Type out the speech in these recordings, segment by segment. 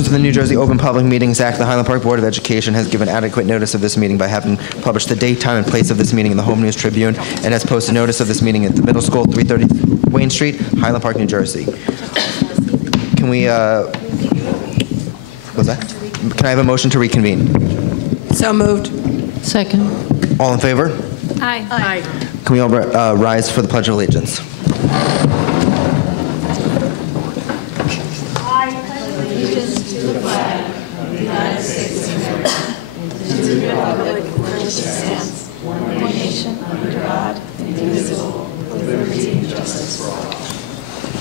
Pursuant to the New Jersey Open Public Meetings Act, the Highland Park Board of Education has given adequate notice of this meeting by having published the date, time, and place of this meeting in the Home News Tribune and has posted notice of this meeting at the Middle School, 330 Wayne Street, Highland Park, New Jersey. Can we, what's that? Can I have a motion to reconvene? So moved. Second. All in favor? Aye. Aye. Can we all rise for the Pledge of Allegiance?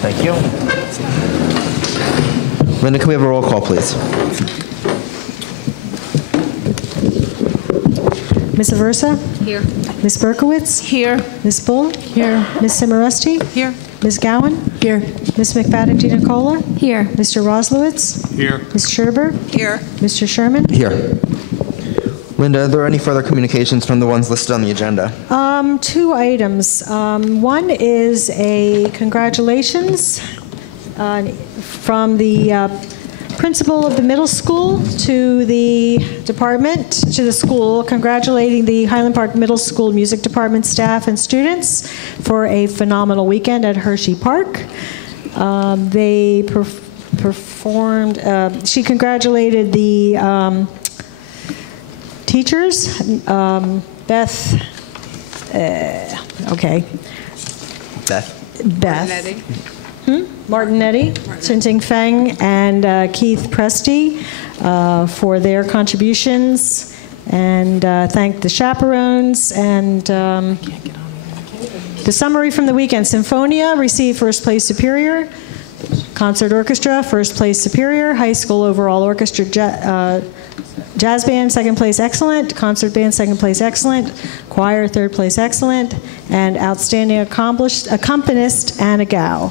Thank you. Linda, can we have a roll call, please? Ms. Aversa? Here. Ms. Berkowitz? Here. Ms. Bull? Here. Ms. Cimarusti? Here. Ms. Gowan? Here. Ms. McFadden DiNicola? Here. Mr. Roslowitz? Here. Ms. Scherber? Here. Mr. Sherman? Here. Linda, are there any further communications from the ones listed on the agenda? Two items. One is a congratulations from the principal of the middle school to the department, to the school, congratulating the Highland Park Middle School Music Department staff and students for a phenomenal weekend at Hershey Park. They performed, she congratulated the teachers, Beth, okay. Beth. Martinetti. Martinetti, Chinting Feng, and Keith Presti for their contributions, and thank the chaperones. And the summary from the weekend: Symphonia received first place Superior, Concert Orchestra first place Superior, High School Overall Orchestra Jazz Band second place Excellent, Concert Band second place Excellent, Choir third place Excellent, and Outstanding Accompanist Anna Gao.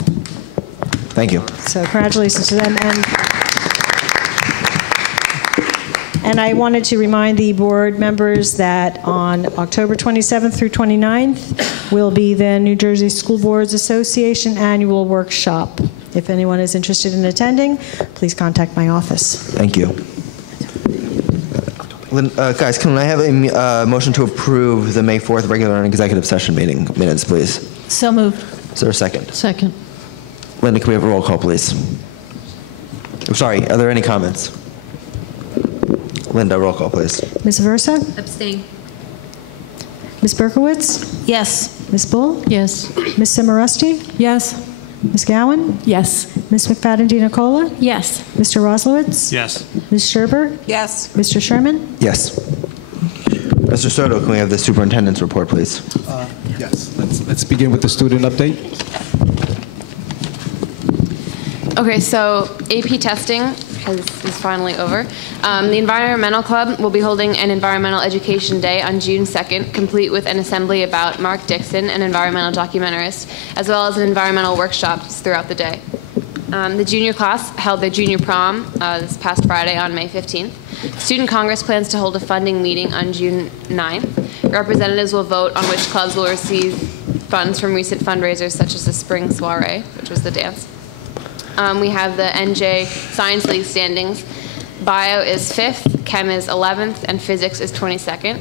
Thank you. So congratulations to them. And I wanted to remind the board members that on October 27th through 29th will be the New Jersey School Boards Association annual workshop. If anyone is interested in attending, please contact my office. Thank you. Guys, can I have a motion to approve the May 4th regular and executive session meeting minutes, please? So moved. Is there a second? Second. Linda, can we have a roll call, please? I'm sorry, are there any comments? Linda, roll call, please. Ms. Aversa? Abstain. Ms. Berkowitz? Yes. Ms. Bull? Yes. Ms. Cimarusti? Yes. Ms. Gowan? Yes. Ms. McFadden DiNicola? Yes. Mr. Roslowitz? Yes. Ms. Scherber? Yes. Mr. Sherman? Yes. Mr. Soto, can we have the superintendent's report, please? Yes. Let's begin with the student update. Okay, so AP testing is finally over. The Environmental Club will be holding an Environmental Education Day on June 2nd, complete with an assembly about Mark Dixon, an environmental documentarist, as well as an environmental workshops throughout the day. The junior class held their junior prom this past Friday on May 15th. Student Congress plans to hold a funding meeting on June 9th. Representatives will vote on which clubs will receive funds from recent fundraisers such as the Spring Soiree, which was the dance. We have the NJ Science League standings. Bio is 5th, Chem is 11th, and Physics is 22nd.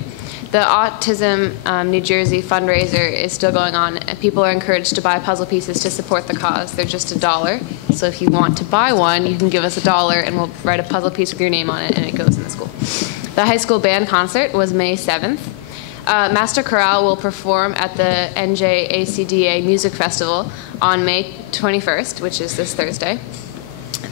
The Autism New Jersey fundraiser is still going on, and people are encouraged to buy puzzle pieces to support the cause. They're just $1. So if you want to buy one, you can give us $1, and we'll write a puzzle piece with your name on it, and it goes in the school. The high school band concert was May 7th. Master Chorale will perform at the NJACDA Music Festival on May 21st, which is this Thursday.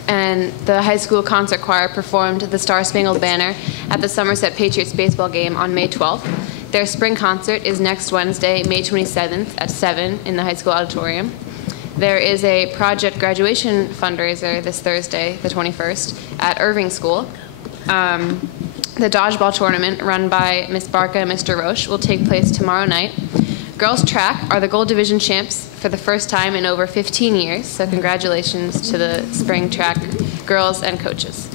And the high school concert choir performed the Star Spangled Banner at the Somerset Patriots baseball game on May 12th. Their spring concert is next Wednesday, May 27th at 7 in the high school auditorium. There is a project graduation fundraiser this Thursday, the 21st, at Irving School. The dodgeball tournament run by Ms. Barca and Mr. Roche will take place tomorrow night. Girls track are the gold division champs for the first time in over 15 years, so congratulations to the spring track girls and coaches.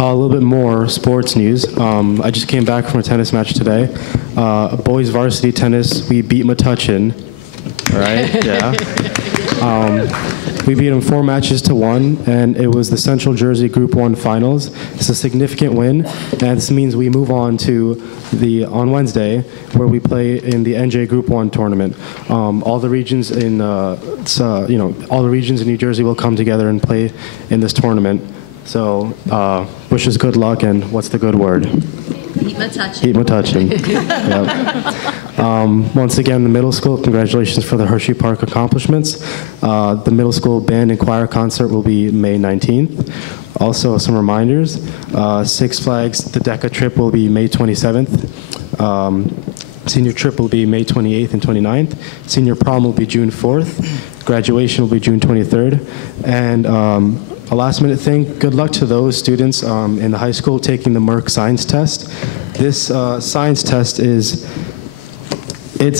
A little bit more sports news. I just came back from a tennis match today. Boys varsity tennis, we beat Metuchen right? Yeah. We beat them 4 matches to 1, and it was the Central Jersey Group 1 Finals. It's a significant win, and this means we move on to on Wednesday, where we play in the NJ Group 1 tournament. All the regions in all the regions in New Jersey will come together and play in this tournament. So, wish us good luck, and what's the good word? Keep my touch. Keep my touching. Yep. Once again, the middle school, congratulations for the Hershey Park accomplishments. The middle school band and choir concert will be May 19th. Also, some reminders. Six Flags, the DECA trip will be May 27th. Senior trip will be May 28th and 29th. Senior prom will be June 4th. Graduation will be June 23rd. And a last minute thing, good luck to those students in the high school taking the Merck science test. This science test it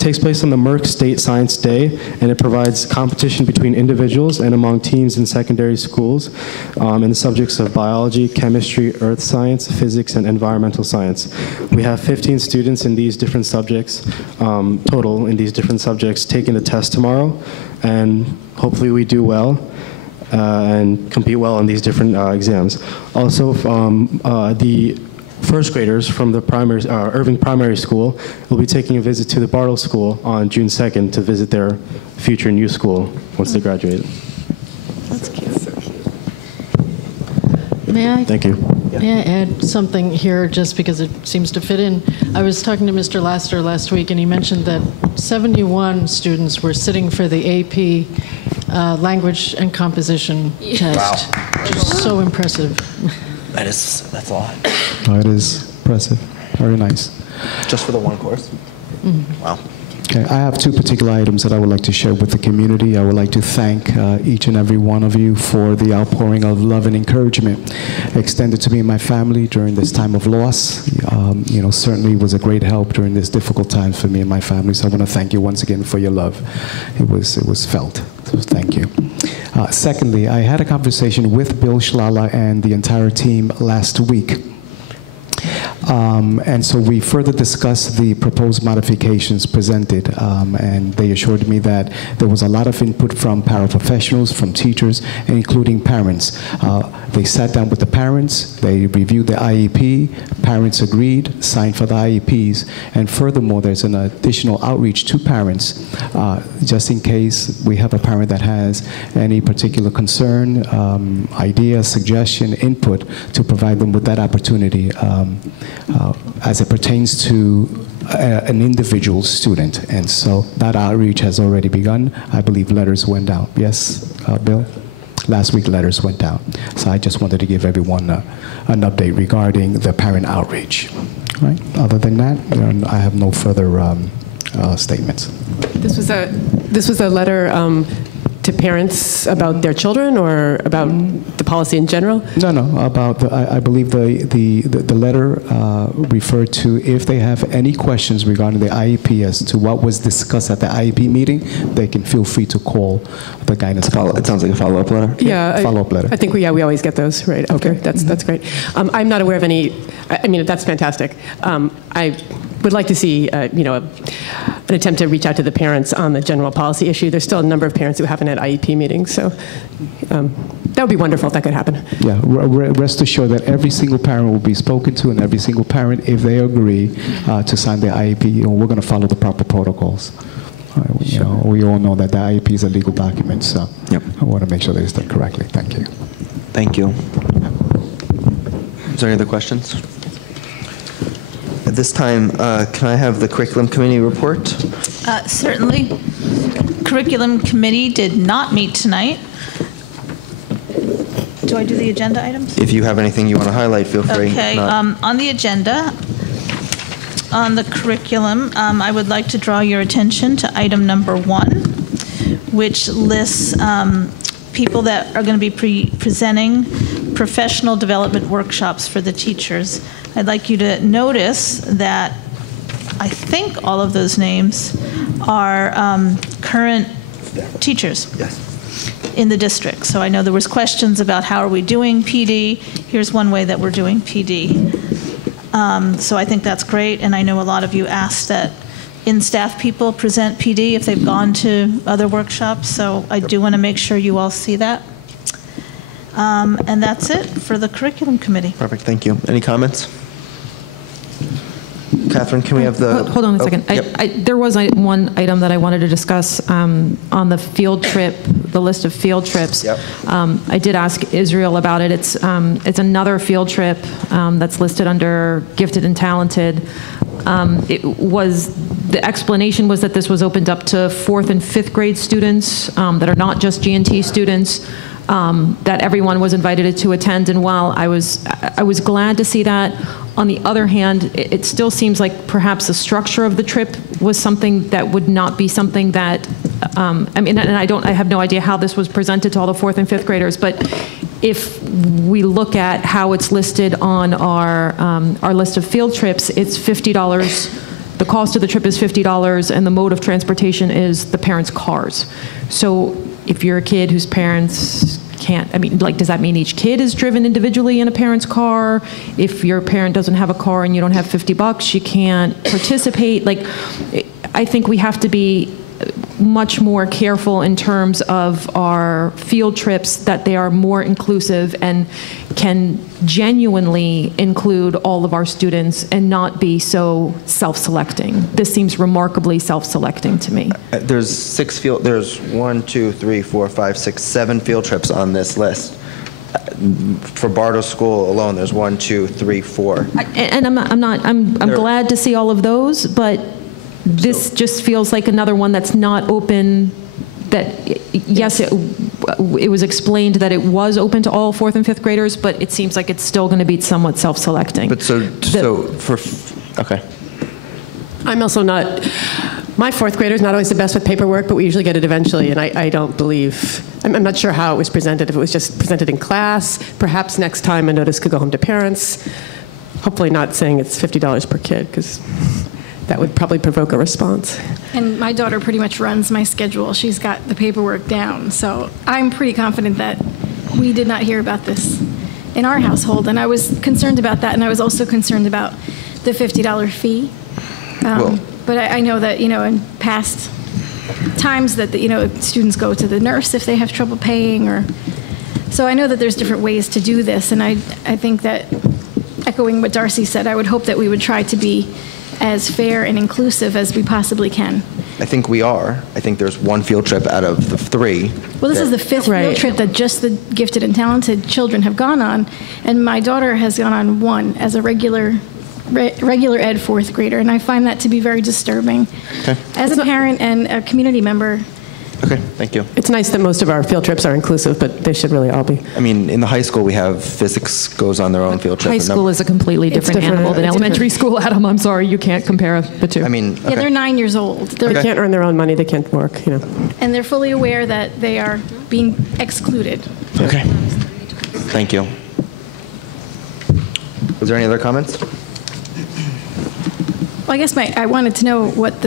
takes place on the Merck State Science Day, and it provides competition between individuals and among teams in secondary schools in the subjects of biology, chemistry, earth science, physics, and environmental science. We have 15 students in these different subjects, total in these different subjects, taking the test tomorrow, and hopefully we do well. And compete well in these different exams. Also, the first graders from the Irving Primary School will be taking a visit to the Bartle School on June 2nd to visit their future new school once they graduate. That's cute. Thank you. May I add something here just because it seems to fit in? I was talking to Mr. Laster last week, and he mentioned that 71 students were sitting for the AP language and composition test. Wow. Which is so impressive. That's a lot. Oh, it is impressive. Very nice. Just for the one course? Mm-hmm. Wow. Okay, I have 2 particular items that I would like to share with the community. I would like to thank each and every one of you for the outpouring of love and encouragement extended to me and my family during this time of loss. Certainly was a great help during this difficult time for me and my family. So I want to thank you once again for your love. It was felt. So thank you. Secondly, I had a conversation with Bill Schlala and the entire team last week. And so we further discussed the proposed modifications presented, and they assured me that there was a lot of input from paraprofessionals, from teachers, and including parents. They sat down with the parents, they reviewed the IEP, parents agreed, signed for the IEPs, and furthermore, there's an additional outreach to parents, just in case we have a parent that has any particular concern, idea, suggestion, input, to provide them with that opportunity as it pertains to an individual student. And so that outreach has already begun. I believe letters went out. Yes, Bill? Last week letters went out. So I just wanted to give everyone an update regarding the parent outreach. Right? Other than that, I have no further statements. This was a letter to parents about their children, or about the policy in general? No, about I believe the letter referred to if they have any questions regarding the IEP as to what was discussed at the IEP meeting, they can feel free to call the guidance. It sounds like a follow-up letter. Yeah, follow-up letter. I think we always get those, right? Okay, that's great. I'm not aware of any. I mean, that's fantastic. I would like to see, an attempt to reach out to the parents on the general policy issue. There's still a number of parents who haven't had IEP meetings, so that would be wonderful if that could happen. Yeah, rest assured that every single parent will be spoken to, and every single parent, if they agree to sign the IEP, we're going to follow the proper protocols. We all know that the IEP is a legal document, so yep. I want to make sure that it's done correctly. Thank you. Thank you. Is there any other questions? At this time, can I have the curriculum committee report? Certainly. Curriculum committee did not meet tonight. Do I do the agenda items? If you have anything you want to highlight, feel free. Okay. On the agenda, on the curriculum, I would like to draw your attention to item number 1, which lists people that are going to be presenting professional development workshops for the teachers. I'd like you to notice that I think all of those names are current teachers. Yes. In the district. So I know there was questions about how are we doing PD. Here's one way that we're doing PD. So I think that's great, and I know a lot of you asked that in-staff people present PD if they've gone to other workshops, so I do want to make sure you all see that. And that's it for the curriculum committee. Perfect, thank you. Any comments? Catherine, can we have the... Hold on a second. Yep. There was one item that I wanted to discuss on the field trip, the list of field trips. Yep. I did ask Israel about it. It's another field trip that's listed under gifted and talented. The explanation was that this was opened up to 4th and 5th grade students that are not just G&T students. That everyone was invited to attend, and while I was glad to see that, on the other hand, it still seems like perhaps the structure of the trip was something that would not be something that, I mean, and I have no idea how this was presented to all the 4th and 5th graders, but if we look at how it's listed on our list of field trips, it's $50. The cost of the trip is $50, and the mode of transportation is the parents' cars. So if you're a kid whose parents can't, I mean, like, does that mean each kid is driven individually in a parent's car? If your parent doesn't have a car and you don't have $50, you can't participate. Like, I think we have to be much more careful in terms of our field trips, that they are more inclusive and can genuinely include all of our students and not be so self-selecting. This seems remarkably self-selecting to me. There's 7 field trips on this list. For Bartow School alone, there's 1, 2, 3, 4. And I'm glad to see all of those, but this just feels like another one that's not open. That, yes, it was explained that it was open to all 4th and 5th graders, but it seems like it's still going to be somewhat self-selecting. But okay. I'm also not, my 4th grader's not always the best with paperwork, but we usually get it eventually, and I don't believe, I'm not sure how it was presented, if it was just presented in class. Perhaps next time a notice could go home to parents. Hopefully not saying it's $50 per kid, because that would probably provoke a response. And my daughter pretty much runs my schedule. She's got the paperwork down. So I'm pretty confident that we did not hear about this in our household. And I was concerned about that. And I was also concerned about the $50 fee. But I know that, in past times that, students go to the nurse if they have trouble paying. So I know that there's different ways to do this. And I think that, echoing what Darcy said, I would hope that we would try to be as fair and inclusive as we possibly can. I think we are. I think there's 1 field trip out of the 3. Well, this is the 5th field trip that just the gifted and talented children have gone on, and my daughter has gone on 1 as a regular ed 4th grader, and I find that to be very disturbing. Okay. As a parent and a community member. Okay, thank you. It's nice that most of our field trips are inclusive, but they should really all be. I mean, in the high school, we have physics goes on their own field trip. High school is a completely different animal than elementary school, Adam. I'm sorry, you can't compare the two. I mean, okay. Yeah, they're 9 years old. They can't earn their own money, they can't work, And they're fully aware that they are being excluded. Okay. Thank you. Was there any other comments? Well, I guess I wanted to know what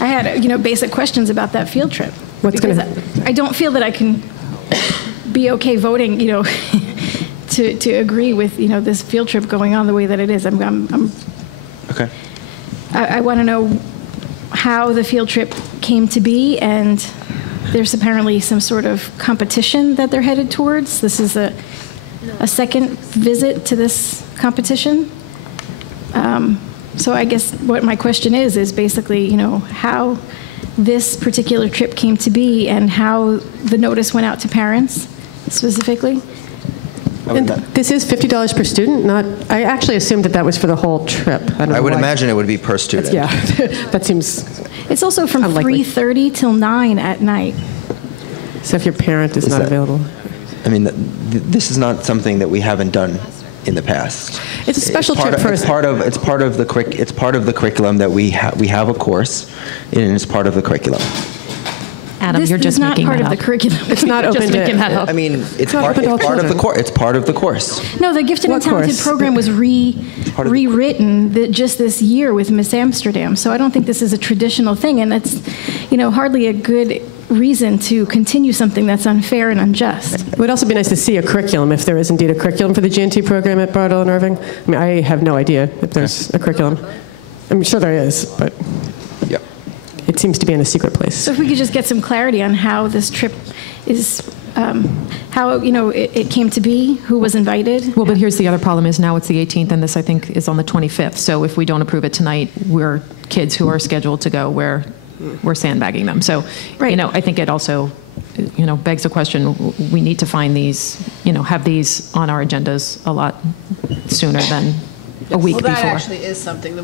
I had, basic questions about that field trip. I don't feel that I can be okay voting, to agree with, this field trip going on the way that it is. Okay. I want to know how the field trip came to be, and there's apparently some sort of competition that they're headed towards. This is a second visit to this competition. So I guess what my question is basically, how this particular trip came to be and how the notice went out to parents specifically. And this is $50 per student? I actually assumed that was for the whole trip. I would imagine it would be per student. Yeah, that seems It's also from unlikely. 3:30 till 9 at night. So if your parent is not available. I mean, this is not something that we haven't done in the past. It's a special trip for us. It's part of the curriculum that we have a course, and it's part of the curriculum. Adam, you're just making that up. This is not part of the curriculum. It's not open just making that up. I mean, it's part of the course. It's part of the course. No, the Gifted and Talented program was rewritten just this year with Miss Amsterdam. So I don't think this is a traditional thing, and that's, hardly a good reason to continue something that's unfair and unjust. It would also be nice to see a curriculum, if there is indeed a curriculum for the G&T program at Bartow and Irving. I mean, I have no idea if there's a curriculum. I'm sure there is, but. it seems to be in a secret place. So if we could just get some clarity on how this trip is, how, it came to be, who was invited. Well, but here's the other problem is now it's the 18th, and this, I think, is on the 25th. So if we don't approve it tonight, we're kids who are scheduled to go, we're sandbagging them. So, Right. I think it also, begs the question, we need to find these, have these on our agendas a lot sooner than a week Well, before. that actually is something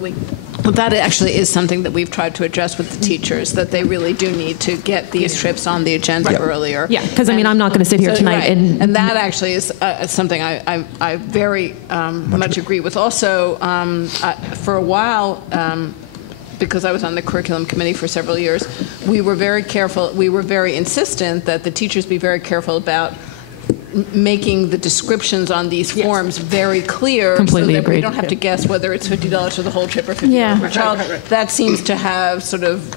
that we've tried to address with the teachers, that they really do need to get these trips on the agenda earlier. Yeah, because I'm not going to sit here tonight right. and that actually is something I very much agree with. Also, for a while, because I was on the curriculum committee for several years, we were very careful, we were very insistent that the teachers be very careful about making the descriptions on these forms very clear. Completely so that we agreed. don't have to guess whether it's $50 for the whole trip or $50 per child. That seems to have sort of,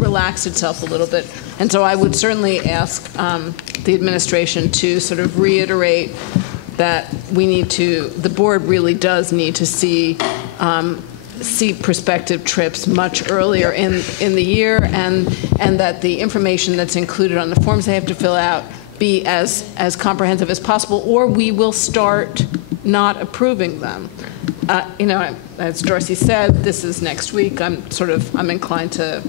relaxed itself a little bit. And so I would certainly ask the administration to sort of reiterate that the board really does need to see prospective trips much earlier in the year, and that the information that's included on the forms they have to fill out be as comprehensive as possible, or we will start not approving them. As Darcy said, this is next week. I'm inclined to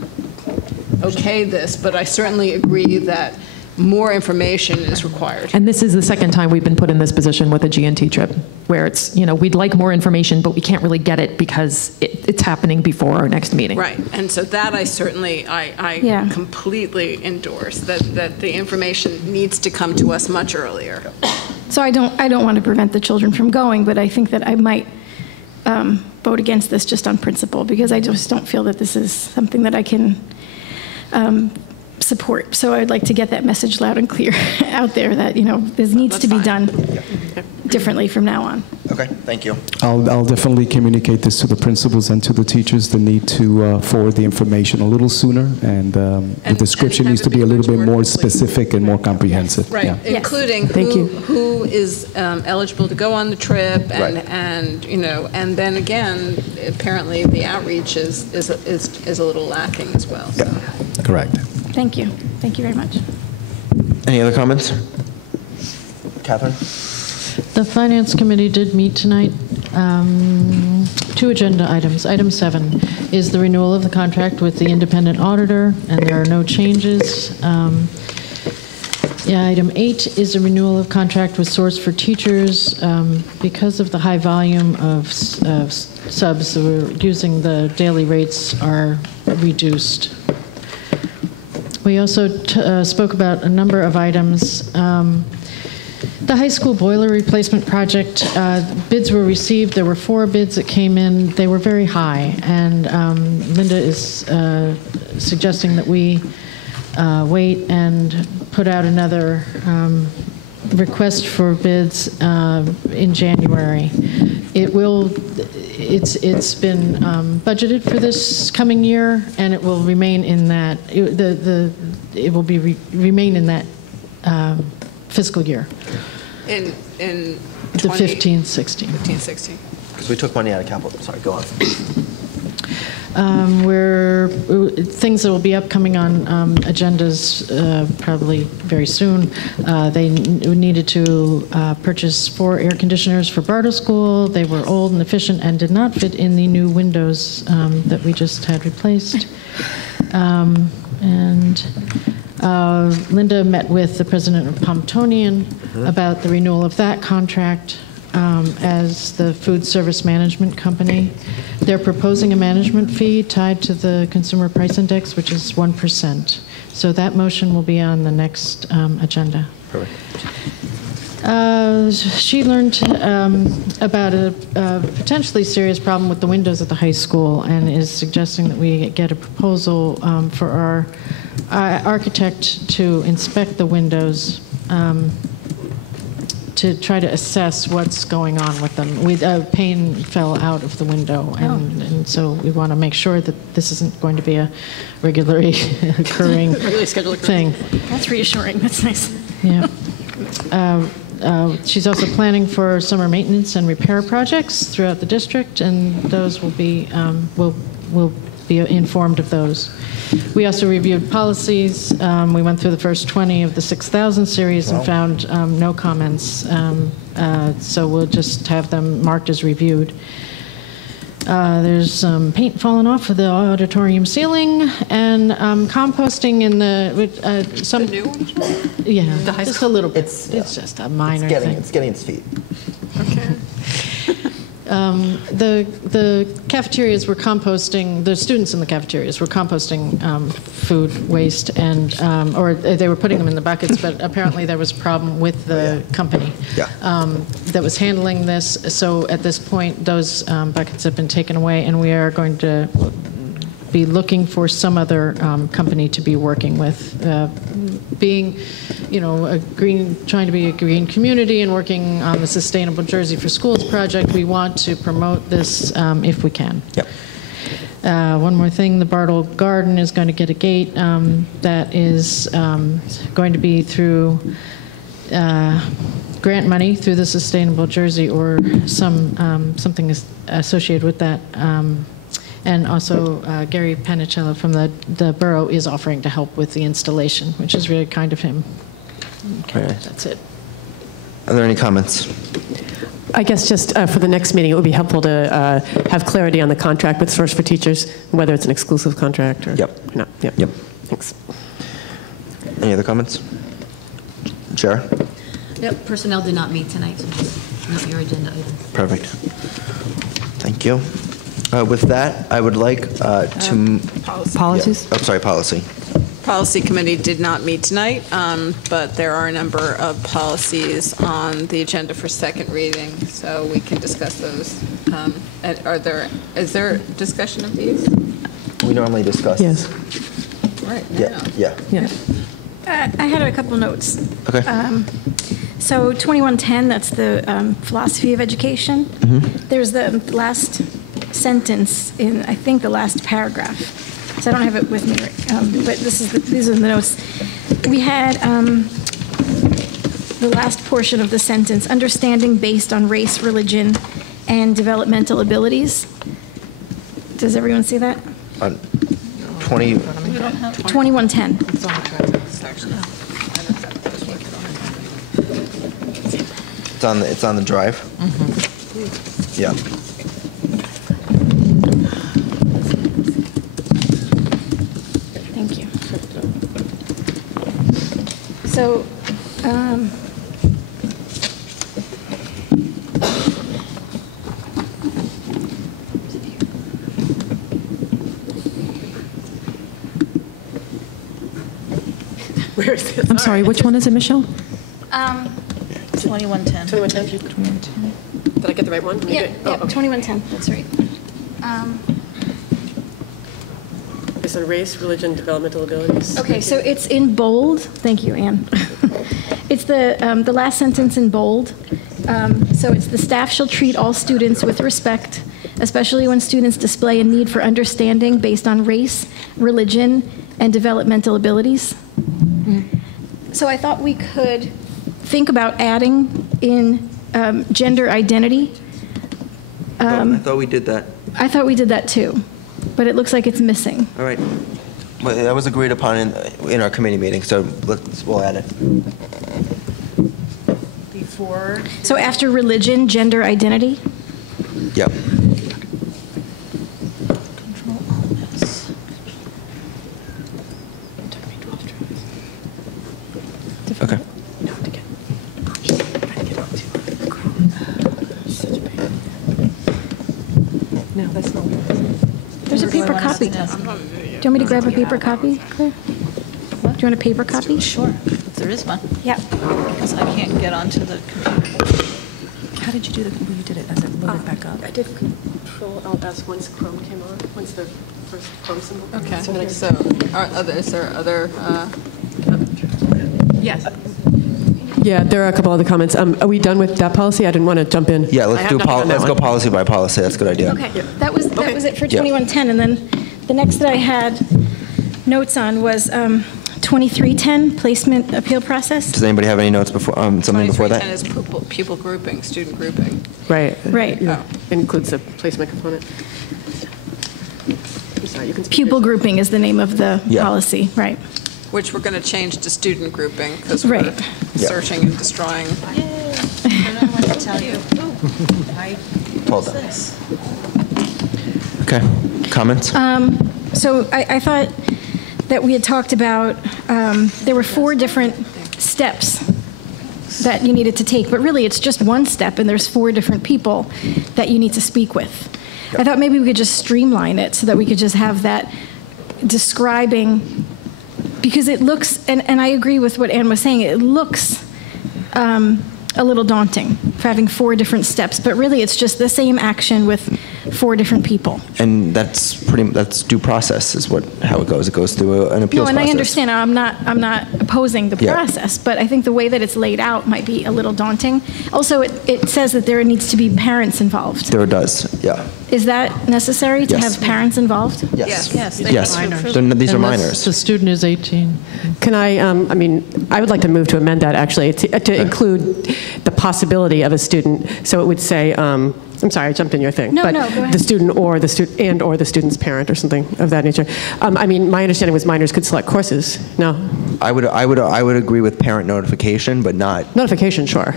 okay this, but I certainly agree that more information is required. And this is the second time we've been put in this position with a GNT trip, where it's, we'd like more information, but we can't really get it because it's happening before our next meeting. Right, and so that I certainly, Yeah. completely endorse, that the information needs to come to us much earlier. So I don't want to prevent the children from going, but I think that I might vote against this just on principle, because I just don't feel that this is something that I can support. So I'd like to get that message loud and clear out there that, this needs to be done differently from now on. Okay, thank you. I'll definitely communicate this to the principals and to the teachers, the need to forward the information a little sooner, and the description have needs to it be a be little much bit more more complete. specific and more comprehensive. Right, Yeah. including who is eligible to go on the trip, and then again, apparently the outreach is a little lacking as well. Yeah, correct. Thank you. Thank you very much. Any other comments? Catherine? The Finance Committee did meet tonight. 2 agenda items. Item 7 is the renewal of the contract with the independent auditor, and there are no changes. Item 8 is a renewal of contract with Source for Teachers. Because of the high volume of subs we're using, the daily rates are reduced. We also spoke about a number of items. The high school boiler replacement project, bids were received. There were 4 bids that came in. They were very high, and Linda is suggesting that we wait and put out another request for bids in January. It's been budgeted for this coming year, and it will remain in that. It will be remain in that fiscal year. In The 15-16. 15-16. Because we took money out of capital. Sorry, go on. Things that will be upcoming on agendas probably very soon. They needed to purchase 4 air conditioners for Bartle School. They were old and efficient and did not fit in the new windows that we just had replaced. Linda met with the president of Pomptonian about the renewal of that contract as the food service management company. They're proposing a management fee tied to the consumer price index, which is 1%. So that motion will be on the next agenda. Perfect. She learned about a potentially serious problem with the windows at the high school, and is suggesting that we get a proposal for our architect to inspect the windows to try to assess what's going on with them. Pane fell out of the window, and so we want to make sure that this isn't going to be a regularly occurring thing. That's reassuring. That's nice. Yeah. She's also planning for summer maintenance and repair projects throughout the district, and those will be will be informed of those. We also reviewed policies. We went through the first 20 of the 6,000 series and found no comments. So we'll just have them marked as reviewed. There's some paint falling off of the auditorium ceiling, and composting in the some. The new one? Yeah, just a little bit. It's just a minor thing. It's getting its feet. Okay. The cafeterias were composting. The students in the cafeterias were composting food waste, and or they were putting them in the buckets. But apparently there was a problem with the company that was handling this. So at this point, those buckets have been taken away, and we are going to be looking for some other company to be working with. Being, trying to be a green community and working on the Sustainable Jersey for Schools project, we want to promote this if we can. Yep. One more thing, the Bartle Garden is going to get a gate that is going to be through grant money through the Sustainable Jersey or something associated with that. And also, Gary Panicello from the borough is offering to help with the installation, which is really kind of him. Okay, that's it. Are there any comments? I guess just for the next meeting, it would be helpful to have clarity on the contract with Source for Teachers, whether it's an exclusive contract or not. Yep. Thanks. Any other comments? Chair? Yep, personnel did not meet tonight, so just note your agenda item. Perfect. Thank you. With that, I would like to... Policies? Yeah. Oh, sorry, policy. Policy Committee did not meet tonight, but there are a number of policies on the agenda for second reading, so we can discuss those. Is there discussion of these? We normally discuss. Yes. Right. Yeah. I had a couple notes. Okay. So 2110, that's the philosophy of education. Mm-hmm. There's the last sentence in, I think, the last paragraph. So I don't have it with me, but these are the notes. We had the last portion of the sentence, understanding based on race, religion, and developmental abilities. Does everyone see that? 2110. It's on the drive. Mm-hmm. Yeah. Thank you. So, Where is this? I'm sorry, which one is it, Michelle? 2110. 2110? Did I get the right one? yeah, 2110, that's right. Based on race, religion, developmental abilities. Okay, so it's in bold. Thank you, Anne. It's the last sentence in bold. So it's the staff shall treat all students with respect, especially when students display a need for understanding based on race, religion, and developmental abilities. So I thought we could think about adding in gender identity. I thought we did that. I thought we did that too, but it looks like it's missing. All right. Well, that was agreed upon in our committee meeting, so we'll add it. Before? So after religion, gender identity? Yep. Control all this. Okay. No, that's not. There's a paper copy. Do you want me to grab a paper copy, Claire? Do you want a paper copy? Sure, if there is one. Yeah. Because I can't get onto the computer. How did you do the, you did it as it loaded back up? I did Control Alt S once Chrome came on, once the first Chrome symbol. Okay, so is there other? Yes. Yeah, there are a couple other comments. Are we done with that policy? I didn't want to jump in. Yeah, let's go policy by policy. That's a good idea. Okay, that was it for 2110, and then the next that I had notes on was 2310, placement appeal process. Does anybody have any notes before something before that? 2310 is pupil grouping, student grouping. Right. Right. Yeah. Includes the placement component. pupil grouping is the name of the Yeah. policy, right? Which we're going to change to student grouping because Right. we're Yeah. searching and destroying. I don't know what to tell you. Hold on. Okay, comments? So I thought that we had talked about, there were 4 different steps that you needed to take, but really it's just one step, and there's 4 different people that you need to speak with. I thought maybe we could just streamline it so that we could just have that describing, because it looks, and I agree with what Ann was saying, it looks a little daunting for having 4 different steps, but really it's just the same action with 4 different people. And that's due process is how it goes. It goes through an appeals No, and process. I understand. I'm not opposing the Yeah. process, but I think the way that it's laid out might be a little daunting. Also, it says that there needs to be parents involved. There it does, yeah. Is that necessary to Yes. have parents involved? Yes. Yes, they Yes. have to approve. These are Unless minors. the student is 18. Can I mean, I would like to move to amend that, actually, to include the possibility of a student. So it would say, I'm sorry, I jumped in your thing. No, but no, go ahead. the student or the student or the student's parent or something of that nature. I mean, my understanding was minors could select courses. No, I would agree with parent notification, but not. notification, sure.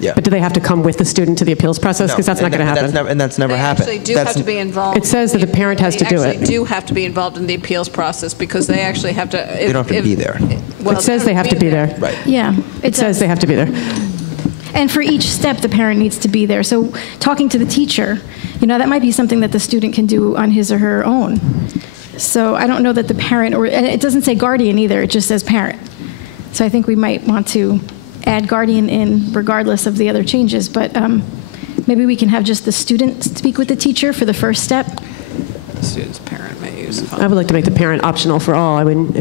Yeah. But do they have to come with the student to the appeals process? Because that's not going to happen. That's never They happened. actually do That's- have to be involved. It says that the parent has to do They it. actually do have to be involved in the appeals process because they actually have to. They don't have to be there. Well, It says they have to be there. Right. Yeah. It says they have to be there. And for each step, the parent needs to be there. So talking to the teacher, that might be something that the student can do on his or her own. So I don't know that the parent, and it doesn't say guardian either, it just says parent. So I think we might want to add guardian in regardless of the other changes, but maybe we can have just the student speak with the teacher for the first step. Student's parent may use. I would like to make the parent optional for all. I mean,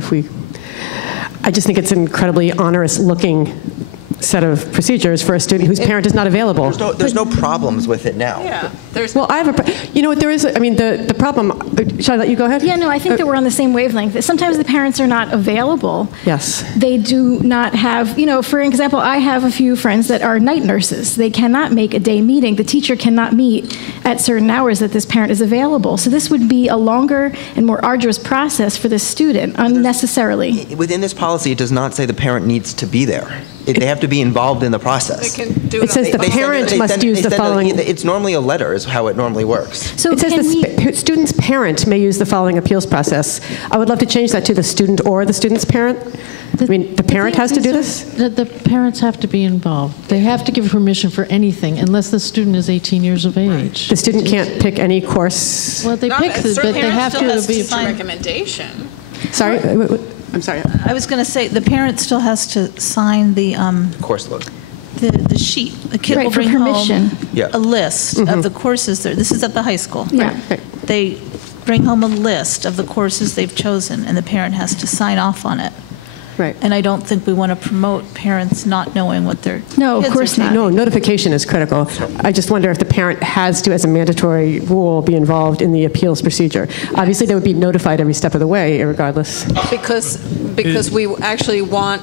I just think it's an incredibly onerous looking set of procedures for a student whose parent is not available. There's no problems with it now. Yeah, there's. Well, I have you know what there is, I mean, the problem, shall I let you go ahead? Yeah, no, I think that we're on the same wavelength. Sometimes the parents are not available. Yes. They do not have, for example, I have a few friends that are night nurses. They cannot make a day meeting. The teacher cannot meet at certain hours that this parent is available. So this would be a longer and more arduous process for the student unnecessarily. Within this policy, it does not say the parent needs to be there. They have to be involved in the process. They can do It says the parent must use the following. It's normally a letter is how it normally works. So It says can the student's parent may use the following appeals process. I would love to change that to the student or the student's parent. I mean, the parent has to do this? The parents have to be involved. They have to give permission for anything unless the student is 18 years of age. The student can't pick any course. Well, they pick it, but they have to be. recommendation. Sorry? I'm sorry. I was going to say, the parent still has to sign the Course load. the sheet. The kid Right, will for bring permission. home Yeah. a list of the courses there. This is at the high school. Yeah. They bring home a list of the courses they've chosen, and the parent has to sign off on it. Right. And I don't think we want to promote parents not knowing what their No, of kids are course not. taking. No, notification is critical. I just wonder if the parent has to, as a mandatory rule, be involved in the appeals procedure. Obviously, they would be notified every step of the way, regardless. Because we actually want,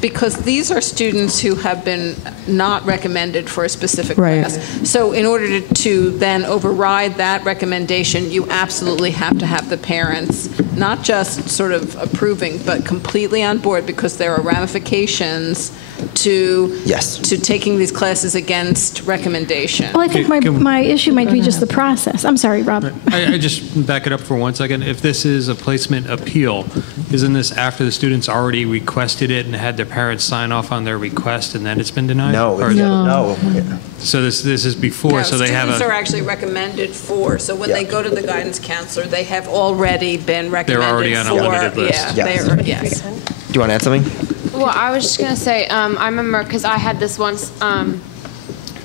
because these are students who have been not recommended for a specific Right. class. So in order to then override that recommendation, you absolutely have to have the parents, not just sort of approving, but completely on board, because there are ramifications to Yes. to taking these classes against recommendation. Well, I think my issue might be just the process. I'm sorry, Rob. I just back it up for 1 second. If this is a placement appeal, isn't this after the students already requested it and had their parents sign off on their request and then it's been denied? No, Or- no. So this is before, No, so they have students are a, actually recommended for, so when Yeah. they go to the guidance counselor, they have already been recommended for. already on a limited list. Yeah, Yes. yes. Do you want to add something? Well, I was just gonna say, I remember, because I had this once,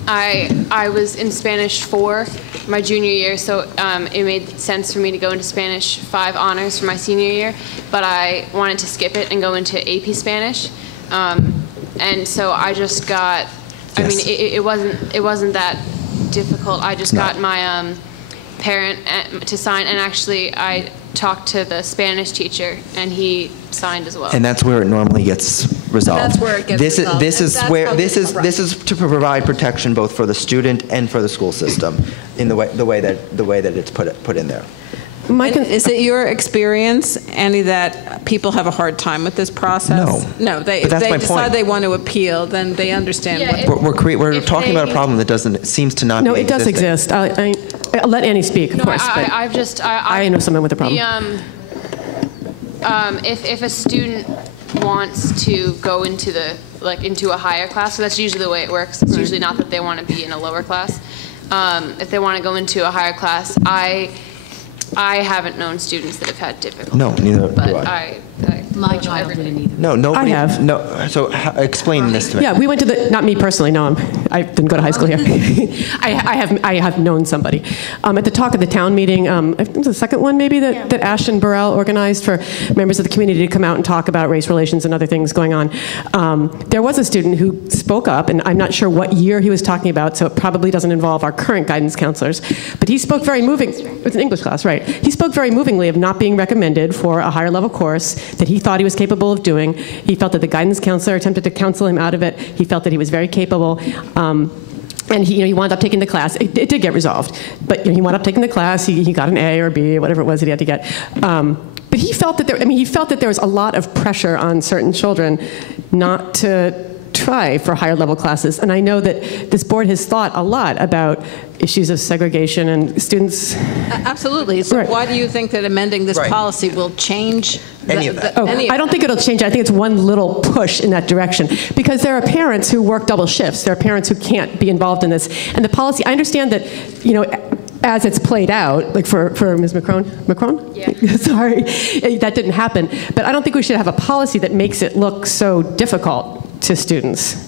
I was in Spanish 4 my junior year, so it made sense for me to go into Spanish 5 honors for my senior year, but I wanted to skip it and go into AP Spanish. And so I just got, I mean, it wasn't that difficult. I just got my parent to sign, and actually I talked to the Spanish teacher, and he signed as well. And that's where it normally gets resolved. That's where it gets resolved. This And is that's where how this is to provide protection both for the student and for the school system in the way that it's put in there. Is it your experience, Annie, that people have a hard time with this process? No, they, But that's if they my decide point. they want to appeal, then they understand what. We're talking about a problem that seems to not No, be it does existing. exist. I'll let Annie speak, of No, course. but I know someone with a problem. If a student wants to go into into a higher class, so that's usually the way it works. It's usually not that they want to be in a lower class. If they want to go into a higher class, I haven't known students that have had difficulty. No, neither But do I. My child didn't either. No, nobody. I have. No. So explain this to me. Yeah, we went to not me personally, no, I didn't go to high school here. I have known somebody. At the Talk of the Town meeting, I think it was the second one maybe that Ashton Burrell organized for members of the community to come out and talk about race relations and other things going on. There was a student who spoke up, and I'm not sure what year he was talking about, so it probably doesn't involve our current guidance counselors, but he spoke very moving, it was an English class, right? He spoke very movingly of not being recommended for a higher level course that he thought he was capable of doing. He felt that the guidance counselor attempted to counsel him out of it. He felt that he was very capable. And he wound up taking the class. It did get resolved. But he wound up taking the class. He got an A or B, whatever it was that he had to get. But he felt that there was a lot of pressure on certain children not to try for higher level classes. And I know that this board has thought a lot about issues of segregation and students. Absolutely. So Right. why do you think that amending this policy will change Any of that? I don't think it'll change. I think it's one little push in that direction. Because there are parents who work double shifts. There are parents who can't be involved in this. And the policy, I understand that, as it's played out, like for Ms. Macron? Yeah. Sorry, that didn't happen. But I don't think we should have a policy that makes it look so difficult to students.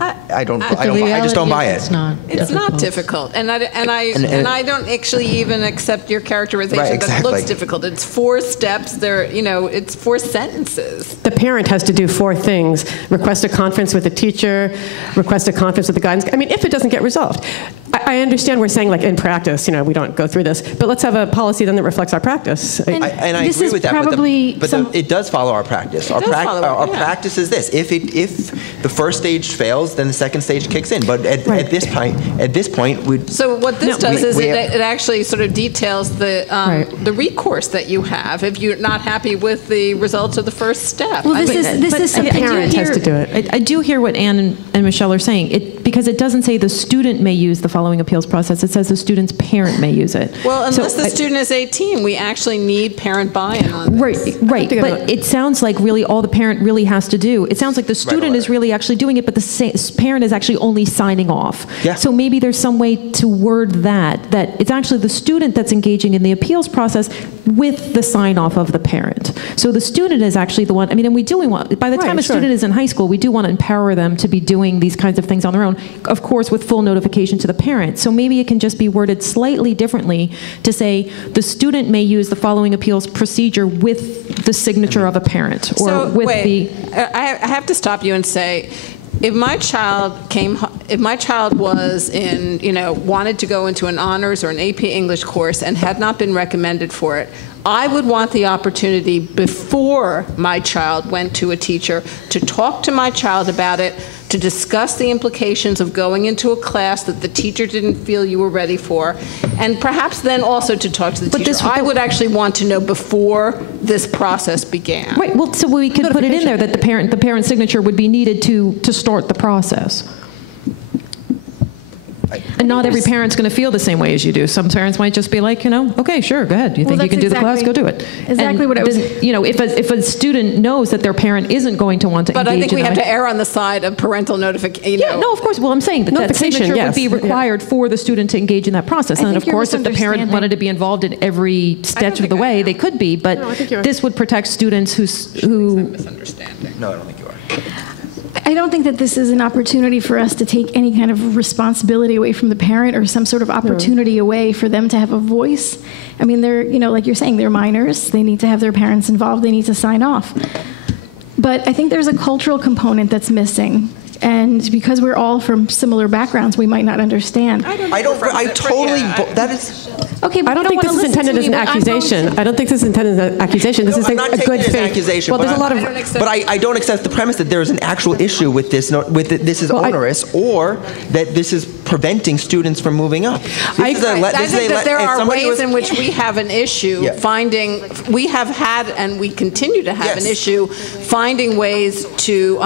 I just don't buy it. It's not difficult, and I don't actually even accept your characterization that it looks difficult. It's 4 steps. It's 4 sentences. The parent has to do 4 things: request a conference with the teacher, request a conference with the guidance. I mean, if it doesn't get resolved, I understand we're saying, like, in practice, we don't go through this, but let's have a policy then that reflects our practice. I agree with that, but it does follow our practice. Our practice is this: if the first stage fails, then the second stage kicks in. But at this point, we. So what this does is it actually sort of details the recourse that you have if you're not happy with the results of the first step. Well, the parent has to do it. I do hear what Ann and Michelle are saying, because it doesn't say the student may use the following appeals process. It says the student's parent may use it. Well, unless the student is 18, we actually need parent buy-in on this. Right. But it sounds like really all the parent really has to do. It sounds like the student is really actually doing it, but the parent is actually only signing off. Yeah. So maybe there's some way to word that it's actually the student that's engaging in the appeals process with the sign off of the parent. So the student is actually the one, and we do want, by the time a student is in high school, we do want to empower them to be doing these kinds of things on their own, of course, with full notification to the parent. So maybe it can just be worded slightly differently to say the student may use the following appeals procedure with the signature of a parent, or I have to stop you and say, if my child was wanted to go into an honors or an AP English course and had not been recommended for it, I would want the opportunity before my child went to a teacher to talk to my child about it, to discuss the implications of going into a class that the teacher didn't feel you were ready for, and perhaps then also to talk to the teacher. I would actually want to know before this process began. Right. Well, so we could put it in there that the parent signature would be needed to start the process. And not every parent's going to feel the same way as you do. Some parents might just be like, okay, sure, go ahead. You think you can do the class, go do it. Exactly what I was. If a student knows that their parent isn't going to want to engage in But I think we have to err on the side of parental notification. Yeah, no, of course. Well, I'm saying that signature would be required for the student to engage in that process. And then, of course, if the parent wanted to be involved in every step of the way, they could be. But this would protect students who. I'm misunderstanding. No, I don't think you are. I don't think that this is an opportunity for us to take any kind of responsibility away from the parent or some sort of opportunity away for them to have a voice. They're, like you're saying, they're minors. They need to have their parents involved. They need to sign off. But I think there's a cultural component that's missing. And because we're all from similar backgrounds, we might not understand. That is. Okay, but I don't you think don't this is wanna listen intended to as an me, but I'm going to- accusation. I don't think this is intended as an accusation. This is I'm not a taking good it as an faith. accusation, Well, but there's a lot of. But I don't accept the premise that there is an actual issue with this. This is onerous, or that this is preventing students from moving up. I think that there are ways in which we have an issue finding. We have had and we continue to have an issue finding ways to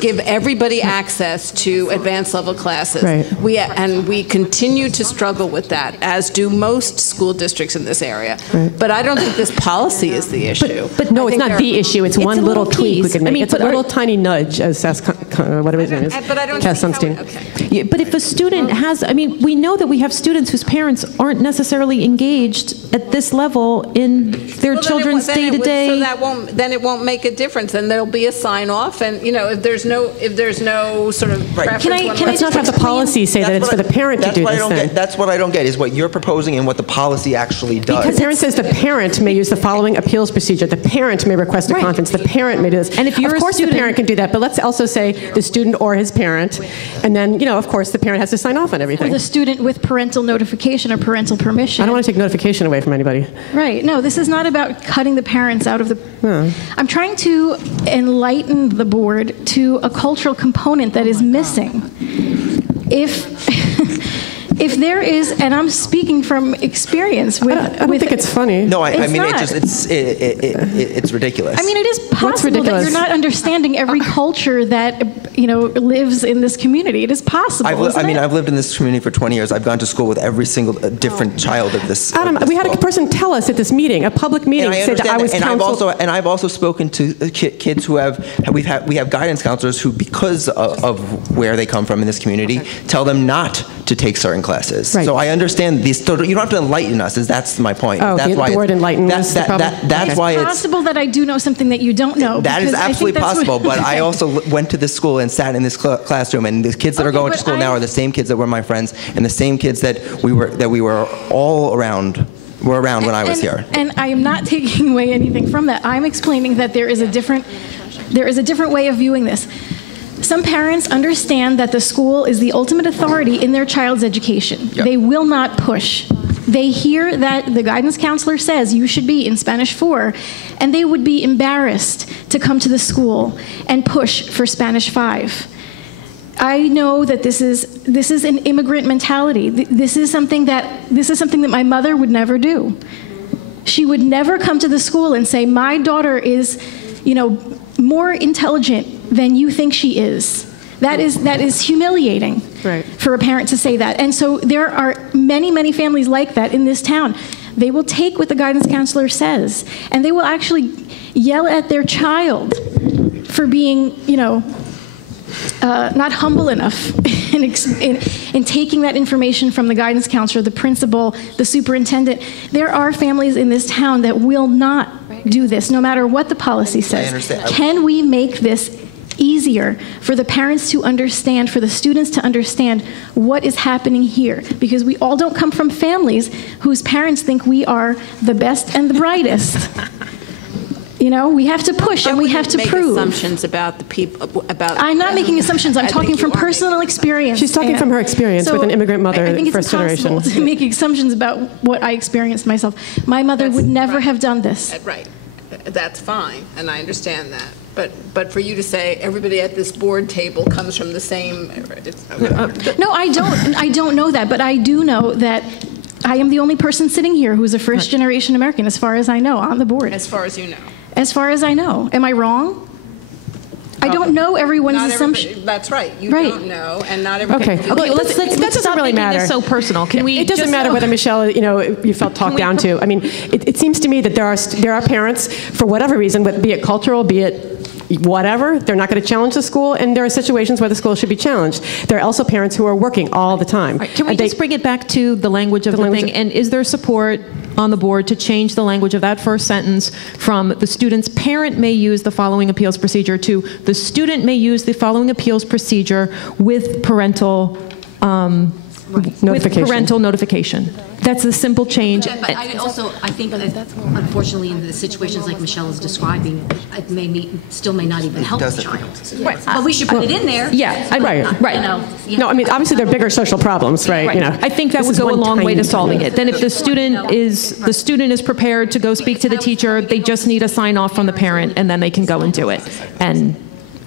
give everybody access to advanced level classes. Right. We continue to struggle with that, as do most school districts in this area. Right. But I don't think this policy is the issue. But no, it's not the issue. It's one a little little tweak we piece. could make. I mean, It's a but little tiny nudge, as whatever his name is. But I don't Cass see how Sunstein. okay. Yeah, but if a student has, I mean, we know that we have students whose parents aren't necessarily engaged at this level in their children's day-to-day. So then it won't make a difference. Then there'll be a sign off, and if there's no sort of preference. Let's not have the policy say that it's for the parent to do this thing. That's what I don't get, is what you're proposing and what the policy actually does. Because the parent says the parent may use the following appeals procedure. The parent may request a conference. The parent may do this. And if you're of course a student, the parent can do that, but let's also say the student or his parent, and then of course the parent has to sign off on everything. Or the student with parental notification or parental permission. I don't want to take notification away from anybody. Right. No, this is not about cutting the parents out of the... I'm trying to enlighten the board to a cultural component that is missing. If there is, and I'm speaking from experience with... I don't think it's funny. No, I mean, not. it's ridiculous. I mean, it is possible that you're not understanding every culture that, lives in this community. It is possible, I've lived in this community for 20 years. I've gone to school with every single different child of this. Adam, we had a person tell us at this meeting, a public meeting, said that I was counseled. I've also spoken to kids who we have guidance counselors who, because of where they come from in this community, tell them not to take certain classes. Right. So I understand these. You don't have to enlighten us. That's my point. Oh, that's the word enlighten is the problem? That's why it's possible that I do know something that you don't know. That is absolutely possible. But I also went to this school and sat in this classroom, and the kids that are going to school now are the same kids that were my friends, and the same kids that we were all around. Were around when I was here. And I am not taking away anything from that. I'm explaining that there is a different way of viewing this. Some parents understand that the school is the ultimate authority in their child's education. Yep. They will not push. They hear that the guidance counselor says you should be in Spanish 4, and they would be embarrassed to come to the school and push for Spanish 5. I know that this is an immigrant mentality. This is something that my mother would never do. She would never come to the school and say, my daughter is, more intelligent than you think she is. That is humiliating for a parent to say that. And so there are many, many families like that in this town. They will take what the guidance counselor says, and they will actually yell at their child for being, not humble enough in taking that information from the guidance counselor, the principal, the superintendent. There are families in this town that will not do this, no matter what the policy says. I understand. Can we make this easier for the parents to understand, for the students to understand what is happening here? Because we all don't come from families whose parents think we are the best and the brightest. We have to push and we have to prove. Assumptions about the people. I'm not making assumptions. I'm talking from personal experience. She's talking from her experience with an immigrant mother, I think first generation. it's impossible to make assumptions about what I experienced myself. My mother would never have done this. Right. That's fine, and I understand that. But for you to say everybody at this board table comes from the same. No, I don't know that, but I do know that I am the only person sitting here who's a first-generation American, as far as I know, on the board. As far as you know. As far as I know. Am I wrong? I don't know everyone's assumption. That's right. You don't know, and not everybody. Okay. That doesn't really matter. This so personal. Can we? It doesn't matter whether Michelle, you felt talked down to. I mean, it seems to me that there are parents, for whatever reason, be it cultural, be it whatever, they're not going to challenge the school, and there are situations where the school should be challenged. There are also parents who are working all the time. Right. Can we just bring it back to the language of the thing? And is there support on the board to change the language of that first sentence from the student's parent may use the following appeals procedure to the student may use the following appeals procedure with parental with Notification. parental notification. That's a simple change. But I think that unfortunately in the situations like Michelle is describing, it still may not even help the child. Right. But we should put it in there. Yeah, Right. right. You know, No, I mean, obviously, there are bigger social problems, right? You know, I think that this would is go a one long way tiny to solving thing. it. Then if the student is prepared to go speak to the teacher, they just need a sign off from the parent, and then they can go and do it. And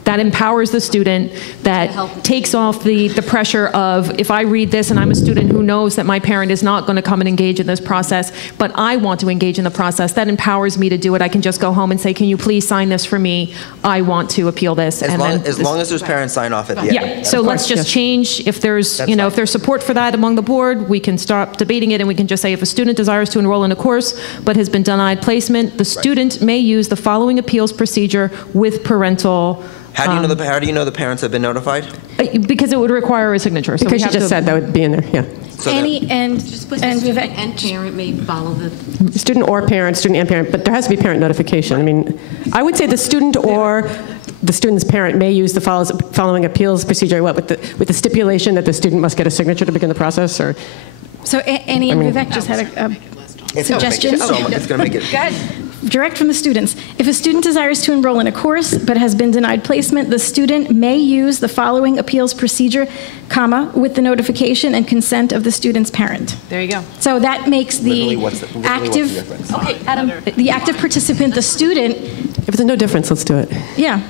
that empowers the student, that takes off the pressure of, if I read this and I'm a student who knows that my parent is not going to come and engage in this process, but I want to engage in the process, that empowers me to do it. I can just go home and say, can you please sign this for me? I want to appeal this. As long as those parents sign off at the end. Yeah, so let's just change, if there's, if there's support for that among the board, we can stop debating it, and we can just say, if a student desires to enroll in a course but has been denied placement, the student may use the following appeals procedure with parental. How do you know the parents have been notified? Because it would require a signature. So Because you just said that would be in there, yeah. So Just put the student and parent may follow the. Student or parent, student and parent, but there has to be parent notification. I mean, I would say the student or the student's parent may use the following appeals procedure, with the stipulation that the student must get a signature to begin the process, or? So Annie and Vivek just had a suggestion. It's going to make it. Direct from the students. If a student desires to enroll in a course but has been denied placement, the student may use the following appeals procedure, comma, with the notification and consent of the student's parent. There you go. So that makes the What's the active, difference? Okay, Adam. the active participant, the student, If there's no difference, let's do it. yeah.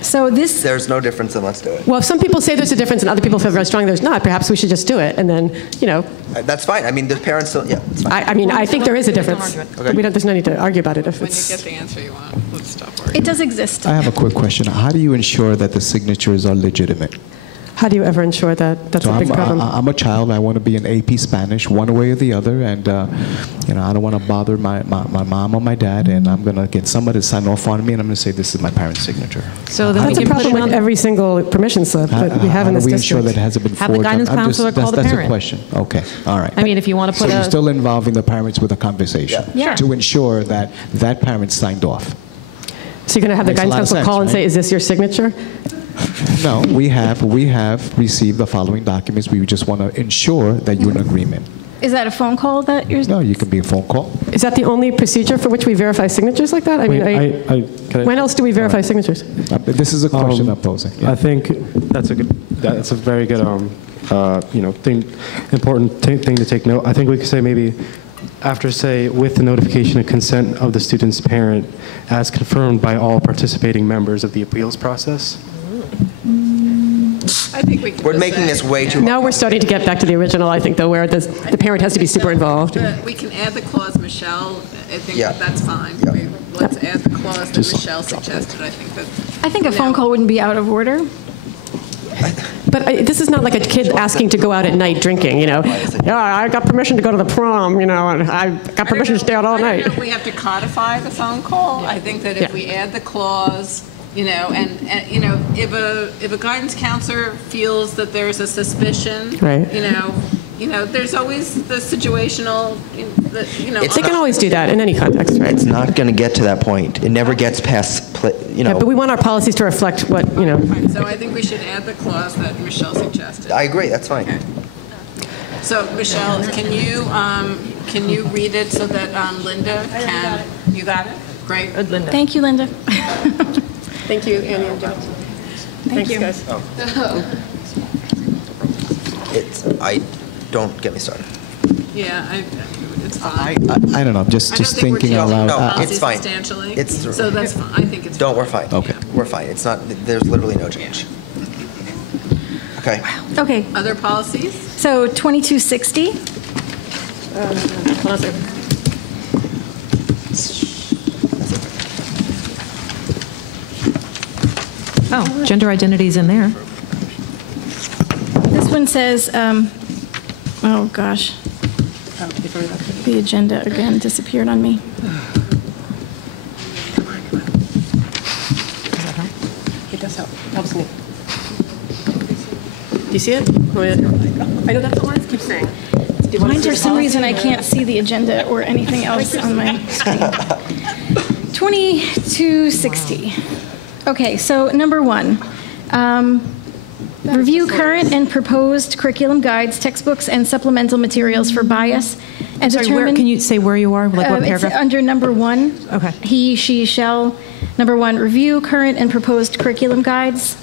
So this, There's no difference, then let's do it. Well, if some people say there's a difference and other people feel very strongly there's not, perhaps we should just do it, and then, That's fine. I mean, the parents still, yeah, it's fine. I mean, I think there is a difference. But there's no need to argue about it if When you it's... get the answer you want, let's stop worrying. it does exist. I have a quick question. How do you ensure that the signatures are legitimate? How do you ever ensure that? That's a big problem. I'm a child. I want to be in AP Spanish one way or the other, and I don't want to bother my mom or my dad, and I'm going to get somebody to sign off on me, and I'm going to say this is my parent's signature. So then That's we a can put problem it with on. every single permission slip that we have in this How do we ensure district. that it hasn't been Have the forged? guidance counselor call the That's a parent. question. Okay, all right. I mean, if you want to So put you're a. still involving the parents with a conversation Yeah. to ensure that that parent signed off. So you're going to have the Makes a guidance lot of counselor sense, call and right? say, is this your signature? No, we have received the following documents. We just want to ensure that you're in agreement. Is that a phone call that you're? No, you can be a phone call. Is that the only procedure for which we verify signatures like that? I mean, when else do we verify signatures? This is a question I'm posing. Yeah. I think that's a very good, important thing to take note. I think we could say maybe after, say, with the notification and consent of the student's parent, as confirmed by all participating members of the appeals process. I think we can We're just making say- this way too. Now we're starting to get back to the original, I think, though, where the parent has to be super involved. We can add the clause, Michelle, I think Yeah. that's fine. Yeah. Let's add the clause that Michelle suggested, I think that. I think a phone call wouldn't be out of order. But this is not like a kid asking to go out at night drinking, Yeah, I got permission to go to the prom, and I got permission to stay out all I don't night. know if we have to codify the phone call. I think that if Yeah. we add the clause, if a guidance counselor feels that there's a suspicion, Right. there's always the situational, They can always do that in any context, right? It's not going to get to that point. It never gets past, Yeah, but we want our policies to reflect what, So I think we should add the clause that Michelle suggested. I agree, that's fine. So Michelle, can you read it so that Linda can, you got it? Great. Thank you, Linda. Thank you, Annie and Joe. Thanks, you. guys. Don't get me started. Yeah, it's fine. I don't know. I'm just I don't think we're thinking out changing loud. the No, policy it's fine. substantially. It's- So that's fine. I think it's. Don't, fine. we're fine. Okay. We're fine. It's not, there's literally no change. Okay. Okay, Other policies? so 2260. Hold on a second. Oh, gender identity's in there. This one says, oh gosh, the agenda again disappeared on me. It does help. Helps me. Do you see it? I know that's what I keep saying. Do you want to Mine, see for the some policy? reason, I can't see the agenda or anything else on my screen. 2260. Okay, so number one, Review current and proposed curriculum guides, textbooks, and supplemental materials for bias, and Sorry, determine... can you say where you are? Like what It's paragraph? under number 1. Okay. He, she, shall. Number 1, review current and proposed curriculum guides.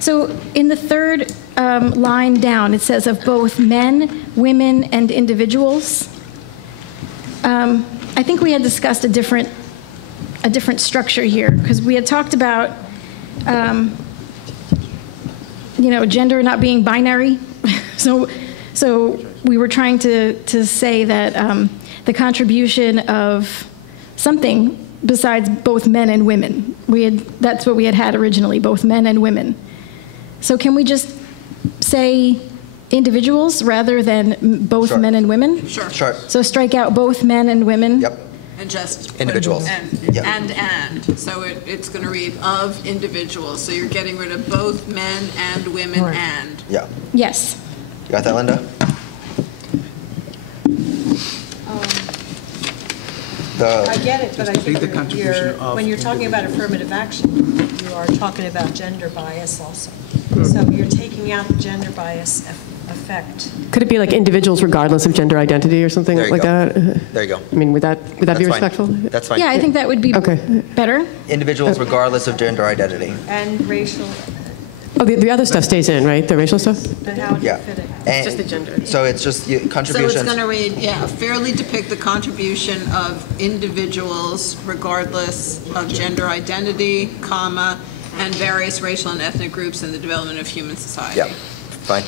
So in the third line down, it says of both men, women, and individuals. I think we had discussed a different structure here, because we had talked about, gender not being binary. So we were trying to say that the contribution of something besides both men and women. That's what we had originally, both men and women. So can we just say individuals rather than both Sure. men and women? Sure. So strike out both men and women? Yep. And just put Individuals. Yep. and. So it's going to read of individuals. So you're getting rid of both men and women and. Yeah. Yes. You got that, Linda? I get it, but I think when you're talking about affirmative action, you are talking about gender bias also. So you're taking out the gender bias effect. Could it be like individuals regardless of gender identity or something There you like go. that? There you go. I mean, would that be That's fine. respectful? That's fine. Yeah, I think that would be better. Individuals regardless of gender identity. And racial, Oh, the other stuff stays in, right? The racial stuff? but how do you Yeah. fit it? And just the gender. So it's just So contributions. it's going to read, fairly depict the contribution of individuals regardless of gender identity, comma, and various racial and ethnic groups in the development of human society. Yeah, fine.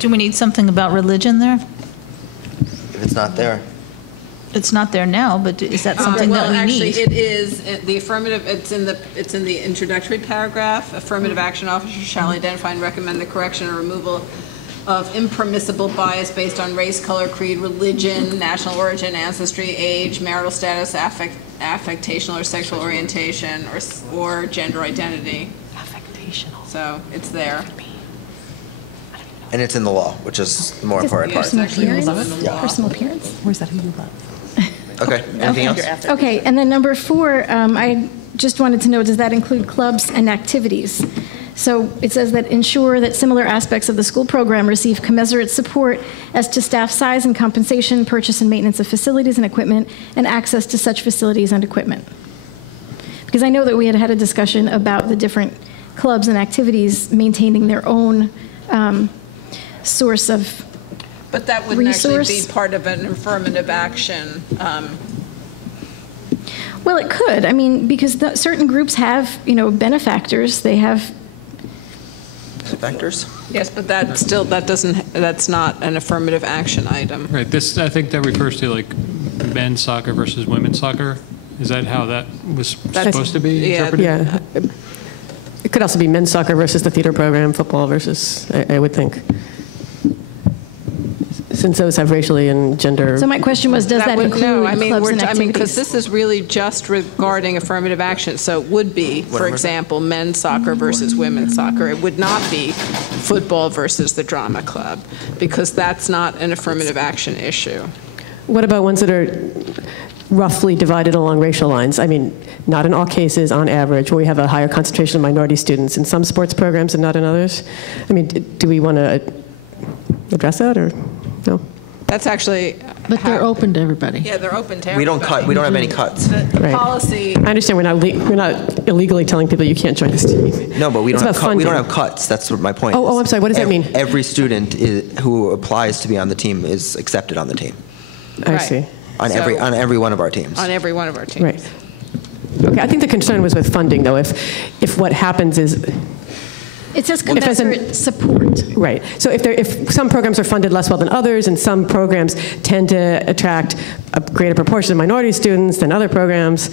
Do we need something about religion there? If it's not there. It's not there now, but is that something that we actually, need? it is the affirmative. It's in the introductory paragraph. Affirmative action officers shall identify and recommend the correction or removal of impermissible bias based on race, color, creed, religion, national origin, ancestry, age, marital status, affectational or sexual orientation, or gender identity. Affectational. So it's there. And it's in the law, which is the more important part. Personal appearance? Yeah. Personal appearance? Or is that who you love? Okay, anything else? Okay, and then number 4, I just wanted to know, does that include clubs and activities? So it says that ensure that similar aspects of the school program receive commensurate support as to staff size and compensation, purchase and maintenance of facilities and equipment, and access to such facilities and equipment. Because I know that we had had a discussion about the different clubs and activities maintaining their own source of But that wouldn't actually resource. be part of an affirmative action. Well, it could. I mean, because certain groups have, benefactors. They have. Factors? Yes, but that's not an affirmative action item. Right, I think that refers to like men's soccer versus women's soccer. Is that how that was supposed to be interpreted? Yeah. It could also be men's soccer versus the theater program, football versus, I would think. Since those have racially and gender. So my question was, does that include clubs and activities? because this is really just regarding affirmative action. So it would be, for example, men's soccer versus women's soccer. It would not be football versus the drama club, because that's not an affirmative action issue. What about ones that are roughly divided along racial lines? I mean, not in all cases, on average, where we have a higher concentration of minority students in some sports programs and not in others. I mean, do we want to address that, or no? That's actually. But they're open to everybody. Yeah, they're open to We don't everybody. cut, we don't have any cuts. The Right. policy. I understand we're not illegally telling people you can't join this team. No, but we It's don't have about we don't funding. have cuts. That's what my point is. Oh, I'm sorry. What does that mean? Every student who applies to be on the team is accepted on the team. I Right. see. On every one of our teams. On every one of our teams. Right. Okay, I think the concern was with funding, though. If what happens is, It says commensurate support. right. So if some programs are funded less well than others, and some programs tend to attract a greater proportion of minority students than other programs,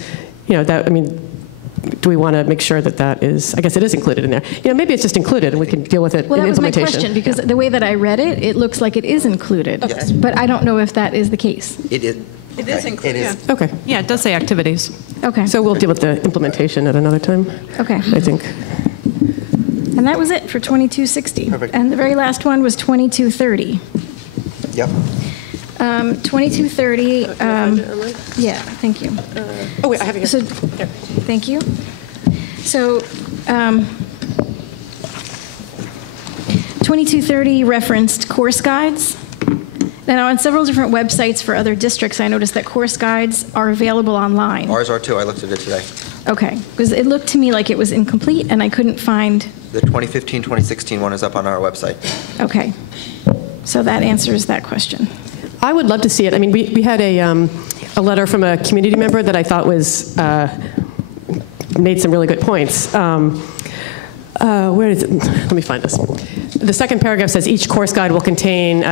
do we want to make sure that is? I guess it is included in there. Maybe it's just included, and we can deal with it Well, in that was my implementation. question, because the way that I read it, it looks like it is included. Yes. But I don't know if that is the case. It is. It is included. It is. Okay. Yeah, it does say activities. Okay. So we'll deal with the implementation at another time. Okay. I think. And that was it for 2260. Perfect. And the very last one was 2230. Yep. 2230, yeah, thank you. Oh, wait, I have it here. So, thank you. So, 2230 referenced course guides. Now, on several different websites for other districts, I noticed that course guides are available online. Ours are too. I looked at it today. Okay, because it looked to me like it was incomplete, and I couldn't find. The 2015-2016 one is up on our website. Okay, so that answers that question. I would love to see it. I mean, we had a letter from a community member that I thought was made some really good points. Where is it? Let me find this. The second paragraph says each course guide will contain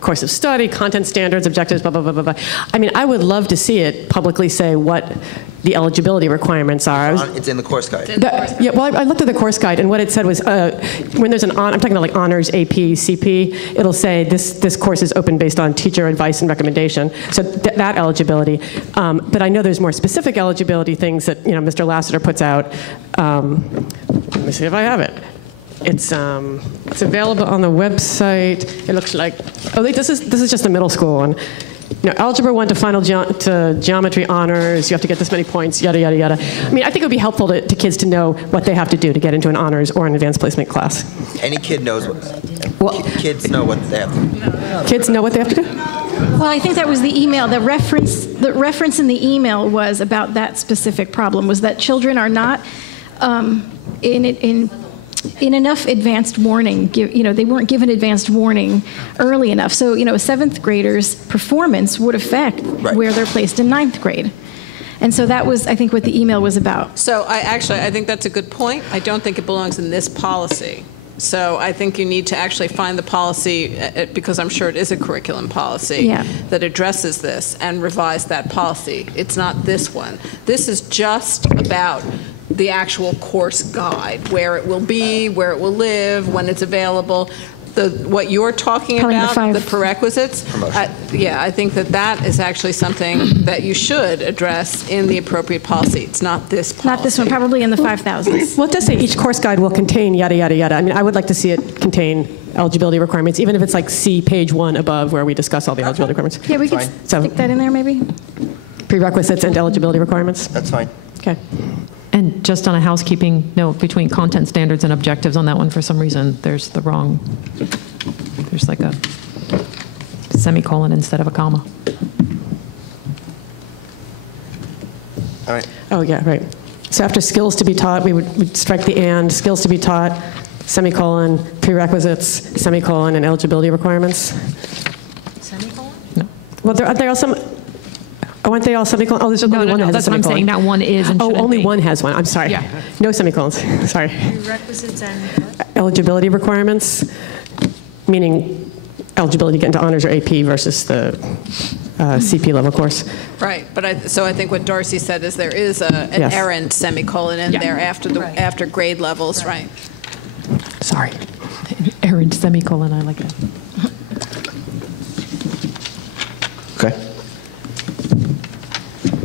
course of study, content standards, objectives, blah, blah, blah, blah, blah. I mean, I would love to see it publicly say what the eligibility requirements are. It's in the course guide. Yeah, well, I looked at the course guide, and what it said was when there's I'm talking about like honors, AP, CP, it'll say this course is open based on teacher advice and recommendation. So that eligibility. But I know there's more specific eligibility things that Mr. Lassiter puts out. Let me see if I have it. It's available on the website. It looks like this is just the middle school one. Algebra 1 to final to geometry honors, you have to get this many points, yada, yada, yada. I mean, I think it would be helpful to kids to know what they have to do to get into an honors or an advanced placement class. Any kid knows kids know what they have to do. Kids know what they have to do? Well, I think that was the email. The reference in the email was about that specific problem, was that children are not in enough advanced warning. They weren't given advanced warning early enough. So, a seventh grader's performance would affect where they're placed in ninth grade. And so that was, I think, what the email was about. So I think that's a good point. I don't think it belongs in this policy. So I think you need to actually find the policy, because I'm sure it is a curriculum policy that addresses this, and revise that policy. It's not this one. This is just about the actual course guide, where it will be, where it will live, when it's available. What you're talking about, the prerequisites, I think that is actually something that you should address in the appropriate policy. It's not this policy. Not this one, probably in the 5,000s. Well, it does say each course guide will contain yada, yada, yada. I mean, I would like to see it contain eligibility requirements, even if it's like see page 1 above where we discuss all the eligibility requirements. Yeah, we could stick that in there maybe. Prerequisites and eligibility requirements? That's fine. Okay. And just on a housekeeping note, between content standards and objectives on that one, for some reason, there's like a semicolon instead of a comma. All right. Oh, yeah, right. So after skills to be taught, we'd strike the and, skills to be taught, semicolon, prerequisites, semicolon, and eligibility requirements. Semicolon? No. Well, there are some. Aren't they all semicolons? Oh, there's only one that has that's a what I'm semicolon. saying. That one is and Oh, shouldn't only be. one has one. I'm sorry. Yeah. No semicolons. Sorry. Prerequisites and Eligibility requirements, meaning eligibility to get into honors or AP versus the CP level course. Right, but so I think what Darcy said is there is an errand semicolon in there after grade levels, right? Sorry. Errand semicolon, I like that. Okay.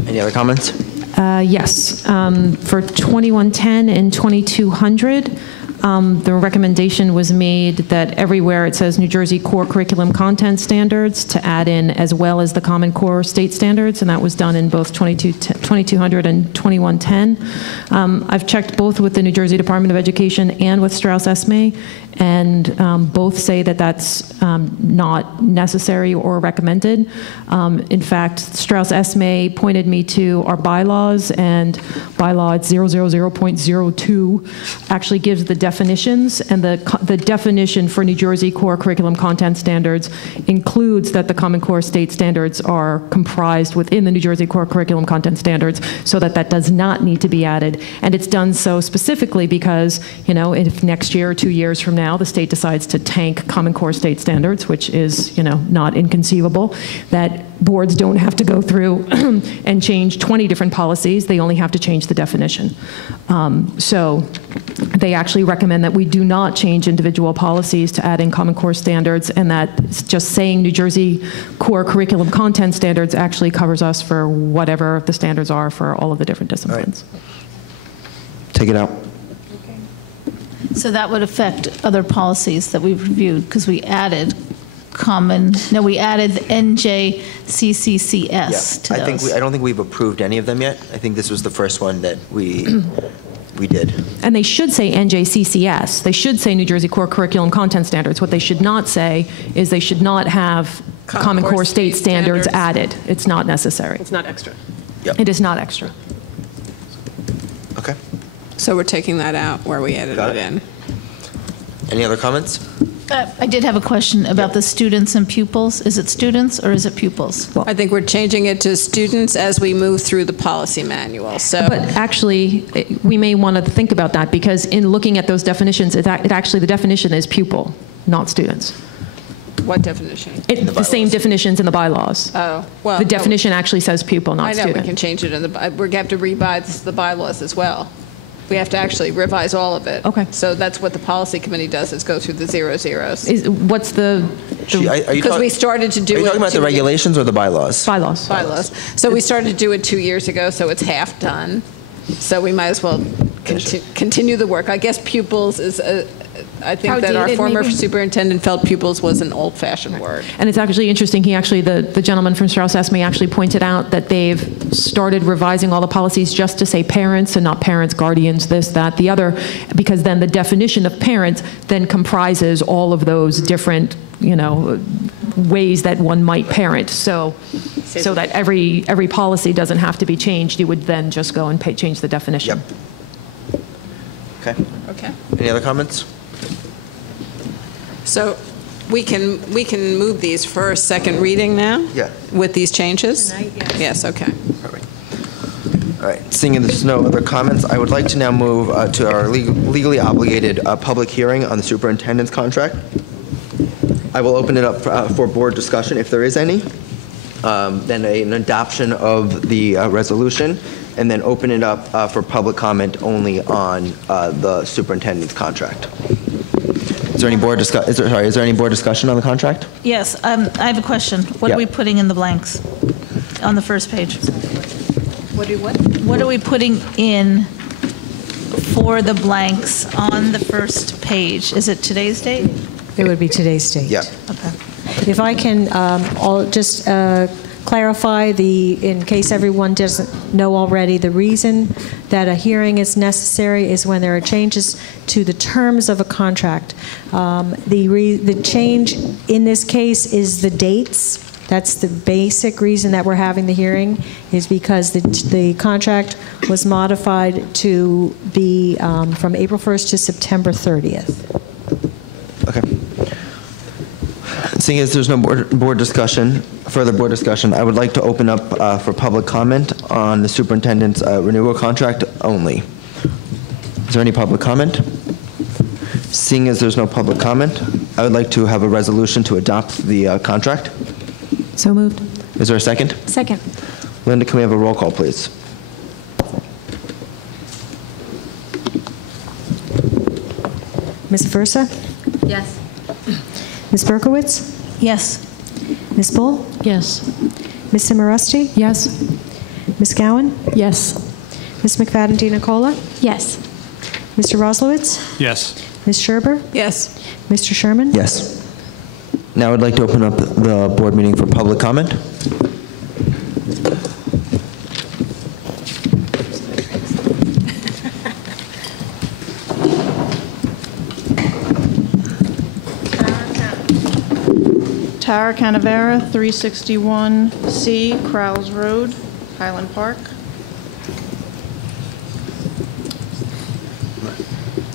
Any other comments? Yes. For 2110 and 2200, the recommendation was made that everywhere it says New Jersey Core Curriculum Content Standards to add in as well as the Common Core State Standards, and that was done in both 2200 and 2110. I've checked both with the New Jersey Department of Education and with Strauss-Esme, and both say that that's not necessary or recommended. In fact, Strauss-Esme pointed me to our bylaws, and bylaw 000.02 actually gives the definitions, and the definition for New Jersey Core Curriculum Content Standards includes that the Common Core State Standards are comprised within the New Jersey Core Curriculum Content Standards, so that does not need to be added. And it's done so specifically because, if next year or 2 years from now the state decides to tank Common Core State Standards, which is, not inconceivable, that boards don't have to go through and change 20 different policies. They only have to change the definition. So they actually recommend that we do not change individual policies to add in Common Core standards, and that just saying New Jersey Core Curriculum Content Standards actually covers us for whatever the standards are for all of the different disciplines. All right. Take it out. So that would affect other policies that we've reviewed, because we added we added the NJCCCS to those. I don't think we've approved any of them yet. I think this was the first one that we We did. And they should say NJCCS. They should say New Jersey Core Curriculum Content Standards. What they should not say is they should not have Common Core State Standards added. It's not necessary. It's not extra. Yep. It is not extra. Okay. So we're taking that out where we added it in. Any other comments? I did have a question about the students and pupils. Is it students or is it pupils? I think we're changing it to students as we move through the policy manual. So, But actually, we may want to think about that, because in looking at those definitions, it actually, the definition is pupil, not students. what definition? The same definitions in the bylaws. Oh, well. The definition actually says pupil, not I know, student. we can change it in the, we're going to have to revise the bylaws as well. We have to actually revise all of it. Okay. So that's what the policy committee does, is go through the 00s. What's the Because we started to do it. Are you talking about the 2 years regulations or the bylaws? bylaws? Bylaws. So we started to do it 2 years ago, so it's half done. So we might as well continue the work. I guess pupils is, I think that our Outdated, former maybe? superintendent felt pupils was an old-fashioned word. And it's actually interesting, the gentleman from Strauss Esme actually pointed out that they've started revising all the policies just to say parents and not parents, guardians, this, that, the other, because then the definition of parent then comprises all of those different, ways that one might parent. So that every policy doesn't have to be changed, you would then just go and change the definition. Yep. Okay. Okay. Any other comments? So we can move these for a second reading now? Yeah. With these changes? Yes, okay. Perfect. All right, seeing as there's no other comments, I would like to now move to our legally obligated public hearing on the superintendent's contract. I will open it up for board discussion if there is any, then an adoption of the resolution, and then open it up for public comment only on the superintendent's contract. Is there any board is there any board discussion on the contract? Yes, I have a question. What Yeah. are we putting in the blanks on the first page? What? What are we putting in for the blanks on the first page? Is it today's date? It would be today's date. Yeah. Okay. If I can just clarify in case everyone doesn't know already, the reason that a hearing is necessary is when there are changes to the terms of a contract. The change in this case is the dates. That's the basic reason that we're having the hearing, is because the contract was modified to be from April 1st to September 30th. Okay. Seeing as there's no further board discussion, I would like to open up for public comment on the superintendent's renewal contract only. Is there any public comment? Seeing as there's no public comment, I would like to have a resolution to adopt the contract. So moved. Is there a second? Second. Linda, can we have a roll call, please? Ms. Versa? Yes. Ms. Berkowitz? Yes. Ms. Bull? Yes. Ms. Simorowski? Yes. Ms. Gowan? Yes. Ms. McFadden DiNicola? Yes. Mr. Roslowitz? Yes. Ms. Scherber? Yes. Mr. Sherman? Yes. Now I'd like to open up the board meeting for public comment. Tara Canavera, 361C Crowles Road, Highland Park.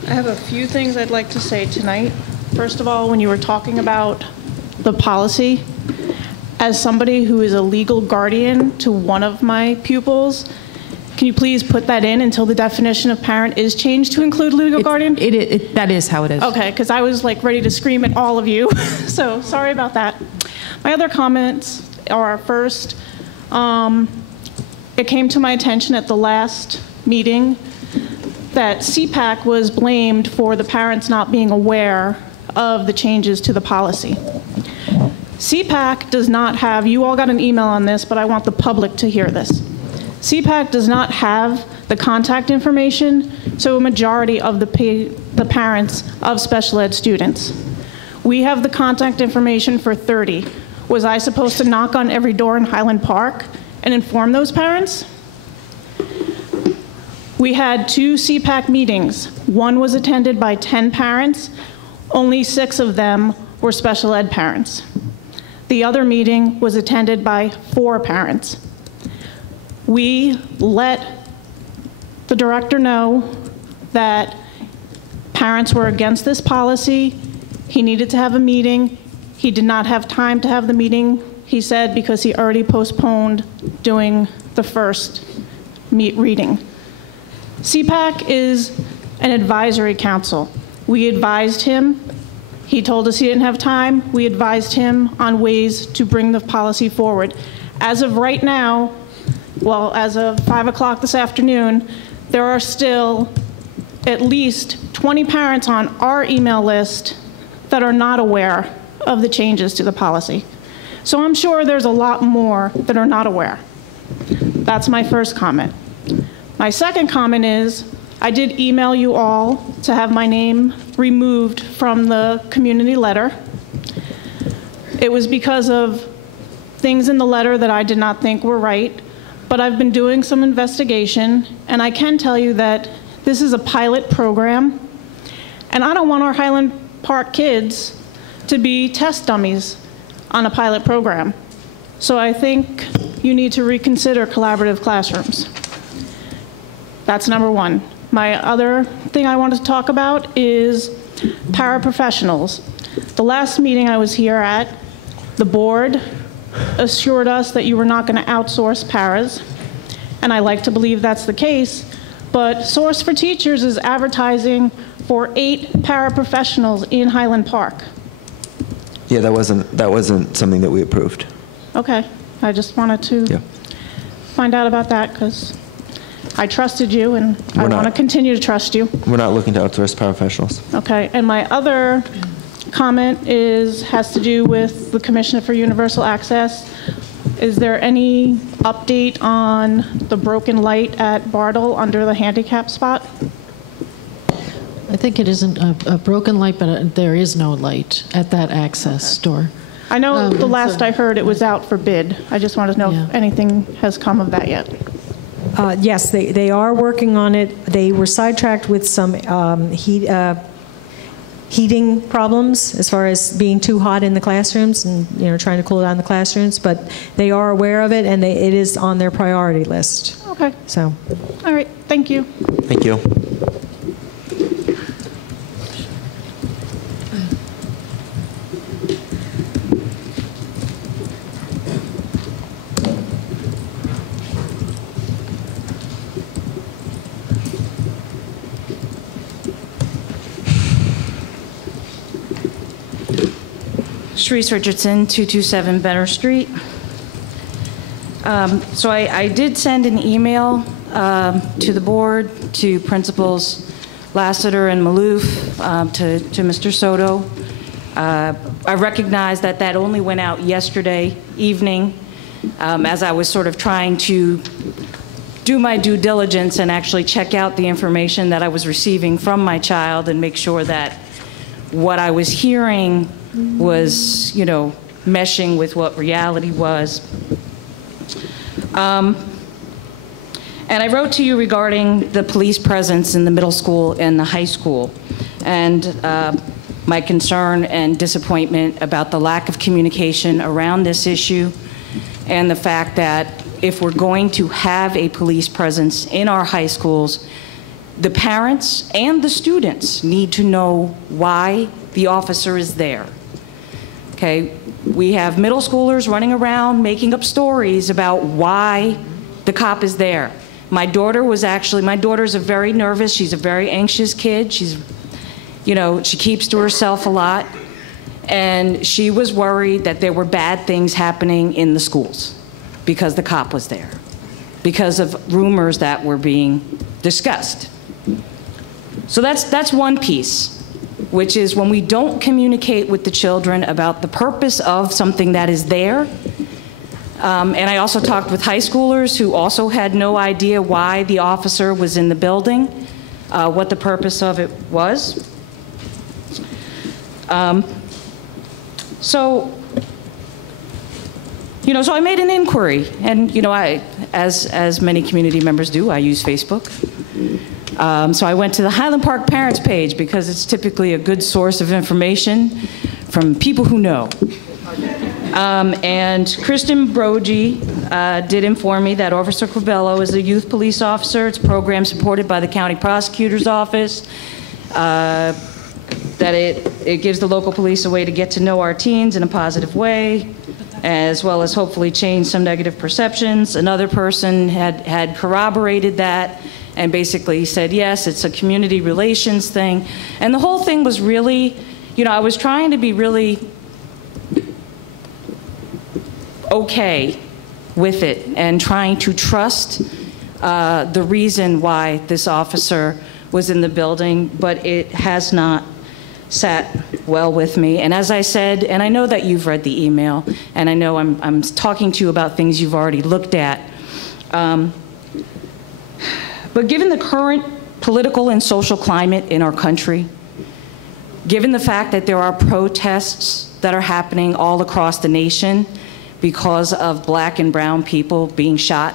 I have a few things I'd like to say tonight. First of all, when you were talking about the policy, as somebody who is a legal guardian to one of my pupils, can you please put that in until the definition of parent is changed to include legal guardian? That is how it is. Okay, because I was like ready to scream at all of you, so sorry about that. My other comments are, first, it came to my attention at the last meeting that CPAC was blamed for the parents not being aware of the changes to the policy. CPAC does not have, you all got an email on this, but I want the public to hear this. CPAC does not have the contact information, so a majority of the parents of special ed students. We have the contact information for 30. Was I supposed to knock on every door in Highland Park and inform those parents? We had 2 CPAC meetings. One was attended by 10 parents. Only 6 of them were special ed parents. The other meeting was attended by 4 parents. We let the director know that parents were against this policy. He needed to have a meeting. He did not have time to have the meeting, he said, because he already postponed doing the first reading. CPAC is an advisory council. We advised him. He told us he didn't have time. We advised him on ways to bring the policy forward. As of right now, well, as of 5 o'clock this afternoon, there are still at least 20 parents on our email list that are not aware of the changes to the policy. So I'm sure there's a lot more that are not aware. That's my first comment. My second comment is, I did email you all to have my name removed from the community letter. It was because of things in the letter that I did not think were right, but I've been doing some investigation, and I can tell you that this is a pilot program, and I don't want our Highland Park kids to be test dummies on a pilot program. So I think you need to reconsider collaborative classrooms. That's number one. My other thing I wanted to talk about is paraprofessionals. The last meeting I was here at, the board assured us that you were not going to outsource paras, and I like to believe that's the case, but Source for Teachers is advertising for 8 paraprofessionals in Highland Park. Yeah, that wasn't something that we approved. Okay, I just wanted to find out about that because I trusted you and I want to continue to trust you. We're not looking to outsource paraprofessionals. Okay, and my other comment has to do with the Commissioner for Universal Access. Is there any update on the broken light at Bartle under the handicap spot? I think it isn't a broken light, but there is no light at that access door. I know the last I heard it was out for bid. I just wanted to know if anything has come of that yet. Yes, they are working on it. They were sidetracked with some heating problems as far as being too hot in the classrooms and trying to cool down the classrooms. But they are aware of it, and it is on their priority list. Okay. So. All right. Thank you. Thank you. Sharice Richardson, 227 Benner Street. So I did send an email to the board, to Principals Lassiter and Maloof, to Mr. Soto. I recognize that only went out yesterday evening as I was sort of trying to do my due diligence and actually check out the information that I was receiving from my child and make sure that what I was hearing was, meshing with what reality was. And I wrote to you regarding the police presence in the middle school and the high school, and my concern and disappointment about the lack of communication around this issue, and the fact that if we're going to have a police presence in our high schools, the parents and the students need to know why the officer is there. Okay, we have middle schoolers running around making up stories about why the cop is there. My daughter's a very nervous, she's a very anxious kid. She's, she keeps to herself a lot. And she was worried that there were bad things happening in the schools because the cop was there, because of rumors that were being discussed. So that's one piece, which is when we don't communicate with the children about the purpose of something that is there. And I also talked with high schoolers who also had no idea why the officer was in the building, what the purpose of it was. So, So I made an inquiry, and as many community members do, I use Facebook. So I went to the Highland Park parents page because it's typically a good source of information from people who know. And Kristen Brogy did inform me that Officer Corbello is a youth police officer. It's a program supported by the county prosecutor's office. That it gives the local police a way to get to know our teens in a positive way, as well as hopefully change some negative perceptions. Another person had corroborated that and basically said, yes, it's a community relations thing. And the whole thing was really, I was trying to be really okay with it and trying to trust the reason why this officer was in the building, but it has not sat well with me. And as I said, and I know that you've read the email, and I know I'm talking to you about things you've already looked at, but given the current political and social climate in our country, given the fact that there are protests that are happening all across the nation because of black and brown people being shot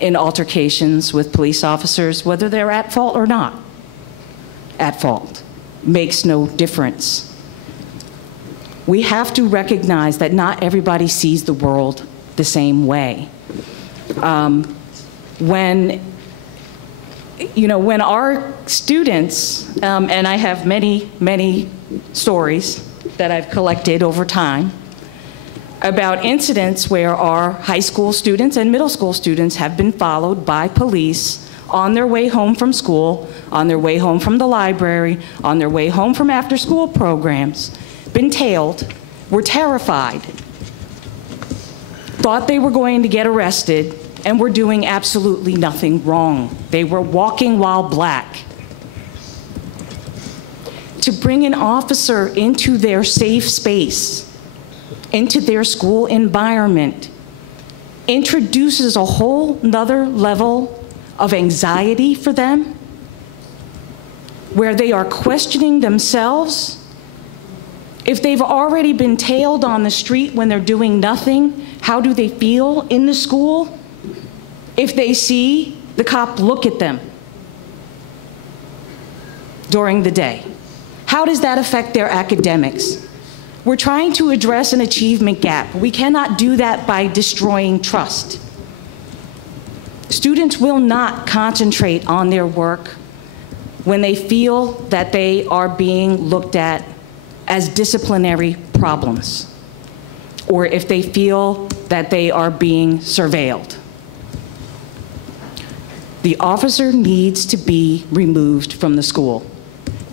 in altercations with police officers, whether they're at fault or not at fault, makes no difference. We have to recognize that not everybody sees the world the same way. When our students, and I have many, many stories that I've collected over time about incidents where our high school students and middle school students have been followed by police on their way home from school, on their way home from the library, on their way home from after-school programs, been tailed, were terrified, thought they were going to get arrested, and were doing absolutely nothing wrong. They were walking while black. To bring an officer into their safe space, into their school environment, introduces a whole nother level of anxiety for them, where they are questioning themselves. If they've already been tailed on the street when they're doing nothing, how do they feel in the school if they see the cop look at them during the day? How does that affect their academics? We're trying to address an achievement gap. We cannot do that by destroying trust. Students will not concentrate on their work when they feel that they are being looked at as disciplinary problems, or if they feel that they are being surveilled. The officer needs to be removed from the school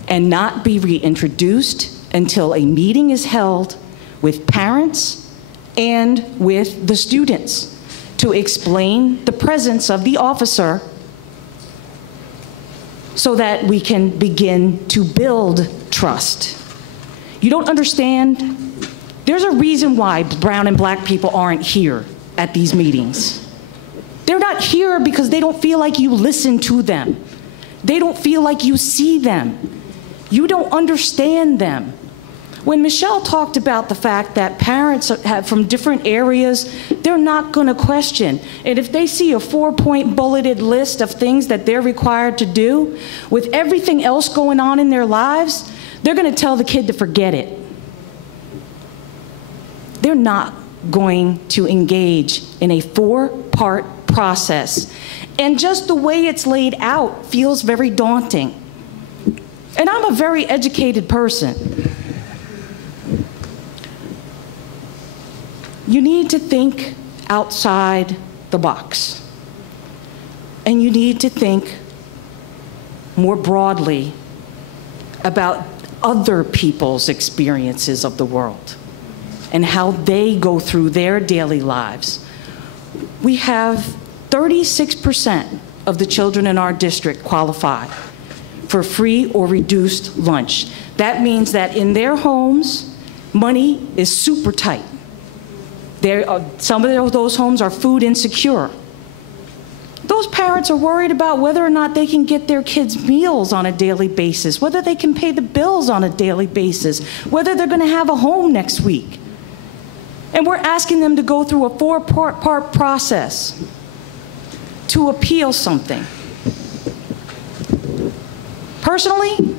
and not be reintroduced until a meeting is held with parents and with the students to explain the presence of the officer so that we can begin to build trust. You don't understand? There's a reason why brown and black people aren't here at these meetings. They're not here because they don't feel like you listen to them. They don't feel like you see them. You don't understand them. When Michelle talked about the fact that parents have from different areas, they're not going to question. And if they see a 4-point bulleted list of things that they're required to do, with everything else going on in their lives, they're going to tell the kid to forget it. They're not going to engage in a 4-part process. And just the way it's laid out feels very daunting. And I'm a very educated person. You need to think outside the box. And you need to think more broadly about other people's experiences of the world and how they go through their daily lives. We have 36% of the children in our district qualify for free or reduced lunch. That means that in their homes, money is super tight. Some of those homes are food insecure. Those parents are worried about whether or not they can get their kids meals on a daily basis, whether they can pay the bills on a daily basis, whether they're going to have a home next week. And we're asking them to go through a 4-part process to appeal something. Personally,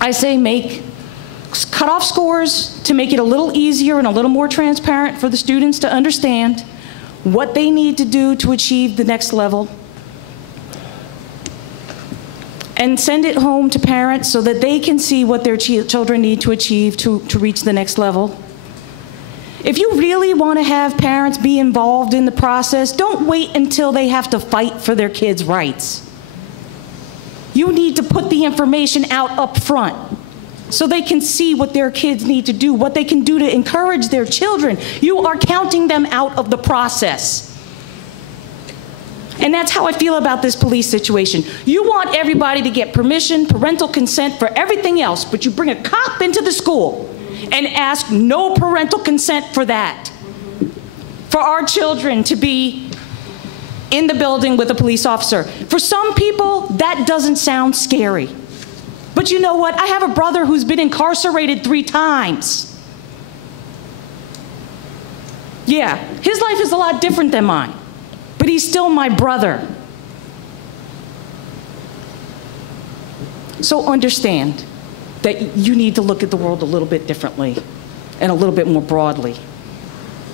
I say cut off scores to make it a little easier and a little more transparent for the students to understand what they need to do to achieve the next level. And send it home to parents so that they can see what their children need to achieve to reach the next level. If you really want to have parents be involved in the process, don't wait until they have to fight for their kids' rights. You need to put the information out up front so they can see what their kids need to do, what they can do to encourage their children. You are counting them out of the process. And that's how I feel about this police situation. You want everybody to get permission, parental consent for everything else, but you bring a cop into the school and ask no parental consent for that. For our children to be in the building with a police officer. For some people, that doesn't sound scary. But you know what? I have a brother who's been incarcerated 3 times. Yeah, his life is a lot different than mine. But he's still my brother. So understand that you need to look at the world a little bit differently and a little bit more broadly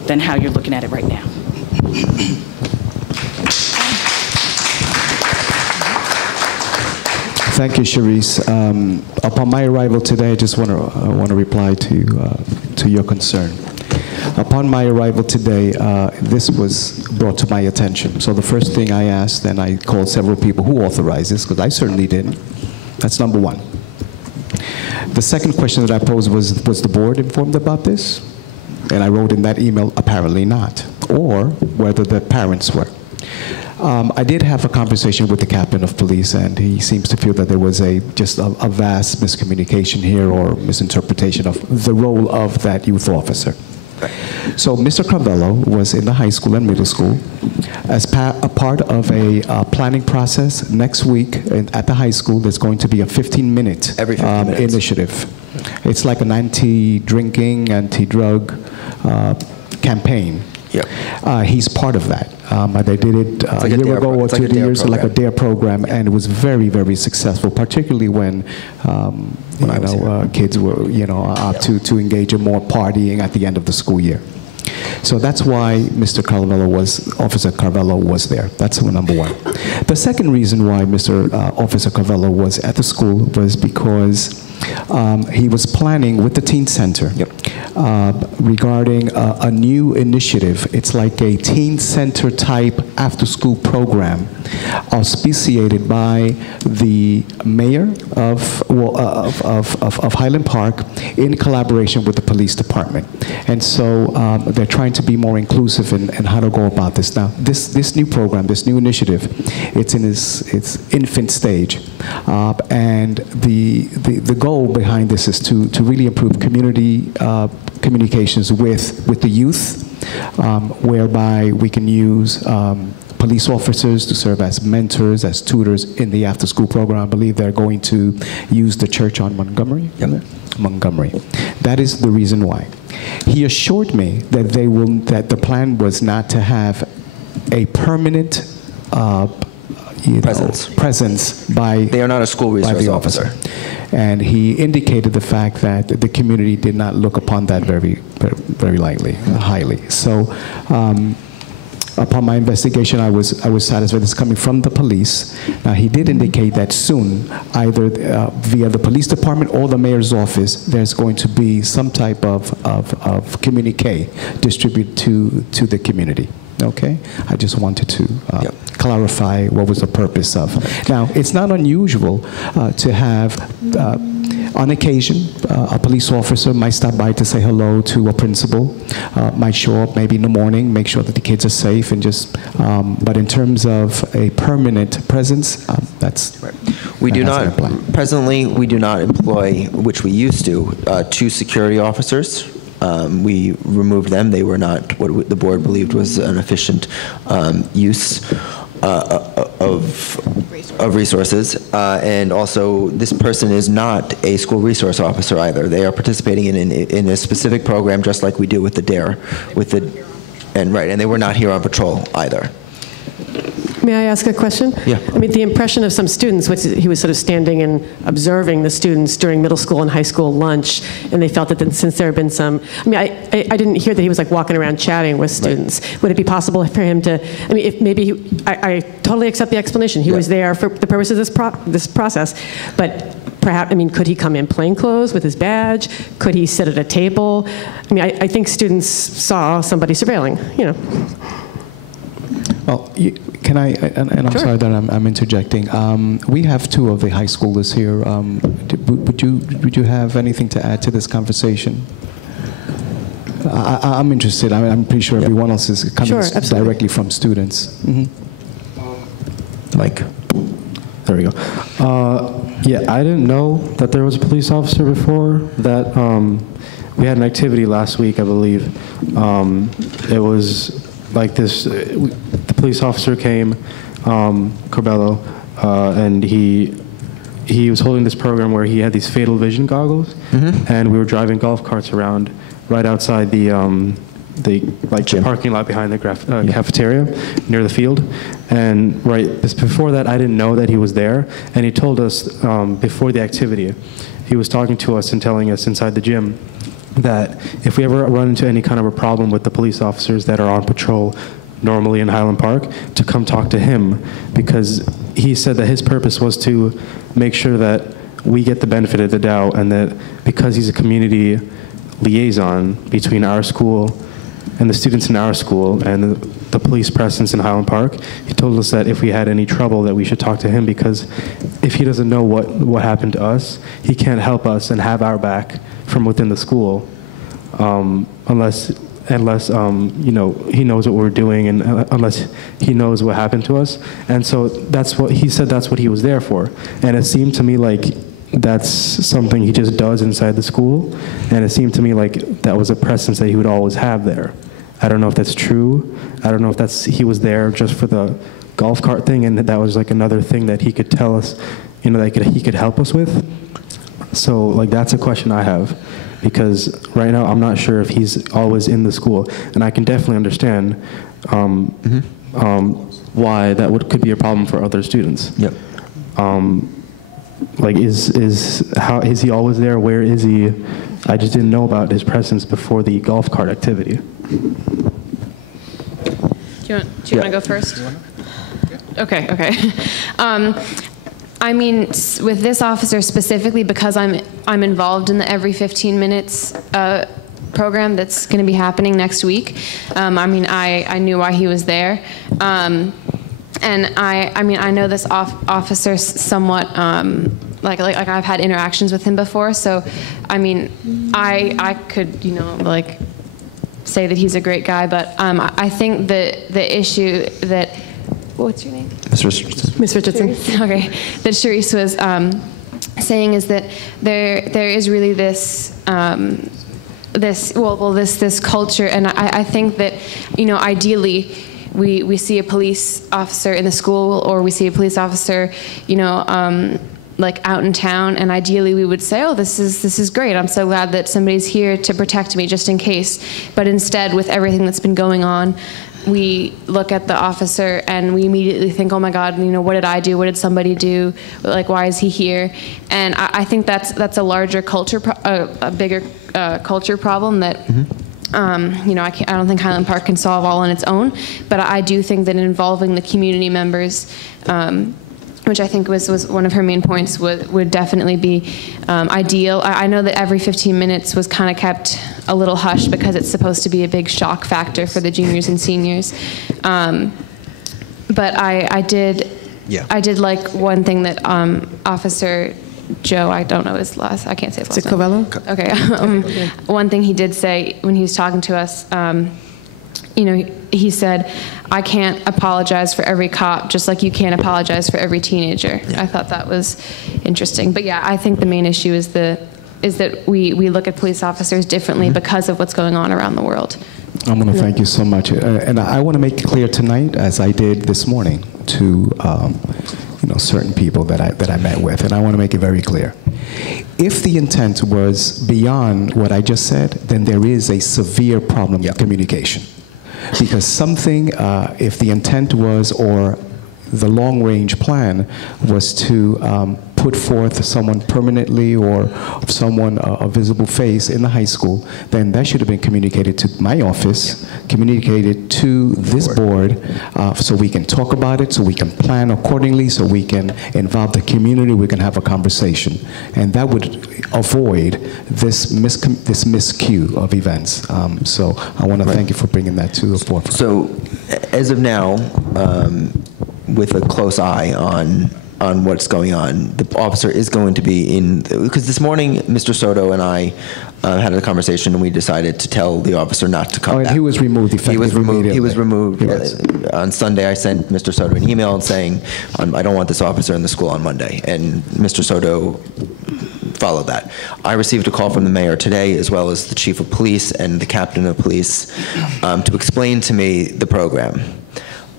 than how you're looking at it right now. Thank you, Sharice. Upon my arrival today, I just want to reply to your concern. Upon my arrival today, this was brought to my attention. So the first thing I asked, and I called several people who authorized this, because I certainly didn't. That's number one. The second question that I posed was the board informed about this? And I wrote in that email, apparently not, or whether the parents were. I did have a conversation with the captain of police, and he seems to feel that there was just a vast miscommunication here or misinterpretation of the role of that youth officer. So Mr. Carvello was in the high school and middle school as a part of a planning process. Next week at the high school, there's going to be a 15-minute initiative. It's like an anti-drinking, anti-drug campaign. Yep. He's part of that. They did it a year ago or 2 years, like a DARE program, and it was very, very successful, particularly when kids were, up to engage in more partying at the end of the school year. So that's why Officer Carvello was there. That's number one. The second reason why Officer Carvello was at the school was because he was planning with the Teen Center regarding a new initiative. It's like a Teen Center type after-school program auspiciated by the mayor of Highland Park in collaboration with the police department. And so they're trying to be more inclusive in how to go about this. Now, this new program, this new initiative, it's in its infant stage. And the goal behind this is to really improve community communications with the youth, whereby we can use police officers to serve as mentors, as tutors in the after-school program. I believe they're going to use the church on Montgomery. Yep. Montgomery. That is the reason why. He assured me that that the plan was not to have a permanent presence by they are not a school resource officer. And he indicated the fact that the community did not look upon that very highly. So upon my investigation, I was satisfied it's coming from the police. Now, he did indicate that soon, either via the police department or the mayor's office, there's going to be some type of communique distributed to the community. Okay? I just wanted to clarify what was the purpose of. Now, it's not unusual to have, on occasion, a police officer might stop by to say hello to a principal, might show up maybe in the morning, make sure that the kids are safe, and just, but in terms of a permanent presence, that's... Right. Presently, we do not employ, which we used to, 2 security officers. We removed them. They were not what the board believed was an efficient use of of resources, and also this person is not a school resource officer either. They are participating in a specific program, just like we do with the DARE, and they were not here on patrol either. May I ask a question? Yeah. I mean, the impression of some students was he was sort of standing and observing the students during middle school and high school lunch, and they felt that since there had been some, I mean, I didn't hear that he was like walking around chatting with students. Right. Would it be possible for him to, I mean, if maybe, I totally accept the explanation. He was there for the purpose of this process, but perhaps, I mean, could he come in plain clothes with his badge? Could he sit at a table? I mean, I think students saw somebody surveilling, you know. Well, can I, and I'm sorry that I'm interjecting. We have two of the high schoolers here. Would you have anything to add to this conversation? I'm interested. I'm pretty sure everyone else is coming directly from students. Mm-hmm. Mike. There we go. Yeah, I didn't know that there was a police officer before that. We had an activity last week, I believe. It was like this, the police officer came, Corbello, and he was holding this program where he had these fatal vision goggles, and we were driving golf carts around right outside the parking lot behind the cafeteria near the field. And before that, I didn't know that he was there, and he told us before the activity, he was talking to us and telling us inside the gym that if we ever run into any kind of a problem with the police officers that are on patrol normally in Highland Park, to come talk to him, because he said that his purpose was to make sure that we get the benefit of the doubt, and that because he's a community liaison between our school and the students in our school and the police presence in Highland Park, he told us that if we had any trouble that we should talk to him, because if he doesn't know what happened to us, he can't help us and have our back from within the school, unless you know, he knows what we're doing, and unless he knows what happened to us. And so that's what he said, that's what he was there for. And it seemed to me like that's something he just does inside the school, and it seemed to me like that was a presence that he would always have there. I don't know if that's true. I don't know if he was there just for the golf cart thing, and that was like another thing that he could tell us, you know, that he could help us with. So like that's a question I have, because right now I'm not sure if he's always in the school, and I can definitely understand why that could be a problem for other students. Yep. Like is he always there? Where is he? I just didn't know about his presence before the golf cart activity. Do you want to go first? Okay. I mean, with this officer specifically, because I'm involved in the every 15 minutes program that's going to be happening next week. I mean, I knew why he was there, and I mean, I know this officer somewhat. Like I've had interactions with him before, so I mean, I could, you know, like say that he's a great guy, but I think the issue that, what's your name? Ms. Richardson. Ms. Richardson. Okay, that Charisse was saying is that there is really this this culture, and I think that, you know, ideally we see a police officer in the school, or we see a police officer, you know, like out in town, and ideally we would say, oh, this is great, I'm so glad that somebody's here to protect me just in case. But instead, with everything that's been going on, we look at the officer and we immediately think, oh my God, you know, what did I do? What did somebody do? Like, why is he here? And I think that's a larger culture, a bigger culture problem that, you know, I don't think Highland Park can solve all on its own, but I do think that involving the community members, which I think was one of her main points, would definitely be ideal. I know that every 15 minutes was kind of kept a little hush because it's supposed to be a big shock factor for the juniors and seniors. But I did like one thing that Officer Joe, I don't know his last, I can't say his last name. Covello? Okay. One thing he did say when he was talking to us, you know, he said, I can't apologize for every cop, just like you can't apologize for every teenager. Yeah. I thought that was interesting. But yeah, I think the main issue is that we look at police officers differently because of what's going on around the world. I'm going to thank you so much. And I want to make it clear tonight, as I did this morning, to certain people that I met with, and I want to make it very clear. If the intent was beyond what I just said, then there is a severe problem with communication. Because something, if the intent was, or the long-range plan was to put forth someone permanently or someone, a visible face in the high school, then that should have been communicated to my office, communicated to this board, so we can talk about it, so we can plan accordingly, so we can involve the community, we can have a conversation. And that would avoid this miscue of events. So I want to thank you for bringing that to the forefront. So as of now, with a close eye on what's going on, the officer is going to be in, because this morning Mr. Soto and I had a conversation and we decided to tell the officer not to come back. He was removed effectively. He was removed. On Sunday I sent Mr. Soto an email saying, I don't want this officer in the school on Monday, and Mr. Soto followed that. I received a call from the mayor today, as well as the chief of police and the captain of police, to explain to me the program.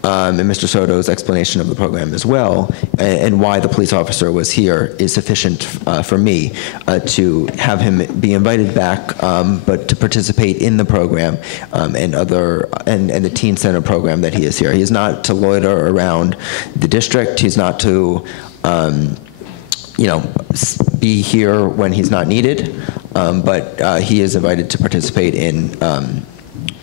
And Mr. Soto's explanation of the program as well, and why the police officer was here, is sufficient for me to have him be invited back, but to participate in the program and the teen center program that he is here. He is not to loiter around the district. He's not to be here when he's not needed, but he is invited to participate in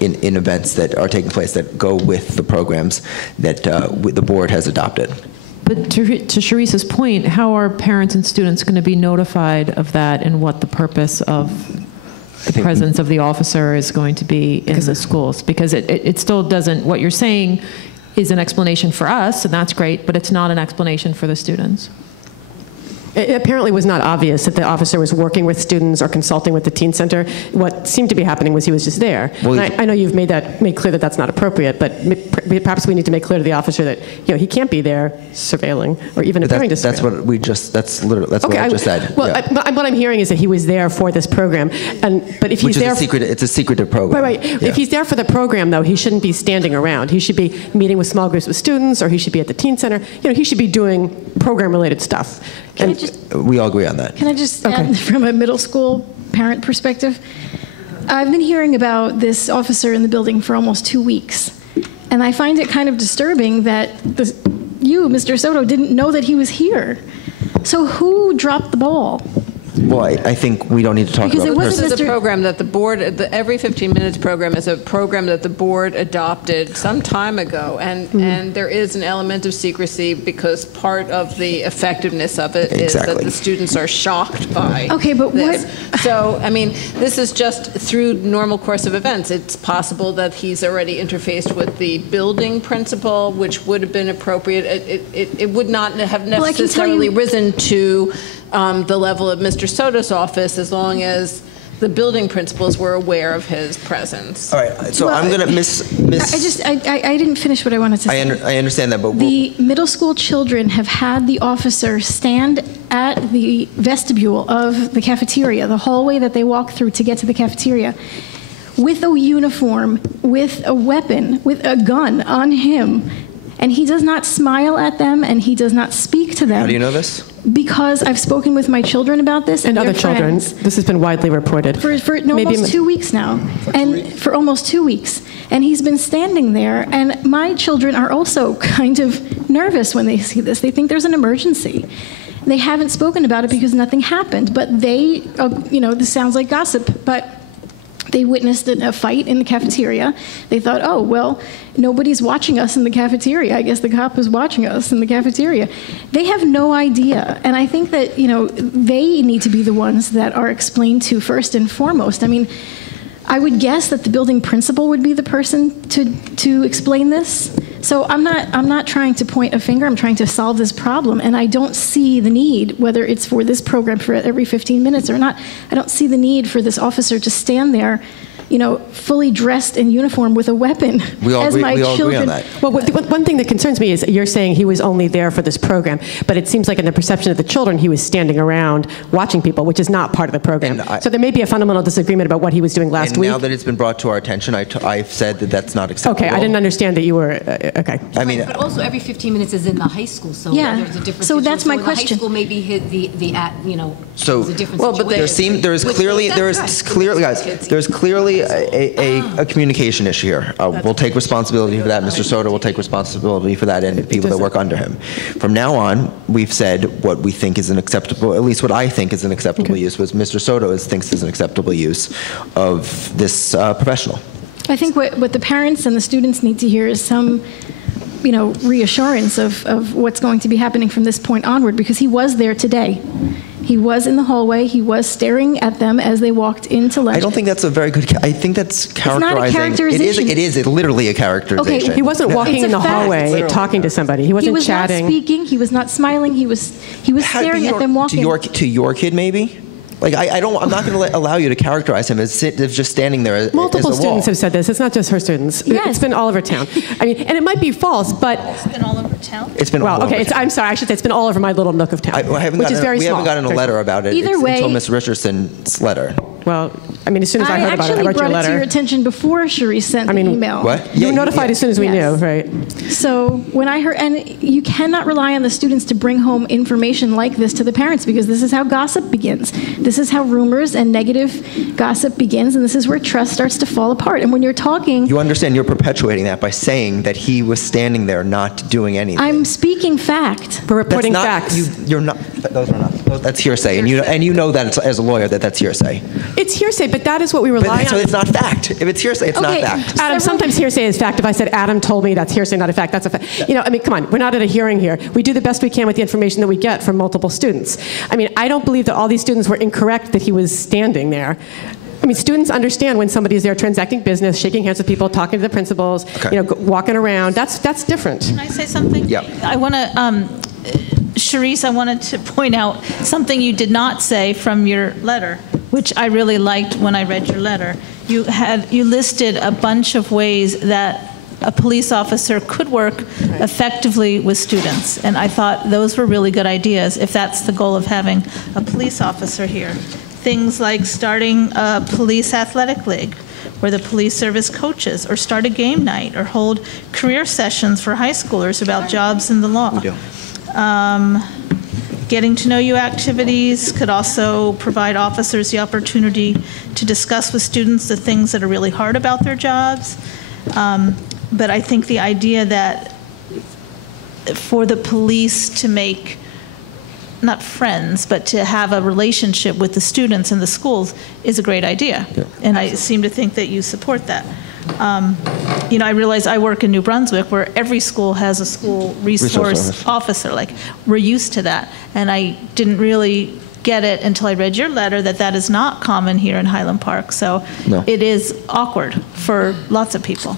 events that are taking place that go with the programs that the board has adopted. But to Sharice's point, how are parents and students going to be notified of that, and what the purpose of the presence of the officer is going to be in the schools? Because it still doesn't, what you're saying is an explanation for us, and that's great, but it's not an explanation for the students. It apparently was not obvious that the officer was working with students or consulting with the teen center. What seemed to be happening was he was just there. Well, I know you've made clear that that's not appropriate, but perhaps we need to make clear to the officer that he can't be there surveilling or even appearing to surveil. That's what we just. That's literally what I just said. Well, yeah. What I'm hearing is that he was there for this program, but if he's there, it's a secretive program. Right. Yeah. If he's there for the program, though, he shouldn't be standing around. He should be meeting with small groups of students, or he should be at the teen center. He should be doing program-related stuff. We all agree on that. Can I just add, from a middle school parent perspective? I've been hearing about this officer in the building for almost 2 weeks, and I find it kind of disturbing that you, Mr. Soto, didn't know that he was here. So who dropped the ball? Well, I think we don't need to talk about it. This is a program that the board, the Every 15 Minutes program is a program that the board adopted some time ago, and there is an element of secrecy because part of the effectiveness of it is that the students are shocked by this. So, I mean, this is just through normal course of events. It's possible that he's already interfaced with the building principal, which would have been appropriate. It would not have necessarily risen to the level of Mr. Soto's office, as long as the building principals were aware of his presence. All right, so I'm going to I didn't finish what I wanted to say. I understand that, but the middle school children have had the officer stand at the vestibule of the cafeteria, the hallway that they walk through to get to the cafeteria, with a uniform, with a weapon, with a gun on him. And he does not smile at them, and he does not speak to them. How do you know this? Because I've spoken with my children about this and other children. This has been widely reported. For almost 2 weeks now. For almost 2 weeks. And he's been standing there, and my children are also kind of nervous when they see this. They think there's an emergency. They haven't spoken about it because nothing happened, but they, this sounds like gossip, but they witnessed a fight in the cafeteria. They thought, oh, well, nobody's watching us in the cafeteria. I guess the cop is watching us in the cafeteria. They have no idea. And I think that, they need to be the ones that are explained to first and foremost. I mean, I would guess that the building principal would be the person to explain this. So I'm not trying to point a finger. I'm trying to solve this problem, and I don't see the need, whether it's for this program for every 15 minutes or not. I don't see the need for this officer to stand there fully dressed in uniform with a weapon We all as agree- my we all agree children. on that. Well, one thing that concerns me is you're saying he was only there for this program, but it seems like in the perception of the children, he was standing around watching people, which is not part of the program. So there may be a fundamental disagreement about what he was doing last And week. now that it's been brought to our attention, I've said that that's not acceptable. Okay, I didn't understand that you were, okay. I mean, But also every 15 minutes is in the high school, so Yeah. there's a difference. So that's my in question. The high school maybe hit So, there's a different well, but situation. there's clearly, guys, there's clearly a communication issue here. We'll take responsibility for that. Mr. Soto will take responsibility for that, and the people that work under him. From now on, we've said what we think is an acceptable, at least what I think is an acceptable use, was Mr. Soto thinks is an acceptable use of this professional. I think what the parents and the students need to hear is some, reassurance of what's going to be happening from this point onward, because he was there today. He was in the hallway. He was staring at them as they walked into lunch. I don't think that's a very good. I think that's characterizing. It's not a characterization. It is literally a characterization. Okay, He wasn't walking It's in a the fact. hallway talking to somebody. He wasn't chatting. He was not speaking. He was not smiling. He was staring at them walking. To your kid, maybe. Like I'm not going to allow you to characterize him as just standing there as Multiple as a students wall. have said this. It's not just her students. Yes. It's been all over town. I mean, and it might be false, but It's been all over town. It's been all over okay. town. I'm sorry. I should say it's been all over my little nook of town, which is very we small. haven't gotten a letter about it Either way- until Ms. Richardson's letter. Well, I mean, as soon as I heard about it, I actually wrote you a brought it to your letter. attention before Cherie sent the email. What? You were notified as soon as we knew, Yes. right? So when I heard, and you cannot rely on the students to bring home information like this to the parents, because this is how gossip begins. This is how rumors and negative gossip begins, and this is where trust starts to fall apart. And when you're talking, You understand you're perpetuating that by saying that he was standing there not doing anything. I'm speaking fact. We're reporting That's not, facts. You're not. Those are not. That's hearsay, and you know that as a lawyer that that's hearsay. It's hearsay, but that is what we rely So on. it's not fact. If it's hearsay, it's not Okay. fact. Adam, sometimes hearsay is fact. If I said Adam told me, that's hearsay, not a fact. That's a fact. I mean, come on. We're not at a hearing here. We do the best we can with the information that we get from multiple students. I mean, I don't believe that all these students were incorrect that he was standing there. I mean, students understand when somebody is there transacting business, shaking hands with people, talking to the principals, walking around. That's different. Can I say something? Yeah. I want to, Charisse, I wanted to point out something you did not say from your letter, which I really liked when I read your letter. You listed a bunch of ways that a police officer could work effectively with students, and I thought those were really good ideas if that's the goal of having a police officer here. Things like starting a police athletic league where the police service coaches, or start a game night, or hold career sessions for high schoolers about jobs in the law. We do. Getting to know you activities could also provide officers the opportunity to discuss with students the things that are really hard about their jobs. But I think the idea that for the police to make, not friends, but to have a relationship with the students in the schools is a great idea. Yeah. And I seem to think that you support that. I realize I work in New Brunswick where every school has a school resource officer. Like, we're used to that. And I didn't really get it until I read your letter that is not common here in Highland Park. So No. it is awkward for lots of people,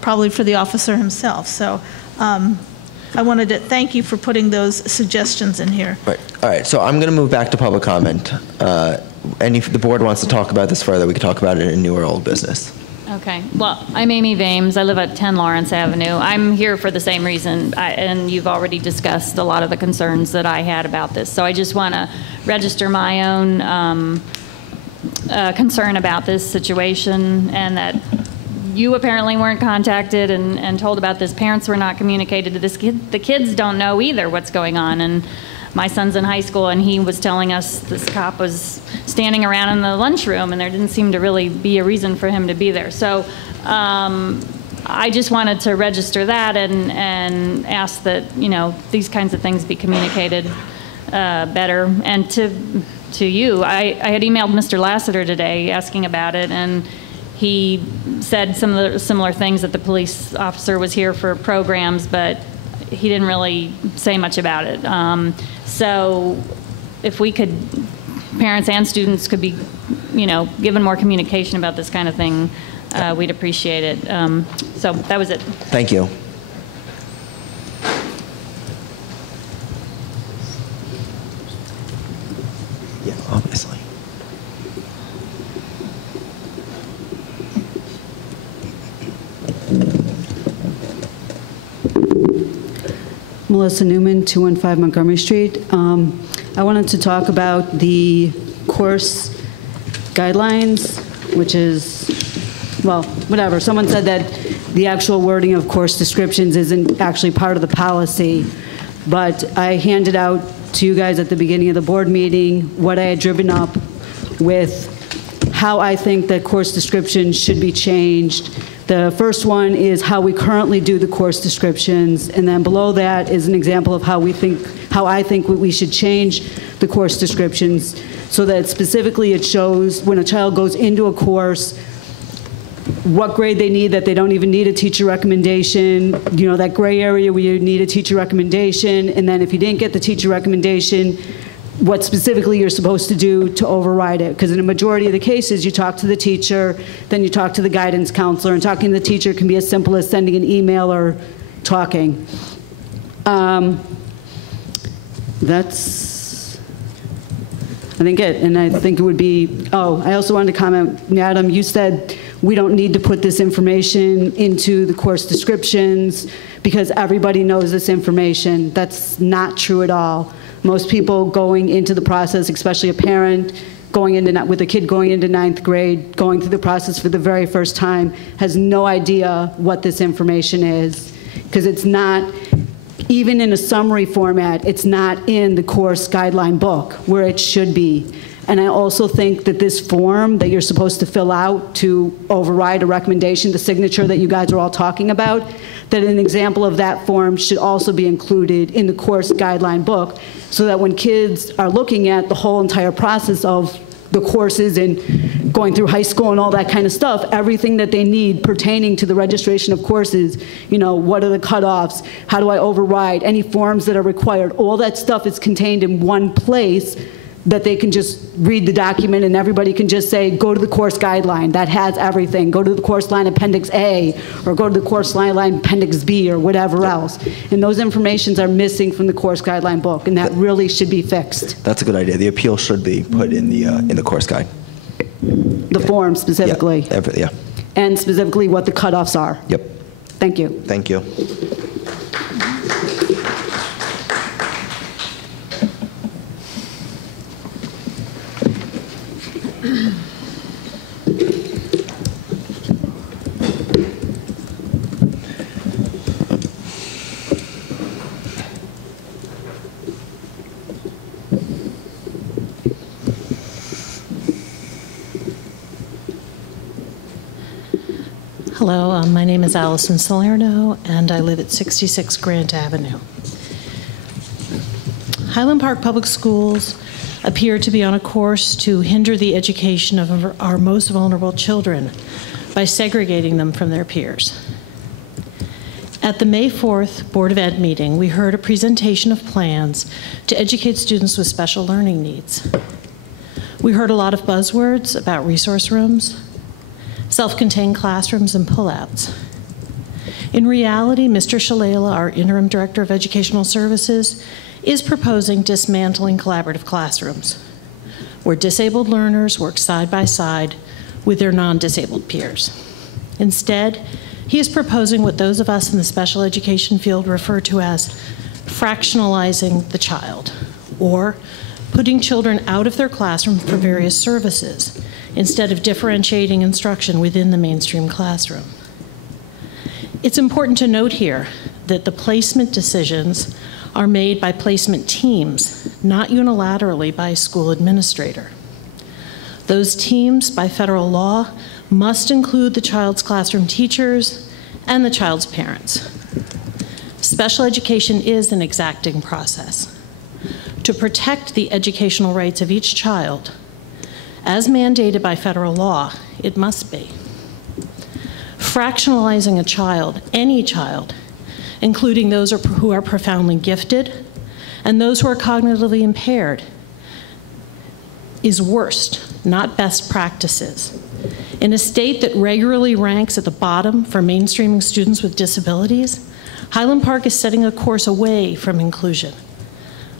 probably for the officer himself. So I wanted to thank you for putting those suggestions in here. Right. All right. So I'm going to move back to public comment. And if the board wants to talk about this further, we can talk about it in new or old business. Okay. Well, I'm Amy Vames. I live at 10 Lawrence Avenue. I'm here for the same reason, and you've already discussed a lot of the concerns that I had about this. So I just want to register my own concern about this situation, and that you apparently weren't contacted and told about this. Parents were not communicated to this kid. The kids don't know either what's going on. And my son's in high school, and he was telling us this cop was standing around in the lunchroom, and there didn't seem to really be a reason for him to be there. So I just wanted to register that and ask that, these kinds of things be communicated better. And to you, I had emailed Mr. Lassiter today asking about it, and he said some of the similar things, that the police officer was here for programs, but he didn't really say much about it. So if we could, parents and students could be, given more communication about this kind of thing, we'd appreciate it. So that was it. Thank you. Yeah, obviously. Melissa Newman, 215 Montgomery Street. I wanted to talk about the course guidelines, which is, well, whatever. Someone said that the actual wording of course descriptions isn't actually part of the policy, but I handed out to you guys at the beginning of the board meeting what I had driven up with how I think that course descriptions should be changed. The first one is how we currently do the course descriptions, and then below that is an example of how I think we should change the course descriptions so that specifically it shows when a child goes into a course what grade they need, that they don't even need a teacher recommendation, you know, that gray area where you need a teacher recommendation, and then if you didn't get the teacher recommendation, what specifically you're supposed to do to override it. Because in a majority of the cases, you talk to the teacher, then you talk to the guidance counselor, and talking to the teacher can be as simple as sending an email or talking. That's, I think, it. And I think it would be, oh, I also wanted to comment, Madam, you said we don't need to put this information into the course descriptions because everybody knows this information. That's not true at all. Most people going into the process, especially a parent going into, with a kid going into 9th grade, going through the process for the very first time, has no idea what this information is, because it's not, even in a summary format, it's not in the course guideline book where it should be. And I also think that this form that you're supposed to fill out to override a recommendation, the signature that you guys are all talking about, that an example of that form should also be included in the course guideline book so that when kids are looking at the whole entire process of the courses and going through high school and all that kind of stuff, everything that they need pertaining to the registration of courses, you know, what are the cutoffs, how do I override, any forms that are required, all that stuff is contained in one place that they can just read the document and everybody can just say, go to the course guideline, that has everything. Go to the course line appendix A, or go to the course line appendix B, or whatever else. And those informations are missing from the course guideline book, and that really should be fixed. That's a good idea. The appeal should be put in the course guide. The form specifically. Yeah. And specifically what the cutoffs are. Yep. Thank you. Thank you. Hello, my name is Allison Salerno, and I live at 66 Grant Avenue. Highland Park Public Schools appear to be on a course to hinder the education of our most vulnerable children by segregating them from their peers. At the May 4th Board of Ed meeting, we heard a presentation of plans to educate students with special learning needs. We heard a lot of buzzwords about resource rooms, self-contained classrooms, and pullouts. In reality, Mr. Shalala, our Interim Director of Educational Services, is proposing dismantling collaborative classrooms, where disabled learners work side by side with their non-disabled peers. Instead, he is proposing what those of us in the special education field refer to as fractionalizing the child, or putting children out of their classroom for various services, instead of differentiating instruction within the mainstream classroom. It's important to note here that the placement decisions are made by placement teams, not unilaterally by a school administrator. Those teams, by federal law, must include the child's classroom teachers and the child's parents. Special education is an exacting process. To protect the educational rights of each child, as mandated by federal law, it must be. Fractionalizing a child, any child, including those who are profoundly gifted and those who are cognitively impaired, is worst, not best practices. In a state that regularly ranks at the bottom for mainstreaming students with disabilities, Highland Park is setting a course away from inclusion.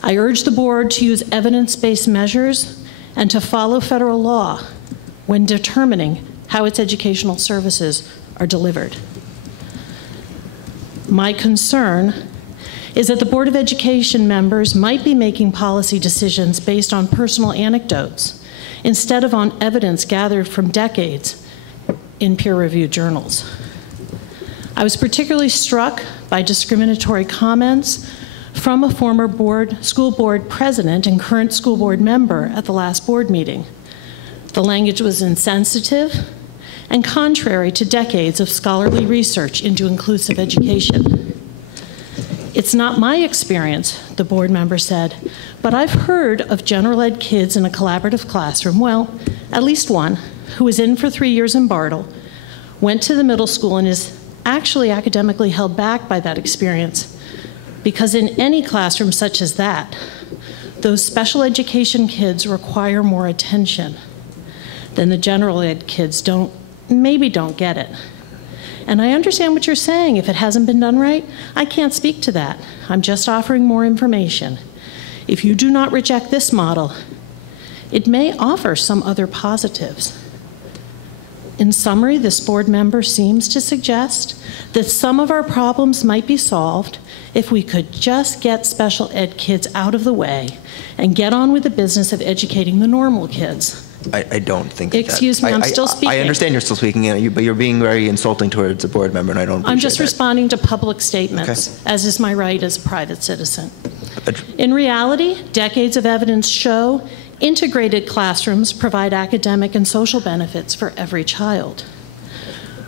I urge the board to use evidence-based measures and to follow federal law when determining how its educational services are delivered. My concern is that the Board of Education members might be making policy decisions based on personal anecdotes instead of on evidence gathered from decades in peer-reviewed journals. I was particularly struck by discriminatory comments from a former school board president and current school board member at the last board meeting. The language was insensitive and contrary to decades of scholarly research into inclusive education. It's not my experience, the board member said, but I've heard of general ed kids in a collaborative classroom, well, at least one, who was in for 3 years in Bartle, went to the middle school and is actually academically held back by that experience, because in any classroom such as that, those special education kids require more attention than the general ed kids maybe don't get it. And I understand what you're saying. If it hasn't been done right, I can't speak to that. I'm just offering more information. If you do not reject this model, it may offer some other positives. In summary, this board member seems to suggest that some of our problems might be solved if we could just get special ed kids out of the way and get on with the business of educating the normal kids. I don't think Excuse me, I'm still speaking. I understand you're still speaking, but you're being very insulting towards a board member, and I don't appreciate I'm just that. responding to public statements, as is my right as a private citizen. In reality, decades of evidence show integrated classrooms provide academic and social benefits for every child.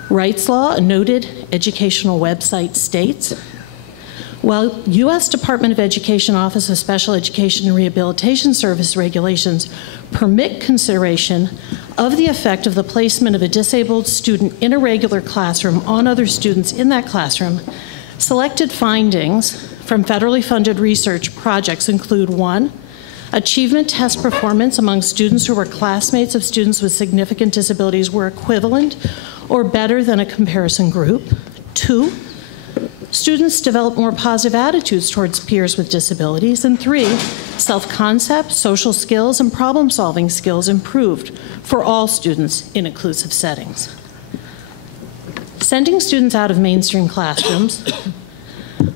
Rights Law, a noted educational website, states, while U.S. Department of Education Office of Special Education and Rehabilitation Service regulations permit consideration of the effect of the placement of a disabled student in a regular classroom on other students in that classroom, selected findings from federally funded research projects include: 1, achievement test performance among students who were classmates of students with significant disabilities were equivalent or better than a comparison group; 2, students develop more positive attitudes towards peers with disabilities; and 3, self-concept, social skills, and problem-solving skills improved for all students in inclusive settings. Sending students out of mainstream classrooms,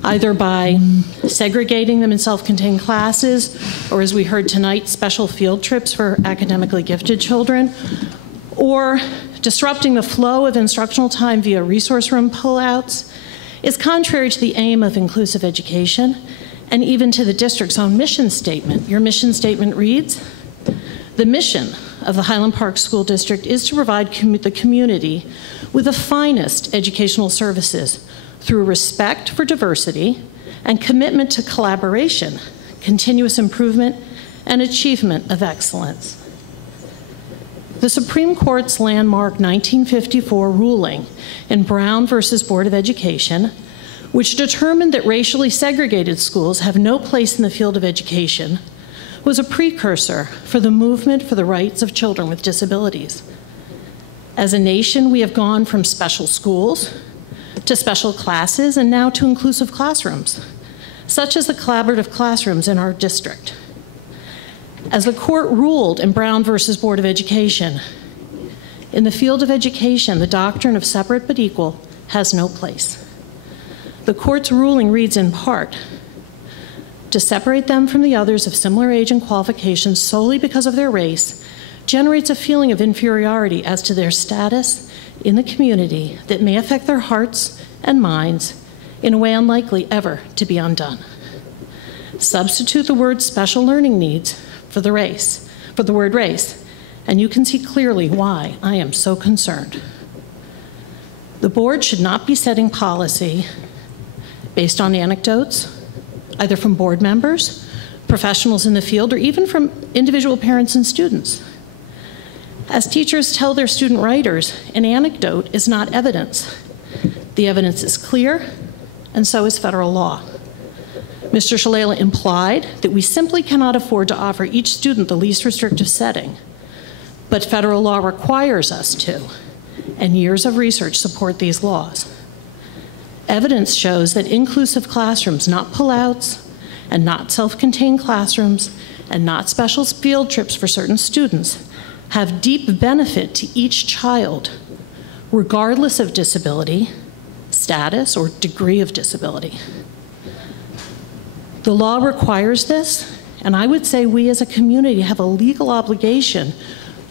either by segregating them in self-contained classes, or as we heard tonight, special field trips for academically gifted children, or disrupting the flow of instructional time via resource room pullouts, is contrary to the aim of inclusive education and even to the district's own mission statement. Your mission statement reads, "The mission of the Highland Park School District is to provide the community with the finest educational services through respect for diversity and commitment to collaboration, continuous improvement, and achievement of excellence." The Supreme Court's landmark 1954 ruling in Brown versus Board of Education, which determined that racially segregated schools have no place in the field of education, was a precursor for the movement for the rights of children with disabilities. As a nation, we have gone from special schools to special classes and now to inclusive classrooms, such as the collaborative classrooms in our district. As the court ruled in Brown versus Board of Education, in the field of education, the doctrine of separate but equal has no place. The court's ruling reads in part, to separate them from the others of similar age and qualifications solely because of their race generates a feeling of inferiority as to their status in the community that may affect their hearts and minds in a way unlikely ever to be undone. Substitute the word special learning needs for the word race, and you can see clearly why I am so concerned. The board should not be setting policy based on anecdotes, either from board members, professionals in the field, or even from individual parents and students. As teachers tell their student writers, an anecdote is not evidence. The evidence is clear, and so is federal law. Mr. Shalala implied that we simply cannot afford to offer each student the least restrictive setting, but federal law requires us to, and years of research support these laws. Evidence shows that inclusive classrooms, not pullouts, and not self-contained classrooms, and not special field trips for certain students, have deep benefit to each child, regardless of disability, status, or degree of disability. The law requires this, and I would say we as a community have a legal obligation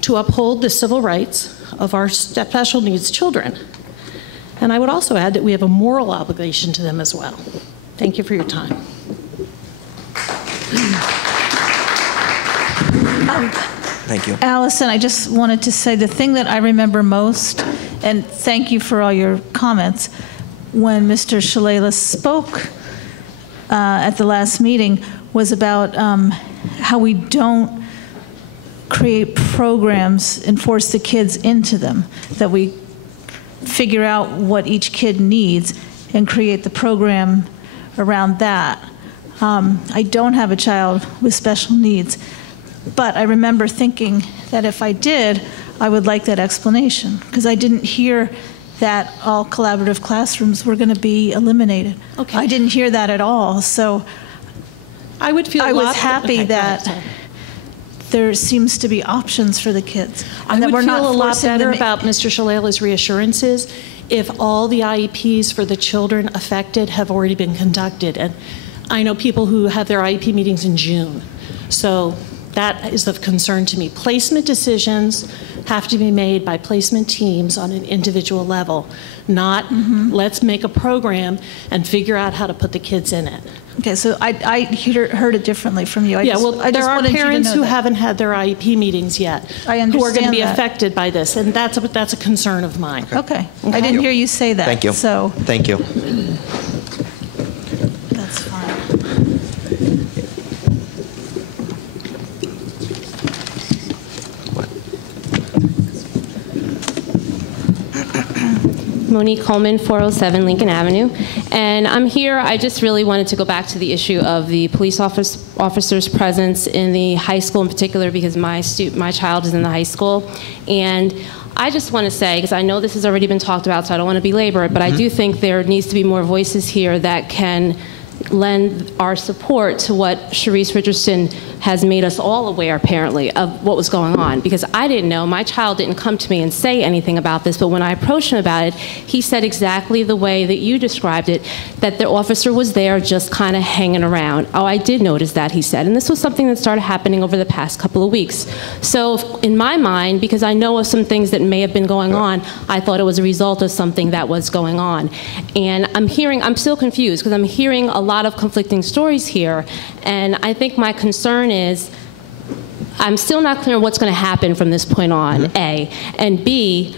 to uphold the civil rights of our special needs children. And I would also add that we have a moral obligation to them as well. Thank you for your time. Thank you. Allison, I just wanted to say the thing that I remember most, and thank you for all your comments, when Mr. Shalala spoke at the last meeting was about how we don't create programs and force the kids into them, that we figure out what each kid needs and create the program around that. I don't have a child with special needs, but I remember thinking that if I did, I would like that explanation, because I didn't hear that all collaborative classrooms were going to be eliminated. Okay. I didn't hear that at all, so I was happy that there seems to be options for the kids. I would feel a lot better about Mr. Shalala's reassurances if all the IEPs for the children affected have already been conducted. And I know people who have their IEP meetings in June. So that is of concern to me. Placement decisions have to be made by placement teams on an individual level, not let's make a program and figure out how to put the kids in it. Okay, so I heard it differently from you. There are parents who haven't had their IEP meetings yet who are going to be affected by this, and that's a concern of mine. Okay. I didn't hear you say that. Thank you. So thank you. That's fine. Monique Coleman, 407 Lincoln Avenue. And I'm here, I just really wanted to go back to the issue of the police officers' presence in the high school in particular, because my child is in the high school. And I just want to say, because I know this has already been talked about, so I don't want to belabor it, but I do think there needs to be more voices here that can lend our support to what Sharice Richardson has made us all aware, apparently, of what was going on. Because I didn't know, my child didn't come to me and say anything about this, but when I approached him about it, he said exactly the way that you described it, that the officer was there just kind of hanging around. Oh, I did notice that, he said, and this was something that started happening over the past couple of weeks. So in my mind, because I know of some things that may have been going on, I thought it was a result of something that was going on. And I'm still confused, because I'm hearing a lot of conflicting stories here, and I think my concern is I'm still not clear on what's going to happen from this point on, A, and B,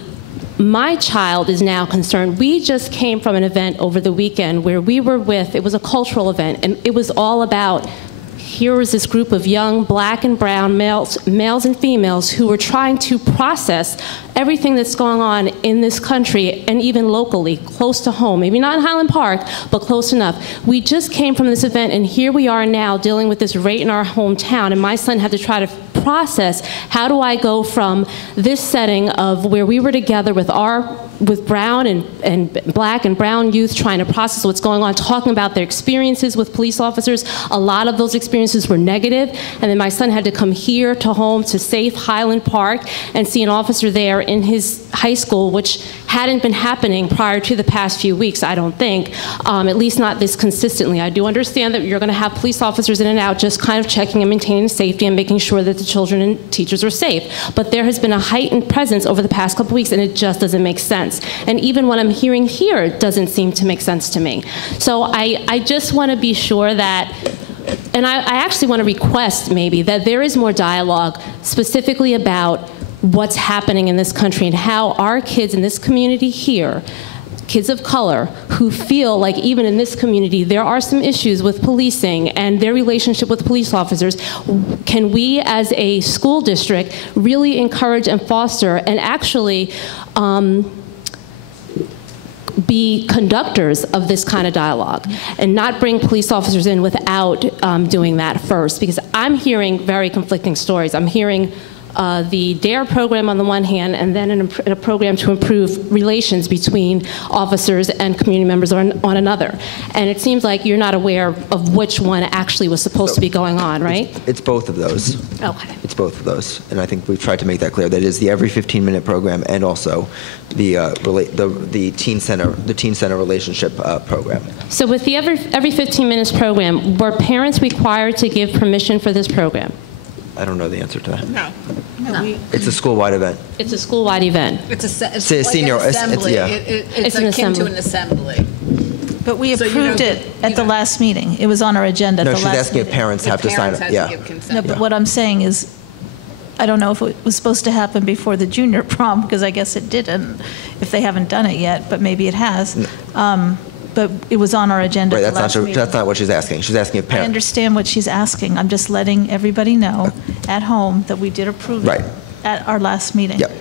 my child is now concerned. We just came from an event over the weekend where we were it was a cultural event, and it was all about, here was this group of young black and brown males and females who were trying to process everything that's going on in this country and even locally, close to home. Maybe not in Highland Park, but close enough. We just came from this event, and here we are now dealing with this right in our hometown, and my son had to try to process, how do I go from this setting of where we were together with brown and black and brown youth trying to process what's going on, talking about their experiences with police officers. A lot of those experiences were negative, and then my son had to come here to home to safe Highland Park and see an officer there in his high school, which hadn't been happening prior to the past few weeks, I don't think, at least not this consistently. I do understand that you're going to have police officers in and out just kind of checking and maintaining safety and making sure that the children and teachers are safe. But there has been a heightened presence over the past couple weeks, and it just doesn't make sense. And even what I'm hearing here, it doesn't seem to make sense to me. So I just want to be sure that, and I actually want to request maybe that there is more dialogue specifically about what's happening in this country and how our kids in this community here, kids of color, who feel like even in this community there are some issues with policing and their relationship with police officers. Can we as a school district really encourage and foster and actually be conductors of this kind of dialogue and not bring police officers in without doing that first? Because I'm hearing very conflicting stories. I'm hearing the DARE program on the one hand, and then a program to improve relations between officers and community members on another. And it seems like you're not aware of which one actually was supposed to be going on, right? It's both of those. Okay. It's both of those, and I think we've tried to make that clear. That is the every 15-minute program, and also the teen center relationship program. So with the every 15 minutes program, were parents required to give permission for this program? I don't know the answer to that. No. It's a school-wide event. It's a school-wide event. It's like senior, an assembly. yeah. It's an akin to assembly. an assembly. But we approved it at the last meeting. It was on our agenda at No, the she's last asking if meeting. parents have to sign up. Yeah. No, but what I'm saying is, I don't know if it was supposed to happen before the junior prom, because I guess it didn't, if they haven't done it yet, but maybe it has. But it was on our agenda Right, at the last meeting. that's not what she's asking. She's asking if I parents. understand what she's asking. I'm just letting everybody know at home that we did approve Right. it at our last meeting. Yep.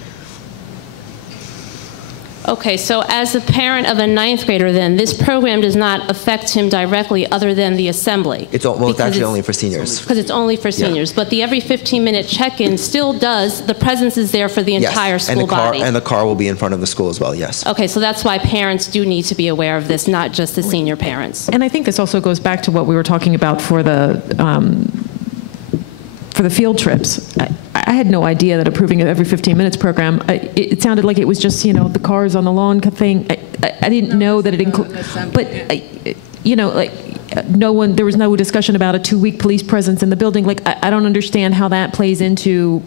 Okay, so as a parent of a 9th grader then, this program does not affect him directly other than the assembly? It's actually only for seniors. Because it's only for seniors. But the every 15-minute check-in still does, the presence is there for the entire Yes, school body? and the car will be in front of the school as well, yes. Okay, so that's why parents do need to be aware of this, not just the senior parents. And I think this also goes back to what we were talking about for the field trips. I had no idea that approving an every 15 minutes program, it sounded like it was just, the cars on the lawn thing. I didn't know that it included, but, there was no discussion about a 2-week police presence in the building. Like, I don't understand how that plays into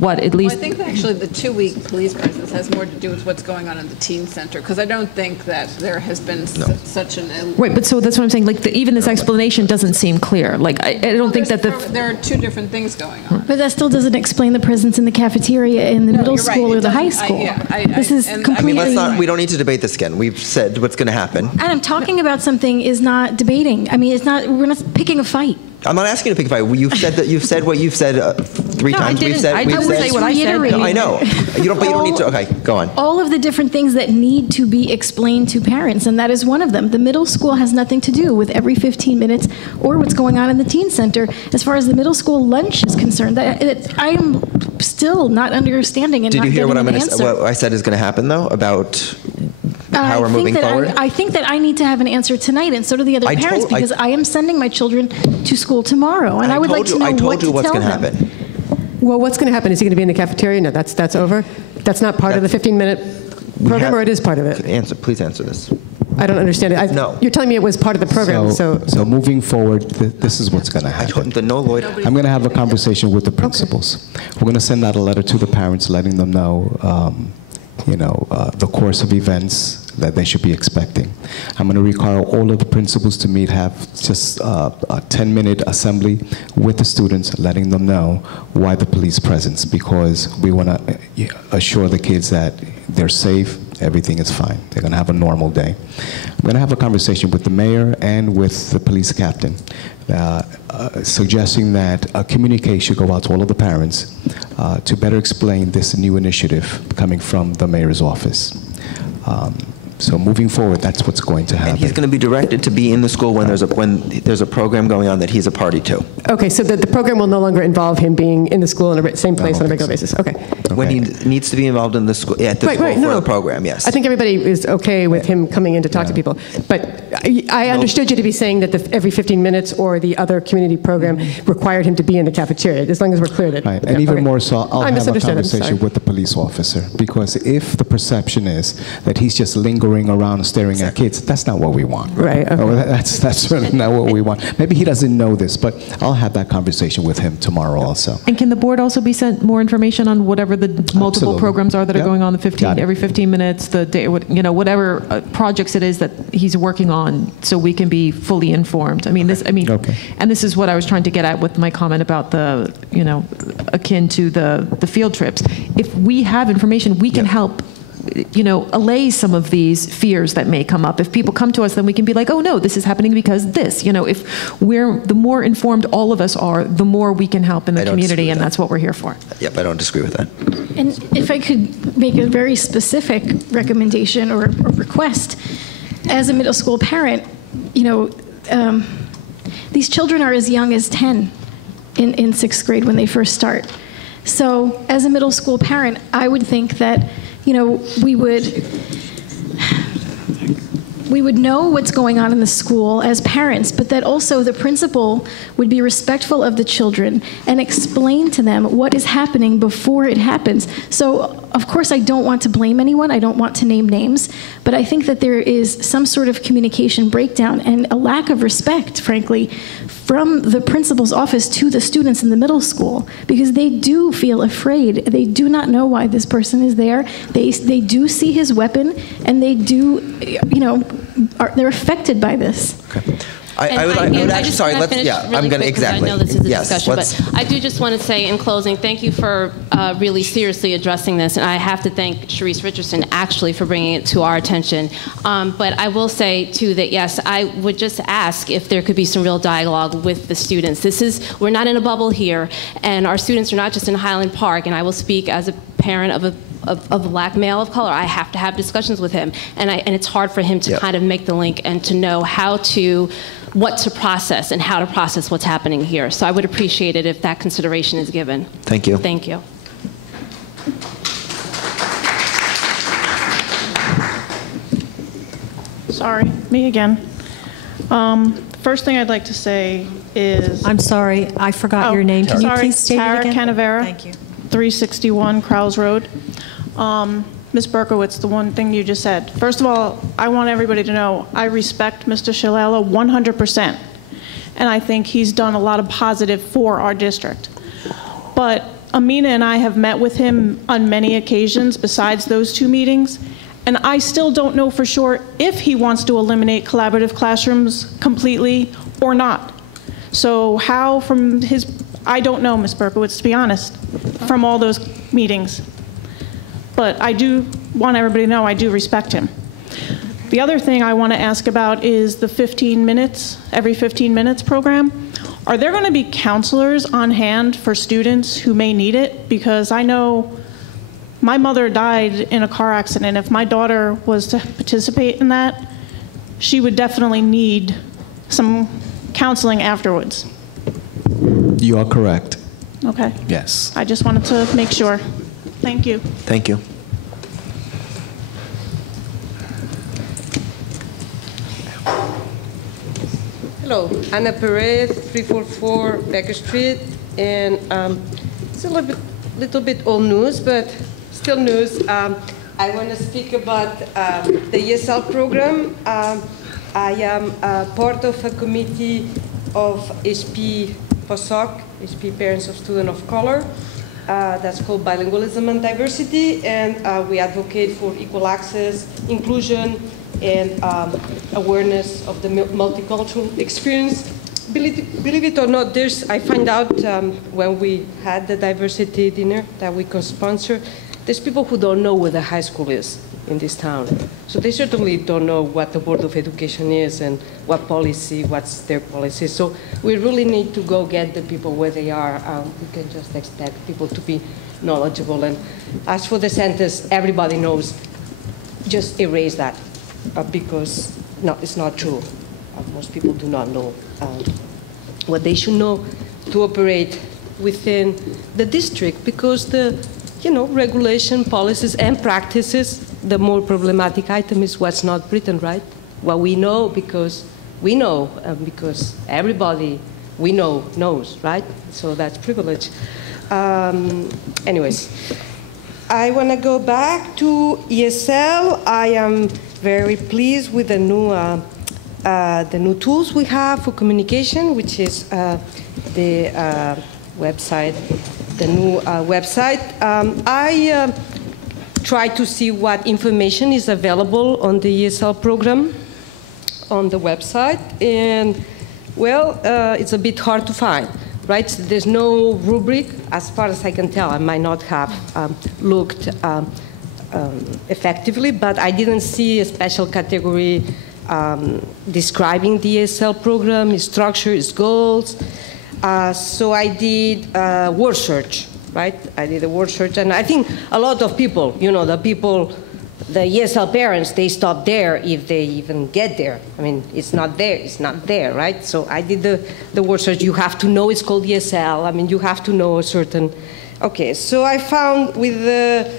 what at least... Well, I think actually the 2-week police presence has more to do with what's going on in the teen center, because I don't think that there has been such an... Right, but so that's what I'm saying. Like, even this explanation doesn't seem clear. Like, I don't think that There are two different things going on. But that still doesn't explain the presence in the cafeteria in the middle you're right. school It or the high doesn't- school. This is completely... we don't need to debate this again. We've said what's going to happen. Adam, talking about something is not debating. I mean, we're not picking a fight. I'm not asking you to pick a fight. You've said what you've said 3 times. I didn't say what I said. No, I know. You don't need to. Okay, go on. All of the different things that need to be explained to parents, and that is one of them. The middle school has nothing to do with every 15 minutes or what's going on in the teen center. As far as the middle school lunch is concerned, I am still not understanding and Did not you hear getting what an answer. what I said is going to happen though about how we're moving forward? I think that I need to have an answer tonight, and so do the other parents, because I am sending my children to school tomorrow, and I would like to know what to tell them. what's going to happen. Well, what's going to happen? Is he going to be in the cafeteria? No, that's over. That's not part of the 15-minute program, or it is part of it? Please answer this. I don't understand it. No. You're telling me it was part of the program, so moving forward, this is what's going to happen. I'm going to have a conversation with the principals. We're going to send out a letter to the parents letting them know, the course of events that they should be expecting. I'm going to require all of the principals to have just a 10-minute assembly with the students, letting them know why the police presence, because we want to assure the kids that they're safe, everything is fine. They're going to have a normal day. I'm going to have a conversation with the mayor and with the police captain, suggesting that a communique should go out to all of the parents to better explain this new initiative coming from the mayor's office. So moving forward, that's what's going to happen. And he's going to be directed to be in the school when there's a program going on that he's a party to. okay, so the program will no longer involve him being in the school in the same place on a regular basis. Okay. When he needs to be involved in the school, for the program, yes. I think everybody is okay with him coming in to talk to people. But I understood you to be saying that every 15 minutes or the other community program required him to be in the cafeteria, as long as we're clear that. Right, and even more so, I'll I have a misunderstood. I'm conversation sorry. with the police officer, because if the perception is that he's just lingering around staring at kids, that's not what we want. Right. Okay. No, that's really not what we want. Maybe he doesn't know this, but I'll have that conversation with him tomorrow also. And can the board also be sent more information on whatever the multiple Absolutely. programs are that are going on every 15 minutes, the day, whatever projects it is that he's working on, so we can be fully informed. I mean, and this is what I was trying to get at with my comment about the, akin to the field trips. If we have information, we can help allay some of these fears that may come up. If people come to us, then we can be like, oh no, this is happening because this. If the more informed all of us are, the more we can help in the community, and that's what we're here for. Yep, I don't disagree with that. And if I could make a very specific recommendation or request, as a middle school parent, these children are as young as 10 in 6th grade when they first start. So as a middle school parent, I would think that, you know, we would know what's going on in the school as parents, but that also the principal would be respectful of the children and explain to them what is happening before it happens. So, of course, I don't want to blame anyone. I don't want to name names, but I think that there is some sort of communication breakdown and a lack of respect, frankly, from the principal's office to the students in the middle school, because they do feel afraid. They do not know why this person is there. They do see his weapon, and they do, you know, they're affected by this. Okay. I would actually, sorry, let's, yeah, I'm going to, exactly. I know this is a yes, discussion, but I do just want to say in closing, thank you for really seriously addressing this, and I have to thank Sharice Richardson actually for bringing it to our attention. But I will say too that yes, I would just ask if there could be some real dialogue with the students. We're not in a bubble here, and our students are not just in Highland Park, and I will speak as a parent of a black male of color. I have to have discussions with him, and it's hard for him to kind of make the link and to know what to process and how to process what's happening here. So I would appreciate it if that consideration is given. Thank you. Thank you. Sorry, me again. First thing I'd like to say is... I'm sorry, I forgot your name. Can you please state it again? Tara Canavera. Thank you. 361 Krause Road. Ms. Berkowitz, the one thing you just said. First of all, I want everybody to know I respect Mr. Shalala 100%, and I think he's done a lot of positive for our district. But Amina and I have met with him on many occasions besides those 2 meetings, and I still don't know for sure if he wants to eliminate collaborative classrooms completely or not. So how from his, I don't know, Ms. Berkowitz, to be honest, from all those meetings. But I do want everybody to know I do respect him. The other thing I want to ask about is the 15 minutes, every 15 minutes program. Are there going to be counselors on hand for students who may need it? Because I know my mother died in a car accident. If my daughter was to participate in that, she would definitely need some counseling afterwards. You are correct. Okay. Yes. I just wanted to make sure. Thank you. Thank you. Hello, Anna Perez, 344 Becker Street, and it's a little bit old news, but still news. I want to speak about the ESL program. I am part of a committee of HP POSOC, HP Parents of Students of Color. That's called Bilingualism and Diversity, and we advocate for equal access, inclusion, and awareness of the multicultural experience. Believe it or not, I find out when we had the diversity dinner that we co-sponsor, there's people who don't know where the high school is in this town. So they certainly don't know what the Board of Education is and what's their policy. So we really need to go get the people where they are. We can just expect people to be knowledgeable. And as for the sentence, everybody knows, just erase that because no, it's not true. Most people do not know what they should know to operate within the district, because the regulation, policies, and practices, the more problematic item is what's not written, right? What we know because we know, because everybody we know knows, right? So that's privilege. Anyways, I want to go back to ESL. I am very pleased with the new tools we have for communication, which is the website, the new website. I try to see what information is available on the ESL program on the website, and well, it's a bit hard to find, right? So there's no rubric, as far as I can tell. I might not have looked effectively, but I didn't see a special category describing the ESL program, its structure, its goals. So I did a word search, right? I did a word search, and I think a lot of people, the ESL parents, they stop there if they even get there. I mean, it's not there, right? So I did the word search. You have to know it's called ESL. I mean, you have to know a certain Okay, so I found with the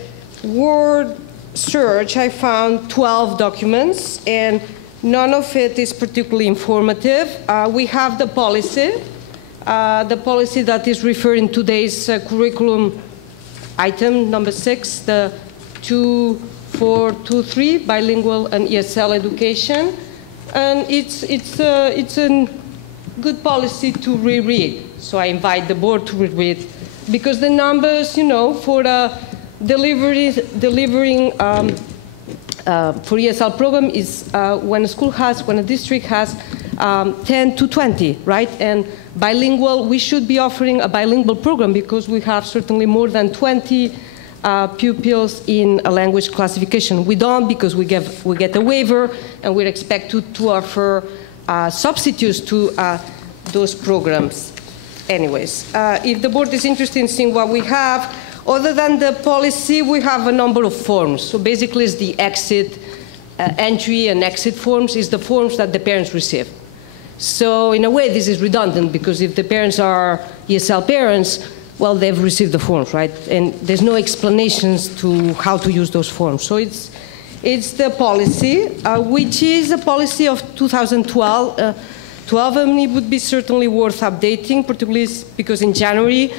word search, I found 12 documents, and none of it is particularly informative. We have the policy that is referred in today's curriculum item number 6, the 2423, bilingual and ESL education, and it's a good policy to reread. So I invite the board to reread, because the numbers, for delivering for ESL program is when a district has 10 to 20, right? And bilingual, we should be offering a bilingual program because we have certainly more than 20 pupils in a language classification. We don't, because we get a waiver, and we're expected to offer substitutes to those programs. Anyways, if the board is interested in seeing what we have, other than the policy, we have a number of forms. So basically, it's the entry and exit forms, is the forms that the parents receive. So in a way, this is redundant, because if the parents are ESL parents, well, they've received the forms, right? And there's no explanations to how to use those forms. So it's the policy, which is a policy of 2012. And it would be certainly worth updating, particularly because in January,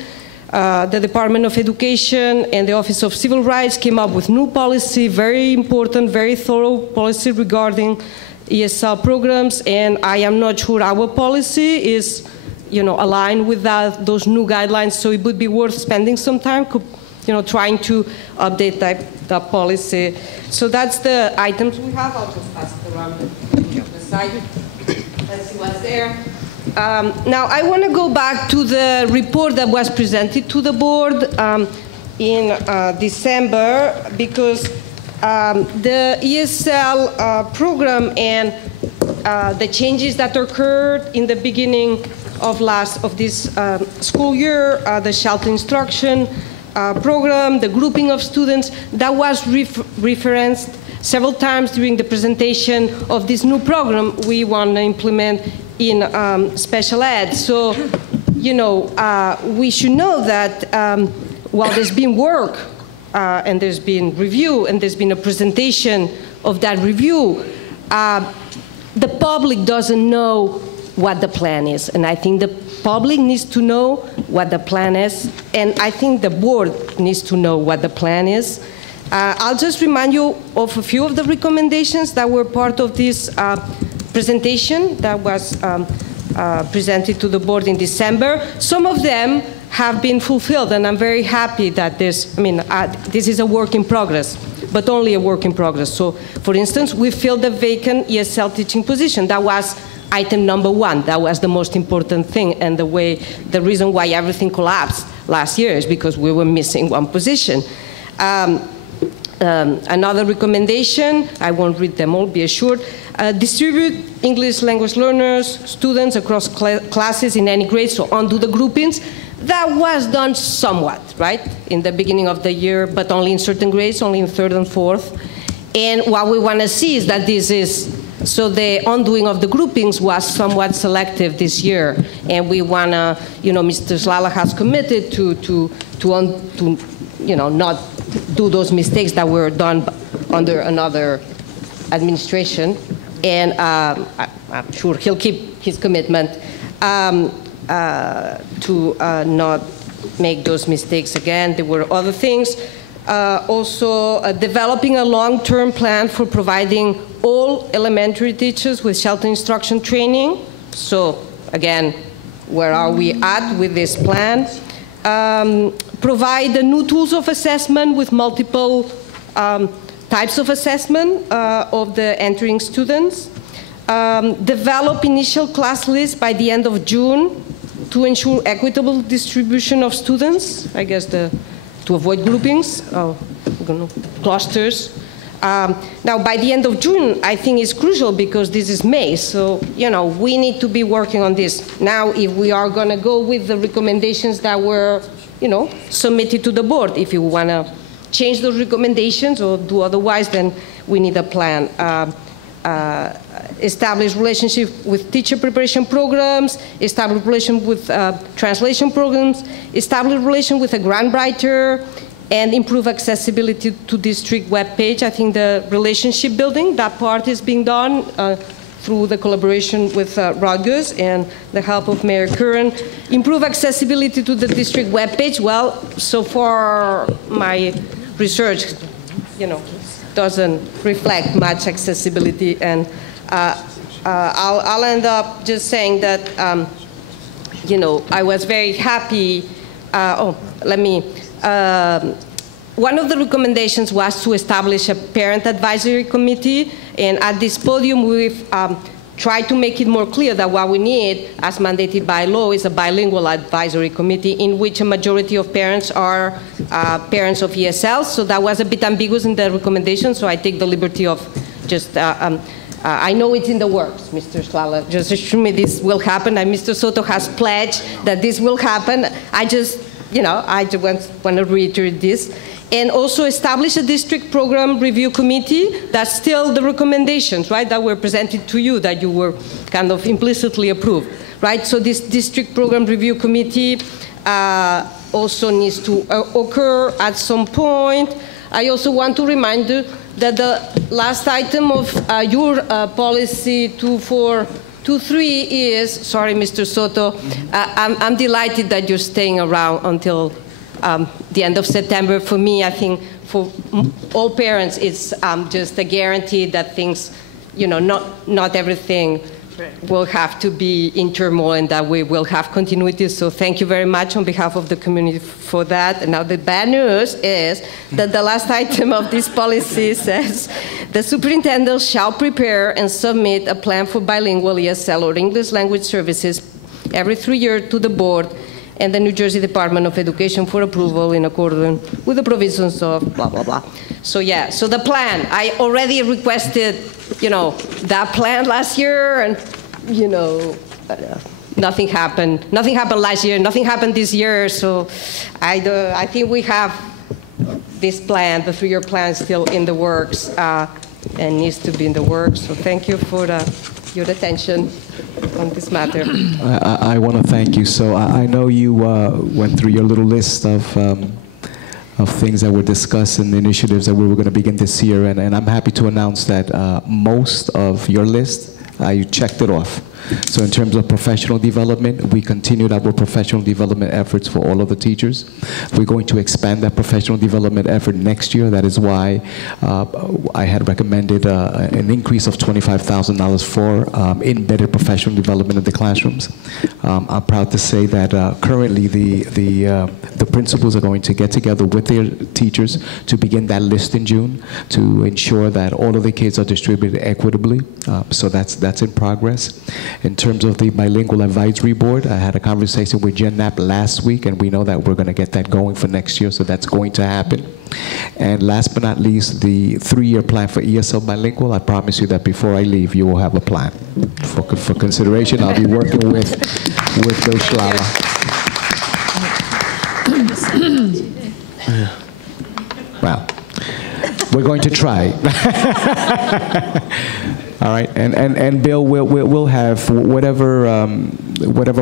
the Department of Education and the Office of Civil Rights came up with new policy, very important, very thorough policy regarding ESL programs, and I am not sure our policy is, aligned with those new guidelines. So it would be worth spending some time, trying to update that policy. So that's the items we have. I'll just pass it around the side. Let's see what's there. Now, I want to go back to the report that was presented to the board in December, because the ESL program and the changes that occurred in the beginning of this school year, the shelter instruction program, the grouping of students, that was referenced several times during the presentation of this new program we want to implement in special ed. So, we should know that while there's been work and there's been review and there's been a presentation of that review, the public doesn't know what the plan is. And I think the public needs to know what the plan is, and I think the board needs to know what the plan is. I'll just remind you of a few of the recommendations that were part of this presentation that was presented to the board in December. Some of them have been fulfilled, and I'm very happy that this is a work in progress, but only a work in progress. So, for instance, we filled the vacant ESL teaching position. That was item number 1. That was the most important thing, and the reason why everything collapsed last year is because we were missing one position. Another recommendation, I won't read them all, be assured, distribute English language learners, students across classes in any grade, so undo the groupings. That was done somewhat, right, in the beginning of the year, but only in certain grades, only in 3rd and 4th. And what we want to see is that so the undoing of the groupings was somewhat selective this year, and we want to, Mr. Slala has committed to not do those mistakes that were done under another administration, and I'm sure he'll keep his commitment to not make those mistakes again. There were other things. Also, developing a long-term plan for providing all elementary teachers with shelter instruction training. So, again, where are we at with this plan? Provide the new tools of assessment with multiple types of assessment of the entering students. Develop initial class lists by the end of June to ensure equitable distribution of students, I guess to avoid groupings, clusters. Now, by the end of June, I think it's crucial because this is May, so, we need to be working on this. Now, if we are going to go with the recommendations that were, submitted to the board, if you want to change those recommendations or do otherwise, then we need a plan. establish relationship with teacher preparation programs, establish relation with translation programs, establish relation with a grant writer, and improve accessibility to district webpage. I think the relationship building, that part is being done through the collaboration with Rutgers and the help of Mayor Curran. Improve accessibility to the district webpage. Well, so far my research, doesn't reflect much accessibility, and I'll end up just saying that, I was very happy. One of the recommendations was to establish a parent advisory committee, and at this podium we've tried to make it more clear that what we need, as mandated by law, is a bilingual advisory committee in which a majority of parents are parents of ESL. So that was a bit ambiguous in the recommendation, so I take the liberty of just, I know it's in the works, Mr. Slala. Just assure me this will happen, and Mr. Soto has pledged that this will happen. I just want to reiterate this. And also establish a district program review committee. That's still the recommendations, right, that were presented to you, that you were kind of implicitly approved, right? So this district program review committee also needs to occur at some point. I also want to remind you that the last item of your policy 2423 is, sorry, Mr. Soto, I'm delighted that you're staying around until the end of September. For me, I think for all parents, it's just a guarantee that things, not everything will have to be in turmoil, and that we will have continuity. So thank you very much on behalf of the community for that. And now the bad news is that the last item of this policy says the superintendent shall prepare and submit a plan for bilingual ESL or English language services every 3 years to the board and the New Jersey Department of Education for approval in accordance with the provisions of blah, blah, blah. So yeah, so the plan, I already requested, that plan last year, and, nothing happened. Nothing happened last year, nothing happened this year, so I think we have this plan, the 3-year plan, still in the works, and needs to be in the works. So thank you for your attention on this matter. I want to thank you. So I know you went through your little list of things that were discussed and initiatives that we were going to begin this year, and I'm happy to announce that most of your list, you checked it off. So in terms of professional development, we continued our professional development efforts for all of the teachers. We're going to expand that professional development effort next year. That is why I had recommended an increase of $25,000 for embedded professional development in the classrooms. I'm proud to say that currently the principals are going to get together with their teachers to begin that list in June to ensure that all of the kids are distributed equitably. So that's in progress. In terms of the bilingual advisory board, I had a conversation with Jen Knapp last week, and we know that we're going to get that going for next year, so that's going to happen. And last but not least, the 3-year plan for ESL bilingual. I promise you that before I leave, you will have a plan for consideration. I'll be working with Bill Schlala. Well, we're going to try. All right, and Bill, we'll have whatever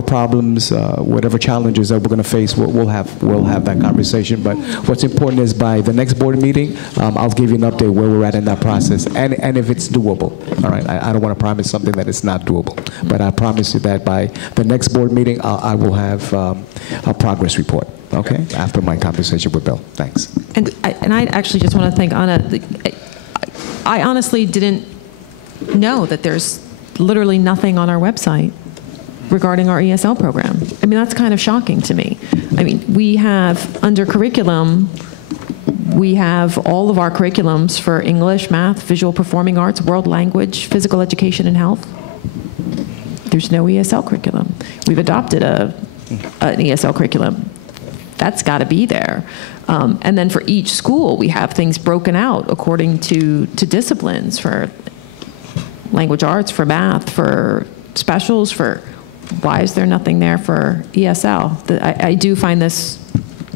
problems, whatever challenges that we're going to face, we'll have that conversation. But what's important is by the next board meeting, I'll give you an update where we're at in that process, and if it's doable. All right, I don't want to promise something that is not doable, but I promise you that by the next board meeting, I will have a progress report. Okay, after my conversation with Bill. Thanks. And I actually just want to thank Anna. I honestly didn't know that there's literally nothing on our website regarding our ESL program. I mean, that's kind of shocking to me. I mean, we have, under curriculum, we have all of our curriculums for English, math, visual performing arts, world language, physical education, and health. There's no ESL curriculum. We've adopted an ESL curriculum. That's got to be there. And then for each school, we have things broken out according to disciplines, for language arts, for math, for specials, for why is there nothing there for ESL? I do find this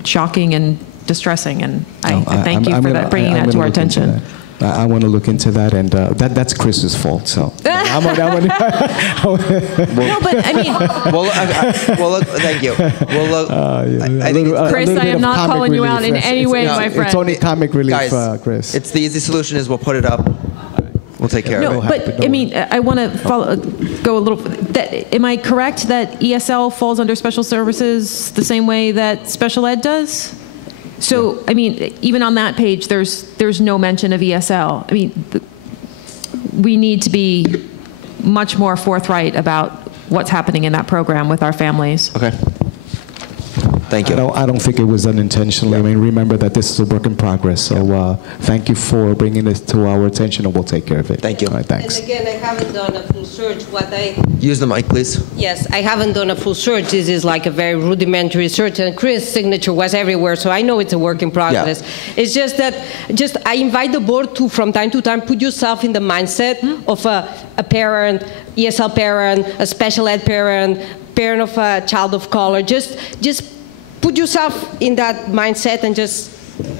shocking and distressing, and I thank you for bringing that to our attention. I want to look into that, and that's Chris's fault. So No, but I mean, thank you. I think Chris, I am not calling you out in any way, my friend. It's only comic relief, Guys, Chris. It's the easy solution is we'll put it up. We'll take care No, of it. but I mean, I want to go a little. Am I correct that ESL falls under special services the same way that special ed does? So, I mean, even on that page, there's no mention of ESL. I mean, we need to be much more forthright about what's happening in that program with our families. Okay. Thank you. I don't think it was unintentionally. I mean, remember that this is a work in progress. So thank you for bringing this to our attention, and we'll take care of it. Thank you. All right, thanks. And again, I haven't done a full search. Use the mic, please. Yes, I haven't done a full search. This is like a very rudimentary search, and Chris' signature was everywhere, so I know it's a work in progress. Yeah. It's just that, I invite the board to, from time to time, put yourself in the mindset of a parent, ESL parent, a special ed parent of a child of color. Just put yourself in that mindset and just,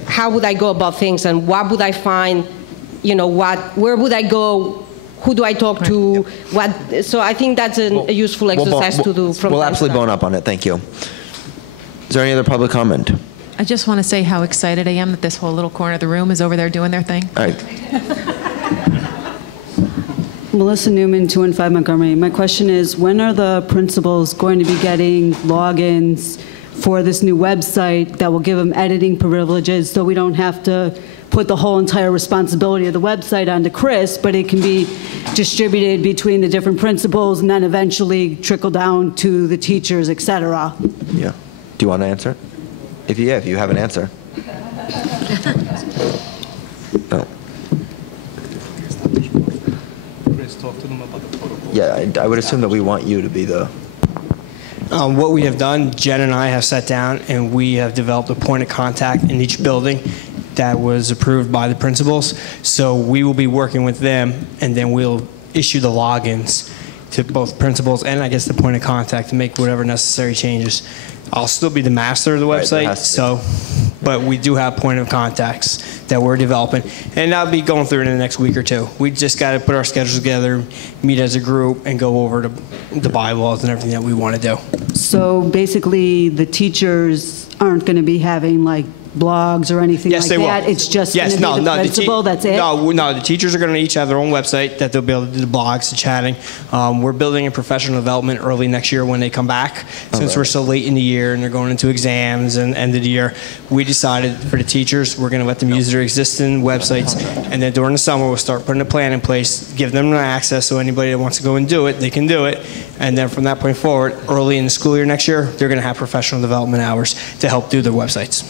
how would I go about things, and what would I find, where would I go, who do I talk to, so I think that's a useful exercise to do from We'll time to absolutely time. bone up on it, thank you. Is there any other public comment? I just want to say how excited I am that this whole little corner of the room is over there doing their thing. All right. Melissa Newman, 215 Montgomery. My question is, when are the principals going to be getting logins for this new website that will give them editing privileges, so we don't have to put the whole entire responsibility of the website onto Chris, but it can be distributed between the different principals and then eventually trickle down to the teachers, et cetera? Yeah. Do you want to answer? If you have an answer. No. Chris, talk to them about the protocol. Yeah, I would assume that we want you to be the... What we have done, Jen and I have sat down and we have developed a point of contact in each building that was approved by the principals. So we will be working with them, and then we'll issue the logins to both principals and I guess the point of contact to make whatever necessary changes. I'll still be the master of the website, but we do have point of contacts that we're developing, and I'll be going through it in the next week or two. We just got to put our schedules together, meet as a group, and go over the bylaws and everything that we want to do. So basically, the teachers aren't going to be having like blogs or anything like that? Will. It's just going to be the principal, that's it? No, the teachers are going to each have their own website that they'll be able to do the blogs, the chatting. We're building in professional development early next year when they come back. Since we're so late in the year and they're going into exams and end of the year, we decided for the teachers, we're going to let them use their existing websites, and then during the summer we'll start putting a plan in place, give them access so anybody that wants to go and do it, they can do it. And then from that point forward, early in the school year next year, they're going to have professional development hours to help do their websites.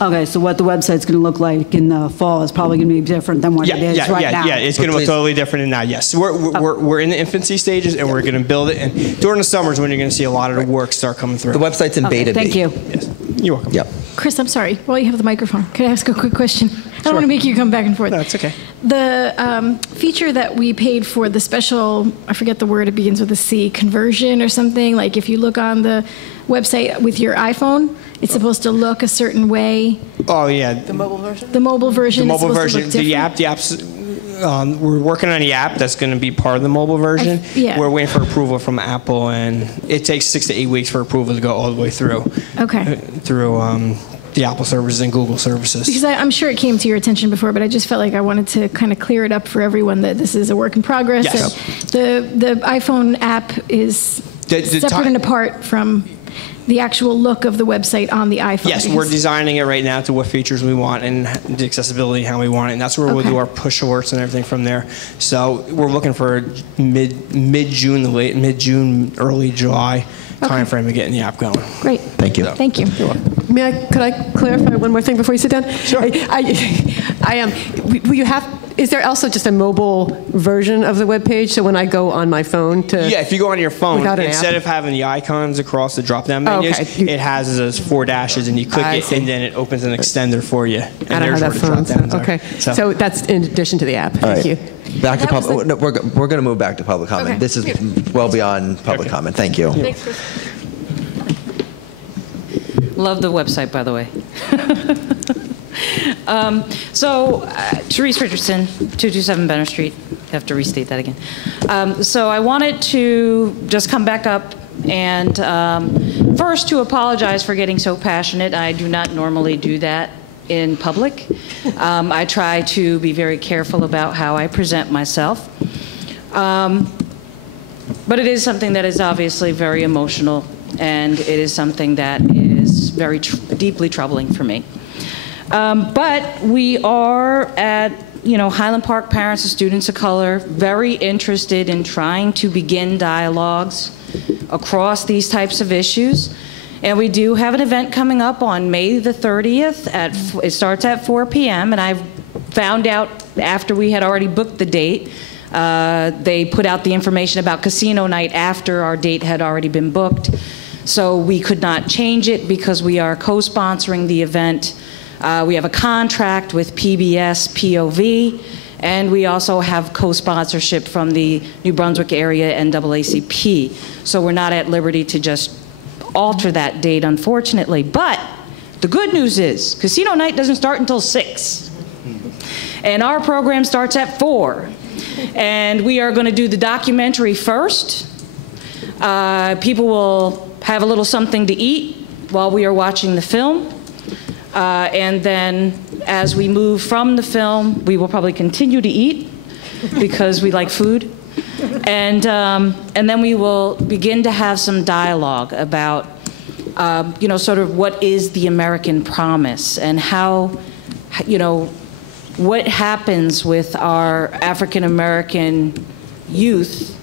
Okay, so what the website's going to look like in the fall is probably going to be different than what it is right now. Yeah, it's going to look totally different than now, yes. We're in the infancy stages, and we're going to build it. And during the summer is when you're going to see a lot of the work start coming through. The website's in beta. Thank you. Yes. You're welcome. Yep. Chris, I'm sorry. While you have the microphone, could I ask a quick question? I don't want to make you come back and forth. No, it's okay. The feature that we paid for, the special, I forget the word, it begins with a C, conversion or something, like if you look on the website with your iPhone, it's supposed to look a certain way. Oh, yeah. The mobile version? The mobile version. The mobile is version. To look different. The app's, we're working on the app that's going to be part of the mobile version. Yeah. We're waiting for approval from Apple, and it takes 6 to 8 weeks for approval to go all the way through. Okay. Through the Apple services and Google services. Because I'm sure it came to your attention before, but I just felt like I wanted to kind of clear it up for everyone that this is a work in progress. Yes. And the iPhone app is separate and apart from the actual look of the website on the iPhone. Yes, we're designing it right now to what features we want and the accessibility, how we want it, and that's where we'll do our push alerts and everything from there. So we're looking for mid-June, mid-June, early July timeframe of getting the app going. Great. Thank you. Thank you. Could I clarify one more thing before you sit down? Sure. Will you have? Is there also just a mobile version of the web page? So when I go on my phone to if you go on your phone, an instead app? of having the icons across the drop-down menus, it has those 4 dashes, and you click it, and then it opens an extender for you. And I don't have that phone. drop-downs Okay. are. So that's in addition to the app. All Thank right. you. Back to public. No, we're going to move back to public comment. Okay. This is well beyond public comment. Thank you. Thanks, Chris. Love the website, by the way. Therese Richardson, 227 Benner Street. I have to restate that again. So I wanted to just come back up and first to apologize for getting so passionate. I do not normally do that in public. I try to be very careful about how I present myself. But it is something that is obviously very emotional, and it is something that is very deeply troubling for me. But we are at, Highland Park Parents of Students of Color, very interested in trying to begin dialogues across these types of issues. And we do have an event coming up on May the 30th. It starts at 4 p.m. And I found out after we had already booked the date, they put out the information about casino night after our date had already been booked. So we could not change it because we are co-sponsoring the event. We have a contract with PBS POV, and we also have co-sponsorship from the New Brunswick area NAACP. So we're not at liberty to just alter that date, unfortunately. But the good news is casino night doesn't start until 6. And our program starts at 4. And we are going to do the documentary first. People will have a little something to eat while we are watching the film. And then as we move from the film, we will probably continue to eat because we like food. And then we will begin to have some dialogue about, sort of what is the American promise and how, what happens with our African American youth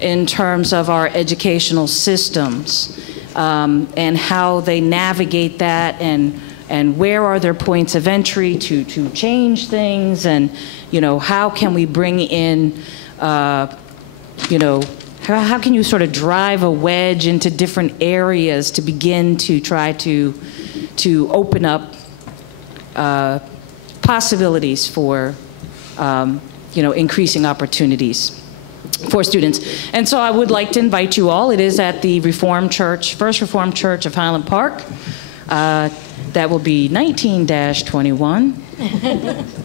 in terms of our educational systems, and how they navigate that, and where are their points of entry to change things, and how can we bring in, how can you sort of drive a wedge into different areas to begin to try to open up possibilities for increasing opportunities for students. And so I would like to invite you all. It is at the Reformed Church, First Reformed Church of Highland Park. That will be 19-21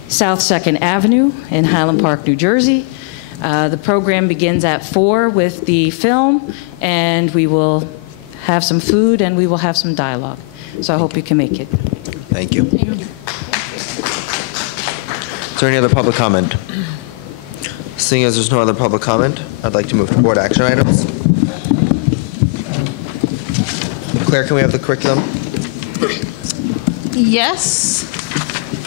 South 2nd Avenue in Highland Park, New Jersey. The program begins at 4 with the film, and we will have some food and we will have some dialogue. So I hope you can make it. Thank you. Is there any other public comment? Seeing as there's no other public comment, I'd like to move to board action items. Claire, can we have the curriculum? Yes,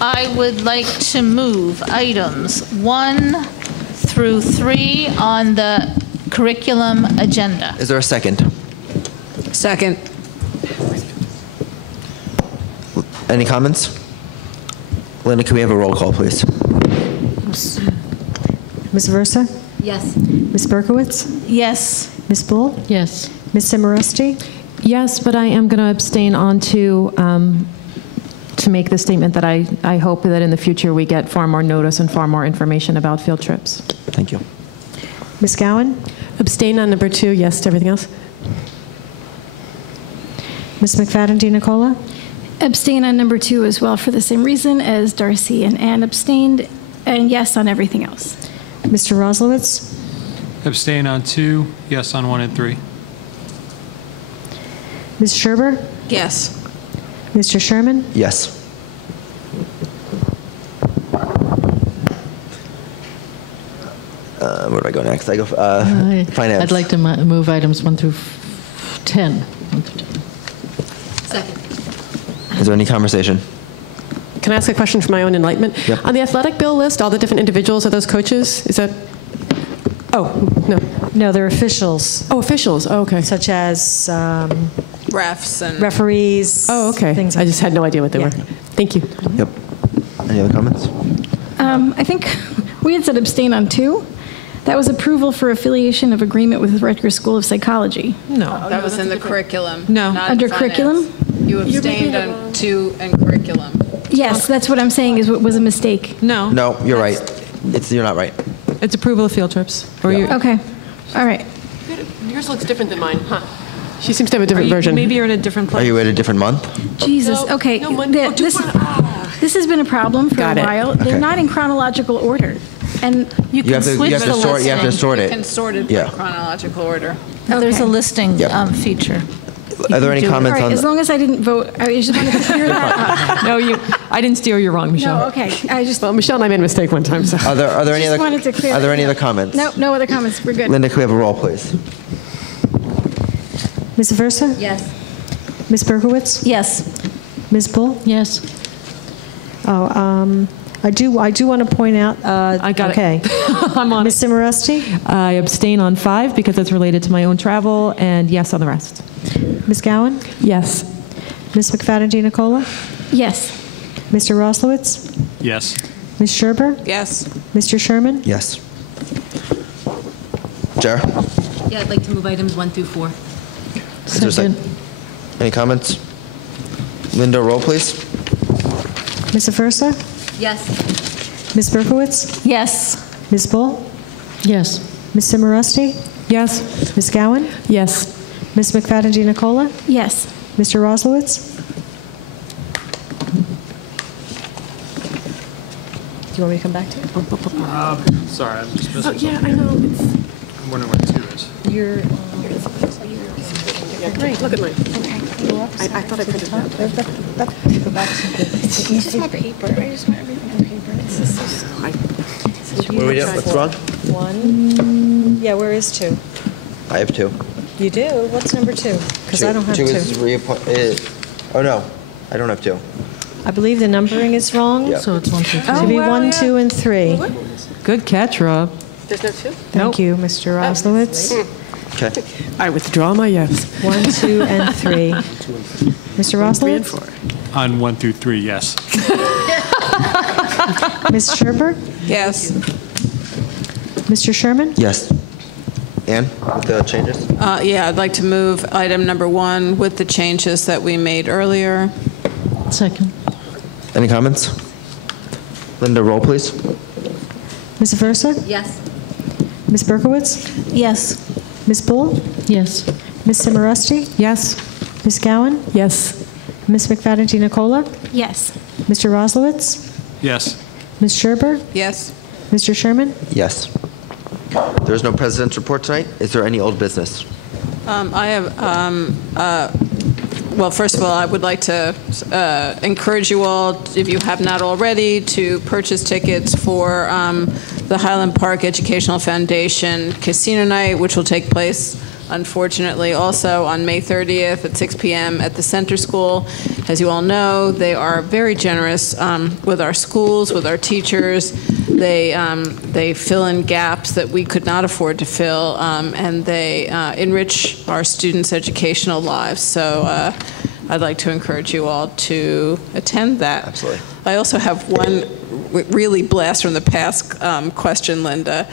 I would like to move items 1 through 3 on the curriculum agenda. Is there a second? Second. Any comments? Linda, can we have a roll call, please? Ms. Versa? Yes. Ms. Berkowitz? Yes. Ms. Bull? Yes. Ms. Cimaresti? Yes, but I am going to abstain on to make the statement that I hope that in the future we get far more notice and far more information about field trips. Thank you. Ms. Gowan? Abstain on number 2, yes to everything else. Ms. McFadden DiNicola? Abstain on number 2 as well for the same reason as Darcy and Ann abstained, and yes on everything else. Mr. Roslowitz? Abstain on 2, yes on 1 and 3. Ms. Scherber? Yes. Mr. Sherman? Yes. Where do I go next? I go finance. I'd like to move items 1 through 10. Second. Is there any conversation? Can I ask a question for my own enlightenment? Yep. On the athletic bill list, all the different individuals are those coaches? Is that? Oh, no. No, they're officials. Oh, officials. Oh, okay. Such as Refs and referees. Oh, okay. Things I just had no idea what they were. Thank you. Yep. Any other comments? I think we had said abstain on 2. That was approval for affiliation of agreement with Rutgers School of Psychology. No, that was in the curriculum. No. Not Under in finance. curriculum? You abstained on 2 and curriculum. Yes, that's what I'm saying is what was a mistake. No. No, you're right. You're not right. It's approval of field trips. Or you? Okay. All right. Yours looks different than mine, huh? She seems to have a different version. Maybe you're in a different place. Are you at a different month? Jesus. Okay. This This has been a problem for Got a it. while. They're Okay. not in chronological order. And You have to sort. You have to sort You it. can sort it Yeah. by chronological order. There's a listing Yep. feature. Are there any do it. comments All right, on? as long as I didn't vote, I just wanted to clear that up. No, I didn't steer you wrong, Michelle. No, okay. Well, Michelle and I made a mistake one time, so. Are there any Just other? wanted to clear Are there that any up. other comments? No, no other comments. We're good. Linda, can we have a roll, please? Ms. Aversa? Yes. Ms. Berkowitz? Yes. Ms. Bull? Yes. Oh, I do want to point out. I got okay. it. I'm on Ms. Simoresti? I abstain on 5 because it's related to my own travel, and yes on the rest. Ms. Gowan? Yes. Ms. McFadden Giannicola? Yes. Mr. Roslowitz? Yes. Ms. Scherber? Yes. Mr. Sherman? Yes. Jer? Yeah, I'd like to move items 1 through 4. Is there a second? Any comments? Linda, roll, please. Ms. Aversa? Yes. Ms. Berkowitz? Yes. Ms. Bull? Yes. Ms. Simoresti? Yes. Ms. Gowan? Yes. Ms. McFadden Giannicola? Yes. Mr. Roslowitz? Do you want me to come back to you? Sorry, I'm just missing Yeah, something. I know. I'm wondering what 2 is. You're. Great, look at mine. I thought I printed that. Go back to You just want paper. I just want everything on paper. It's just so slow. What are we doing? What's wrong? 1. Yeah, where is 2? I have 2. You do? What's number 2? Because I don't have 2. 2 is reappoint. Oh no, I don't have 2. I believe the numbering is wrong. Yeah. So it's 1 through 3. Should be 1, 2, and 3. Good catch, Rob. There's no 2? Thank you, Mr. Roslowitz. Okay. I withdraw my yes. 1, 2, and 3. Mr. 3 and Roslowitz? 4. On 1 through 3, yes. Ms. Scherber? Yes. Mr. Sherman? Yes. Ann, with the changes? Yeah, I'd like to move item number 1 with the changes that we made earlier. Second. Any comments? Linda, roll, please. Ms. Aversa? Yes. Ms. Berkowitz? Yes. Ms. Bull? Yes. Ms. Simoresti? Yes. Ms. Gowan? Yes. Ms. McFadden Giannicola? Yes. Mr. Roslowitz? Yes. Ms. Scherber? Yes. Mr. Sherman? Yes. There is no president's report tonight. Is there any old business? I have, well, first of all, I would like to encourage you all, if you have not already, to purchase tickets for the Highland Park Educational Foundation Casino Night, which will take place, unfortunately, also on May 30th at 6 p.m. at the Center School. As you all know, they are very generous with our schools, with our teachers. They fill in gaps that we could not afford to fill, and they enrich our students' educational lives. So I'd like to encourage you all to attend that. Absolutely. I also have one really blast from the past question, Linda.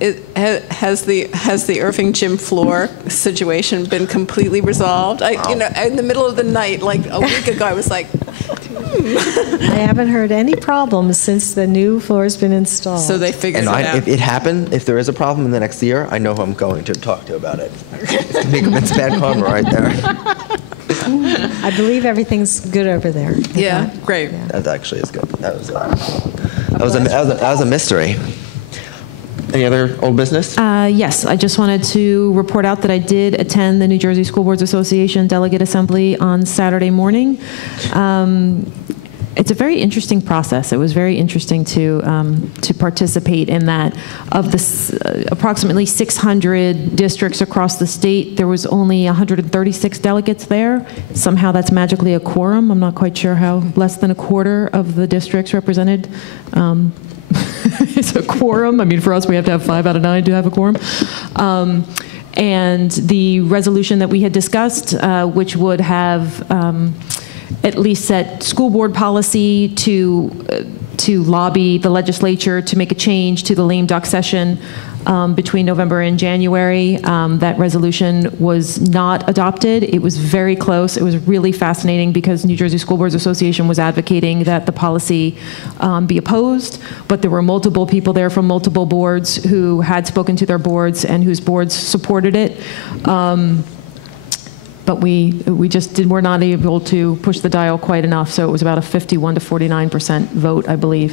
Has the Irving gym floor situation been completely resolved? You know, in the middle of the night, like a week ago, I was like, I haven't heard any problems since the new floor has been installed. So they figured And it out. if it happened, if there is a problem in the next year, I know who I'm going to talk to about it. It's bad karma right there. I believe everything's good over there. Yeah, great. That actually is good. That was a mystery. Any other old business? Yes, I just wanted to report out that I did attend the New Jersey School Boards Association Delegate Assembly on Saturday morning. It's a very interesting process. It was very interesting to participate in that. Of the approximately 600 districts across the state, there was only 136 delegates there. Somehow that's magically a quorum. I'm not quite sure how less than a quarter of the districts represented is a quorum. I mean, for us, we have to have 5 out of 9 to have a quorum. And the resolution that we had discussed, which would have at least set school board policy to lobby the legislature to make a change to the lame duck session between November and January. That resolution was not adopted. It was very close. It was really fascinating because New Jersey School Boards Association was advocating that the policy be opposed, but there were multiple people there from multiple boards who had spoken to their boards and whose boards supported it. but we were not able to push the dial quite enough, so it was about a 51 to 49% vote, I believe,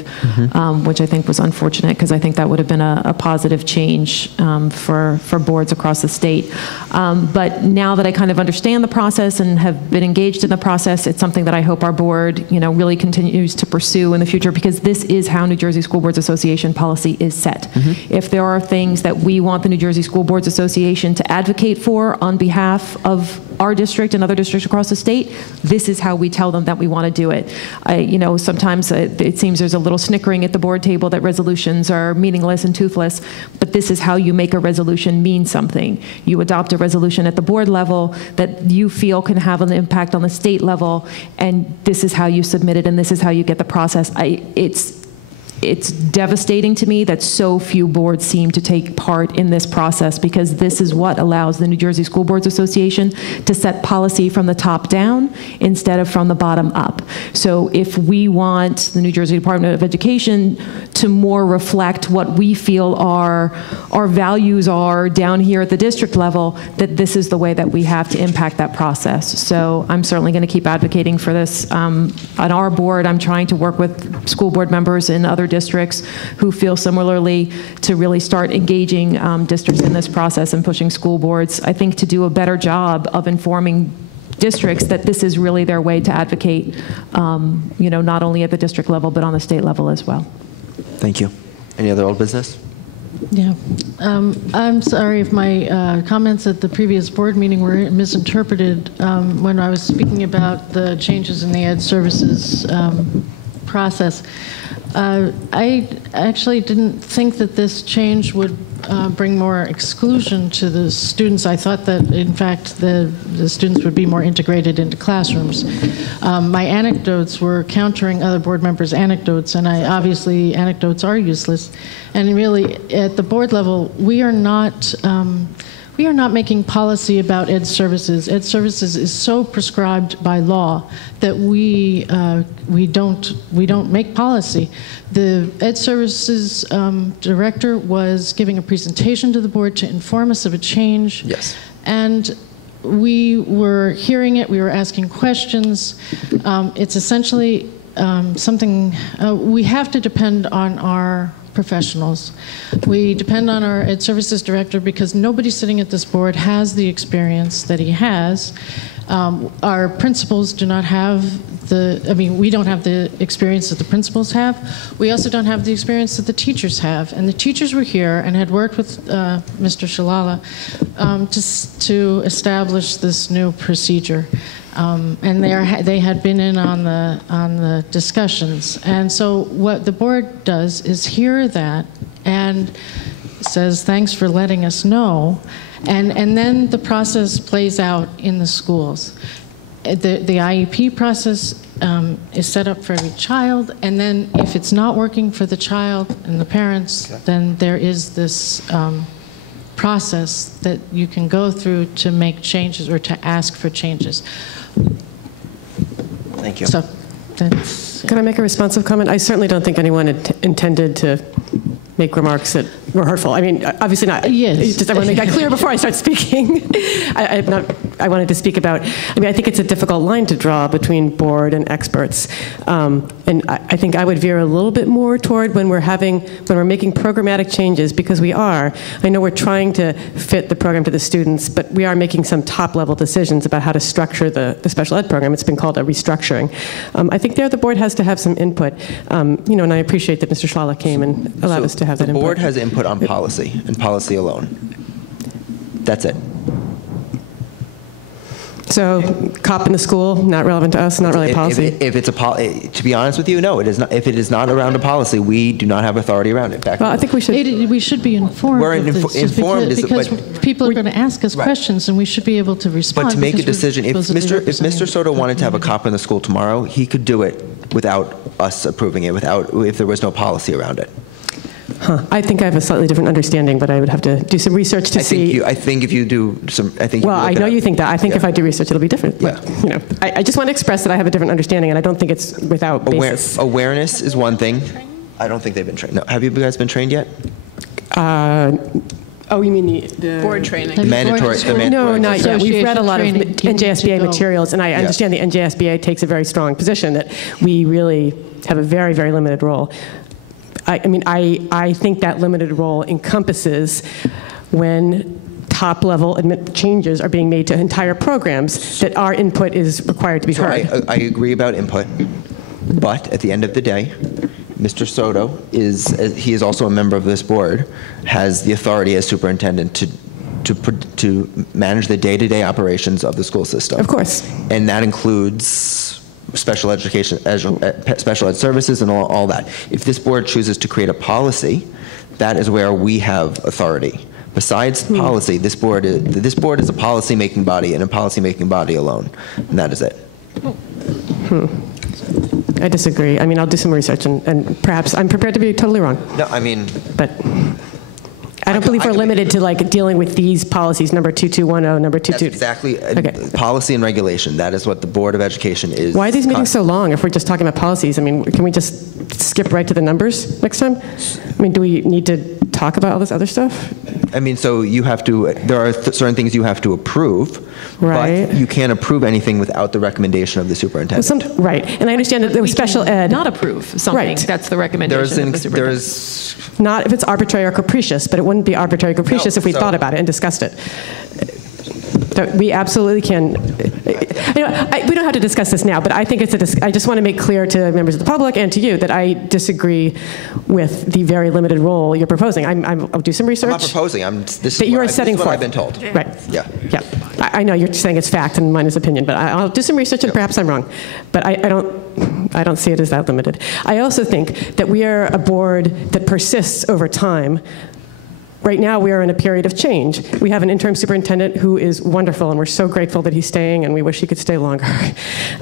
which I think was unfortunate, because I think that would have been a positive change for boards across the state. But now that I kind of understand the process and have been engaged in the process, it's something that I hope our board, really continues to pursue in the future, because this is how New Jersey School Boards Association policy is set. If there are things that we want the New Jersey School Boards Association to advocate for on behalf of our district and other districts across the state, this is how we tell them that we want to do it. Sometimes it seems there's a little snickering at the board table that resolutions are meaningless and toothless, but this is how you make a resolution mean something. You adopt a resolution at the board level that you feel can have an impact on the state level, and this is how you submit it, and this is how you get the process. It's devastating to me that so few boards seem to take part in this process, because this is what allows the New Jersey School Boards Association to set policy from the top down instead of from the bottom up. So if we want the New Jersey Department of Education to more reflect what we feel our values are down here at the district level, that this is the way that we have to impact that process. So I'm certainly going to keep advocating for this. On our board, I'm trying to work with school board members in other districts who feel similarly to really start engaging districts in this process and pushing school boards, I think, to do a better job of informing districts that this is really their way to advocate, not only at the district level, but on the state level as well. Thank you. Any other old business? Yeah. I'm sorry if my comments at the previous board meeting were misinterpreted when I was speaking about the changes in the ed services process. I actually didn't think that this change would bring more exclusion to the students. I thought that, in fact, the students would be more integrated into classrooms. My anecdotes were countering other board members' anecdotes, and obviously anecdotes are useless. And really, at the board level, we are not making policy about ed services. Ed services is so prescribed by law that we don't make policy. The ed services director was giving a presentation to the board to inform us of a change. Yes. And we were hearing it. We were asking questions. It's essentially something we have to depend on our professionals. We depend on our ed services director because nobody sitting at this board has the experience that he has. Our principals do not have we don't have the experience that the principals have. We also don't have the experience that the teachers have. And the teachers were here and had worked with Mr. Shalala to establish this new procedure. And they had been in on the discussions. And so what the board does is hear that and says, thanks for letting us know. And then the process plays out in the schools. The IEP process is set up for every child, and then if it's not working for the child and the parents, then there is this process that you can go through to make changes or to ask for changes. Thank you. So that's... Can I make a responsive comment? I certainly don't think anyone intended to make remarks that were hurtful. I mean, obviously not. Yes. Just I want to make that clear before I start speaking. I wanted to speak about, I think it's a difficult line to draw between board and experts. And I think I would veer a little bit more toward when we're making programmatic changes, because we are. I know we're trying to fit the program to the students, but we are making some top-level decisions about how to structure the special ed program. It's been called a restructuring. I think there the board has to have some input. And I appreciate that Mr. Shalala came and allowed us to have that input. The board has input on policy and policy alone. That's it. So, cop in the school, not relevant to us, not really policy? If it's to be honest with you, no, it is not. If it is not around a policy, we do not have authority around it. Well, I think we should be informed. We're informed because people are going to ask us questions, and we should be able to respond. But to make a decision, if Mr. Soto wanted to have a cop in the school tomorrow, he could do it without us approving it, if there was no policy around it. I think I have a slightly different understanding, but I would have to do some research to see. I think if you do some, Well, I know you think that. I think if I do research, it'll be different. But, I just want to express that I have a different understanding, and I don't think it's without basis. Awareness is one thing. I don't think they've been trained. No. Have you guys been trained yet? Oh, you mean the board training? No, not yet. We've read a lot of NJSBA materials, and I Yeah. understand the NJSBA takes a very strong position that we really have a very, very limited role. I think that limited role encompasses when top-level changes are being made to entire programs that our input is required to be heard. I agree about input, but at the end of the day, Mr. Soto he is also a member of this board, has the authority as superintendent to manage the day-to-day operations of the school system. Of course. And that includes special education, special ed services and all that. If this board chooses to create a policy, that is where we have authority. Besides policy, this board is a policy-making body and a policy-making body alone, and that is it. I disagree. I mean, I'll do some research, and perhaps I'm prepared to be totally wrong. No, I mean... But I don't believe we're limited to like dealing with these policies, number 2210, number 22... That's exactly, policy and regulation. That is what the Board of Education is. Why are these meetings so long if we're just talking about policies? I mean, can we just skip right to the numbers next time? I mean, do we need to talk about all this other stuff? I mean, so you have to, there are certain things you have to approve, right? But you can't approve anything without the recommendation of the superintendent. Right, and I understand that there was special ed. Not approve something. Right. That's the recommendation of the superintendent. Not if it's arbitrary or capricious, but it wouldn't be arbitrary or capricious if we thought about it and discussed it. We absolutely can. We don't have to discuss this now, but I think I just want to make clear to members of the public and to you that I disagree with the very limited role you're proposing. I'll do some research. I'm not proposing. This that you're setting this is what forth. I've been told. Right. Yeah. Yeah. I know you're saying it's fact and mine is opinion, but I'll do some research and perhaps I'm wrong. But I don't see it as that limited. I also think that we are a board that persists over time. Right now, we are in a period of change. We have an interim superintendent who is wonderful, and we're so grateful that he's staying, and we wish he could stay longer.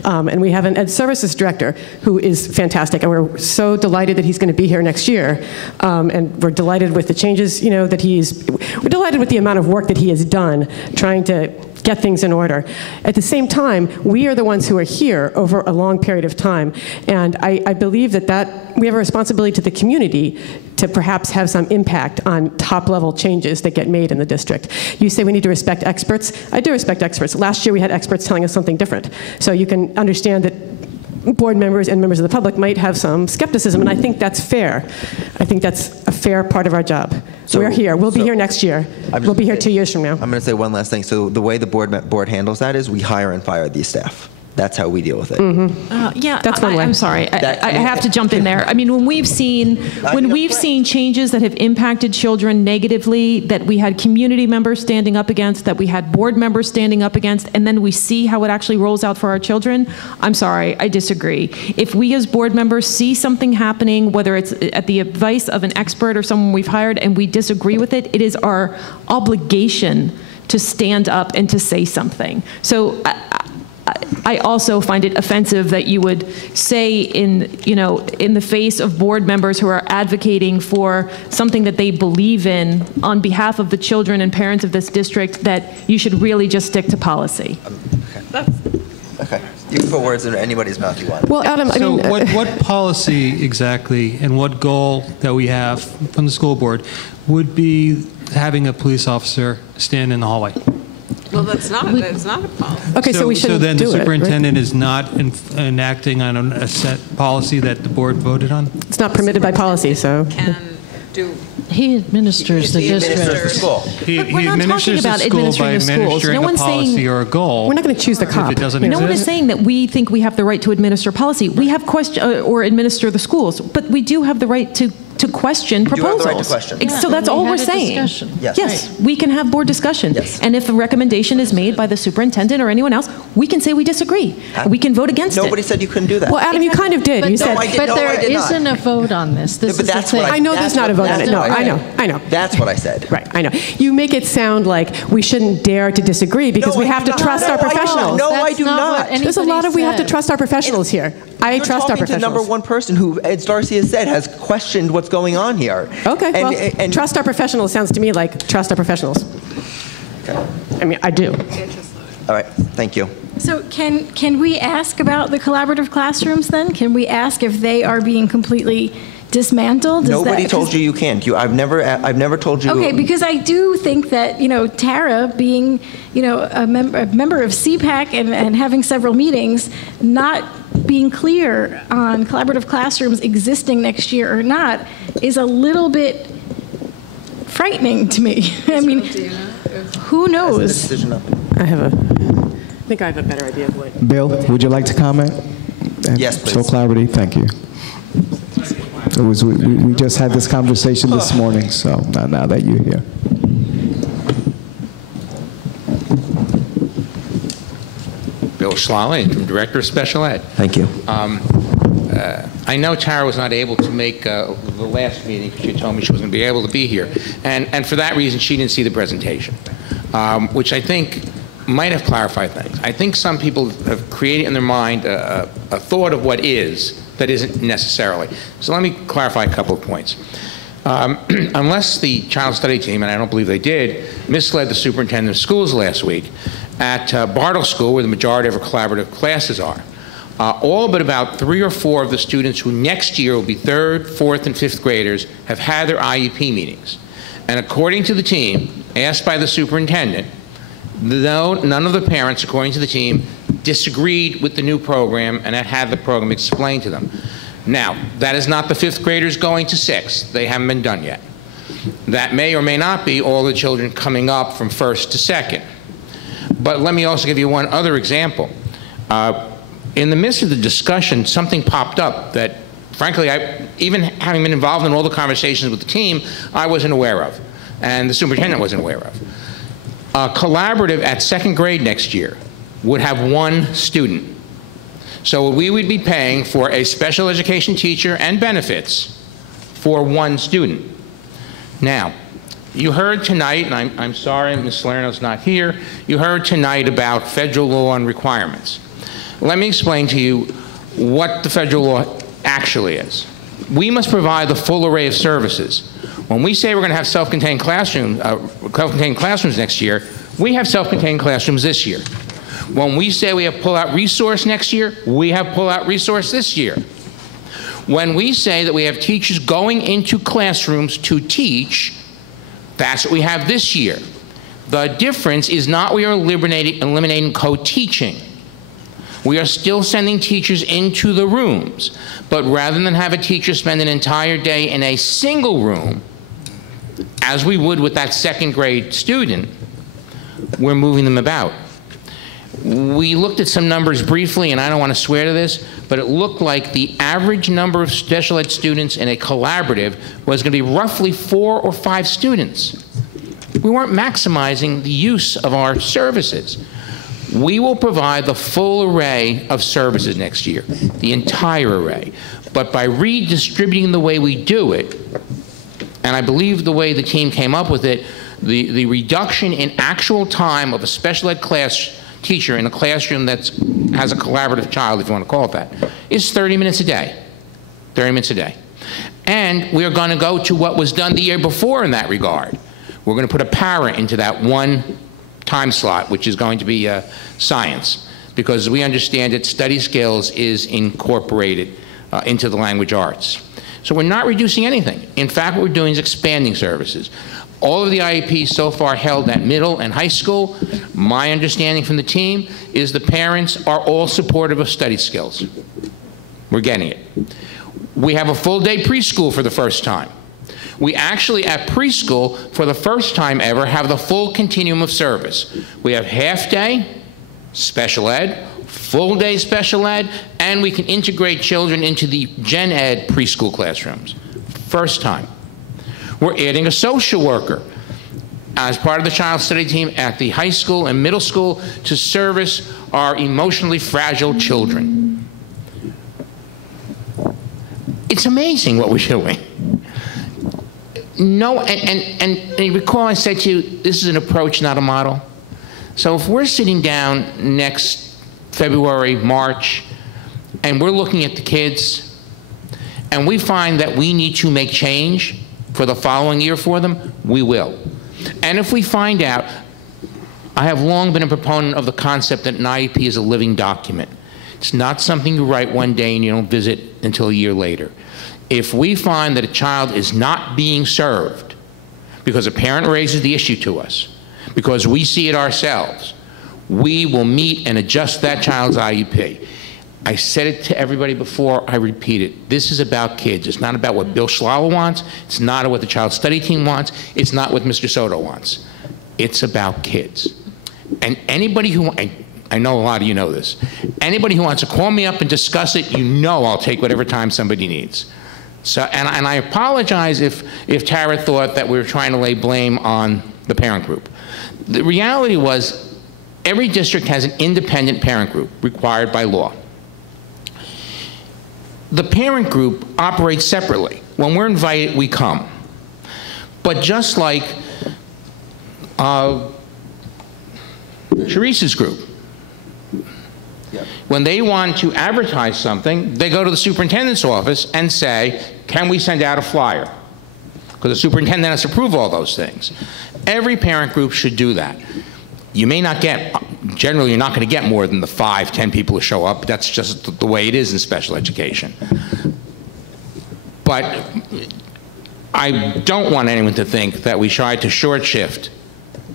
And we have an ed services director who is fantastic, and we're so delighted that he's going to be here next year. And we're delighted with the changes, that we're delighted with the amount of work that he has done trying to get things in order. At the same time, we are the ones who are here over a long period of time, and I believe that we have a responsibility to the community to perhaps have some impact on top-level changes that get made in the district. You say we need to respect experts. I do respect experts. Last year we had experts telling us something different. So you can understand that board members and members of the public might have some skepticism, and I think that's fair. I think that's a fair part of our job. So we're here. We'll be here next year. We'll be here 2 years from now. I'm going to say one last thing. So the way the board handles that is we hire and fire these staff. That's how we deal with it. Yeah, That's one way. I'm sorry. I have to jump in there. I mean, when we've seen changes that have impacted children negatively, that we had community members standing up against, that we had board members standing up against, and then we see how it actually rolls out for our children, I'm sorry, I disagree. If we as board members see something happening, whether it's at the advice of an expert or someone we've hired, and we disagree with it, it is our obligation to stand up and to say something. So I also find it offensive that you would say in the face of board members who are advocating for something that they believe in on behalf of the children and parents of this district that you should really just stick to policy. Okay. You can put words in anybody's mouth you want. Well, Adam, what policy exactly and what goal that we have from the school board would be having a police officer stand in the hallway? Well, that's not a policy. Okay, so we shouldn't then do the it, superintendent is not enacting on a set policy that the board voted on? It's not permitted by policy, so. He administers the district. He But we're not administers talking about the school by administering the schools. administering No a one's policy saying- or a goal. We're not going to choose the cop. If it doesn't No exist. one is saying that we think we have the right to administer policy. We have or administer the schools, but we do have the right to question do have the proposals. right to question. So that's all we're saying. Yes. Yes, we can have board discussion. Yes. And if a recommendation is made by the superintendent or anyone else, we can say we disagree. We can vote against it. Nobody said you couldn't do that. Well, Adam, you kind of did. You said. But there isn't a vote on this. This but is the that's what thing. I know there's not a vote on it. No, what I I know. said. I know. That's what I said. Right, I know. You make it sound like we shouldn't dare to disagree because No, we I have do to not. trust No, our I don't. professionals. No, I That's do not not. what There's a lot of we have to said. trust our professionals here. I trust our You're talking to professionals. number one person who, as Darcy has said, has questioned what's going on here. Okay, well, And trust our professionals sounds to me like trust our professionals. I mean, I do. all right, thank you. So can we ask about the collaborative classrooms then? Can we ask if they are being completely dismantled? Nobody told you you can't. I've never told you. Okay, because I do think that, Tara being, a member of CPAC and having several meetings, not being clear on collaborative classrooms existing next year or not is a little bit frightening to me. I mean, who knows? I think I have a better idea of what. Bill, would you like to comment? Yes, please. Show clarity, thank you. We just had this conversation this morning, so now that you're here. Bill Schlala, Interim Director of Special Ed. Thank you. I know Tara was not able to make the last meeting because she told me she wasn't going to be able to be here. And for that reason, she didn't see the presentation, which I think might have clarified things. I think some people have created in their mind a thought of what is that isn't necessarily. So let me clarify a couple of points. Unless the child study team, and I don't believe they did, misled the superintendent of schools last week, at Bartle School, where the majority of our collaborative classes are, all but about 3 or 4 of the students who next year will be 3rd, 4th, and 5th graders have had their IEP meetings. And according to the team, asked by the superintendent, though none of the parents, according to the team, disagreed with the new program and had the program explained to them. Now, that is not the 5th graders going to 6th. They haven't been done yet. That may or may not be all the children coming up from 1st to 2nd. But let me also give you one other example. In the midst of the discussion, something popped up that, frankly, even having been involved in all the conversations with the team, I wasn't aware of, and the superintendent wasn't aware of. Collaborative at 2nd grade next year would have 1 student. So we would be paying for a special education teacher and benefits for 1 student. Now, you heard tonight, and I'm sorry Ms. Salerno's not here, you heard tonight about federal law and requirements. Let me explain to you what the federal law actually is. We must provide the full array of services. When we say we're going to have self-contained classrooms next year, we have self-contained classrooms this year. When we say we have pull-out resource next year, we have pull-out resource this year. When we say that we have teachers going into classrooms to teach, that's what we have this year. The difference is not we are eliminating co-teaching. We are still sending teachers into the rooms, but rather than have a teacher spend an entire day in a single room, as we would with that 2nd grade student, we're moving them about. We looked at some numbers briefly, and I don't want to swear to this, but it looked like the average number of special ed students in a collaborative was going to be roughly 4 or 5 students. We weren't maximizing the use of our services. We will provide the full array of services next year, the entire array. But by redistributing the way we do it, and I believe the way the team came up with it, the reduction in actual time of a special ed class teacher in a classroom that has a collaborative child, if you want to call it that, is 30 minutes a day. 30 minutes a day. And we are going to go to what was done the year before in that regard. We're going to put a para into that 1 time slot, which is going to be science, because we understand that study skills is incorporated into the language arts. So we're not reducing anything. In fact, what we're doing is expanding services. All of the IEPs so far held at middle and high school, my understanding from the team is the parents are all supportive of study skills. We're getting it. We have a full-day preschool for the first time. We actually, at preschool, for the first time ever, have the full continuum of service. We have half-day special ed, full-day special ed, and we can integrate children into the gen ed preschool classrooms. First time. We're adding a social worker as part of the child study team at the high school and middle school to service our emotionally fragile children. It's amazing what we're doing. No, and you recall I said to you, this is an approach, not a model. So if we're sitting down next February, March, and we're looking at the kids, and we find that we need to make change for the following year for them, we will. And if we find out, I have long been a proponent of the concept that an IEP is a living document. It's not something you write one day and you don't visit until a year later. If we find that a child is not being served because a parent raises the issue to us, because we see it ourselves, we will meet and adjust that child's IEP. I said it to everybody before, I repeat it. This is about kids. It's not about what Bill Schlauer wants. It's not what the child study team wants. It's not what Mr. Soto wants. It's about kids. And anybody who, I know a lot of you know this, anybody who wants to call me up and discuss it, you know I'll take whatever time somebody needs. So, and I apologize if Tara thought that we were trying to lay blame on the parent group. The reality was every district has an independent parent group required by law. The parent group operates separately. When we're invited, we come. But just like Sharice's group, when they want to advertise something, they go to the superintendent's office and say, can we send out a flyer? Because the superintendent has to approve all those things. Every parent group should do that. You may not get, generally you're not going to get more than the 5, 10 people who show up. That's just the way it is in special education. But I don't want anyone to think that we tried to short shift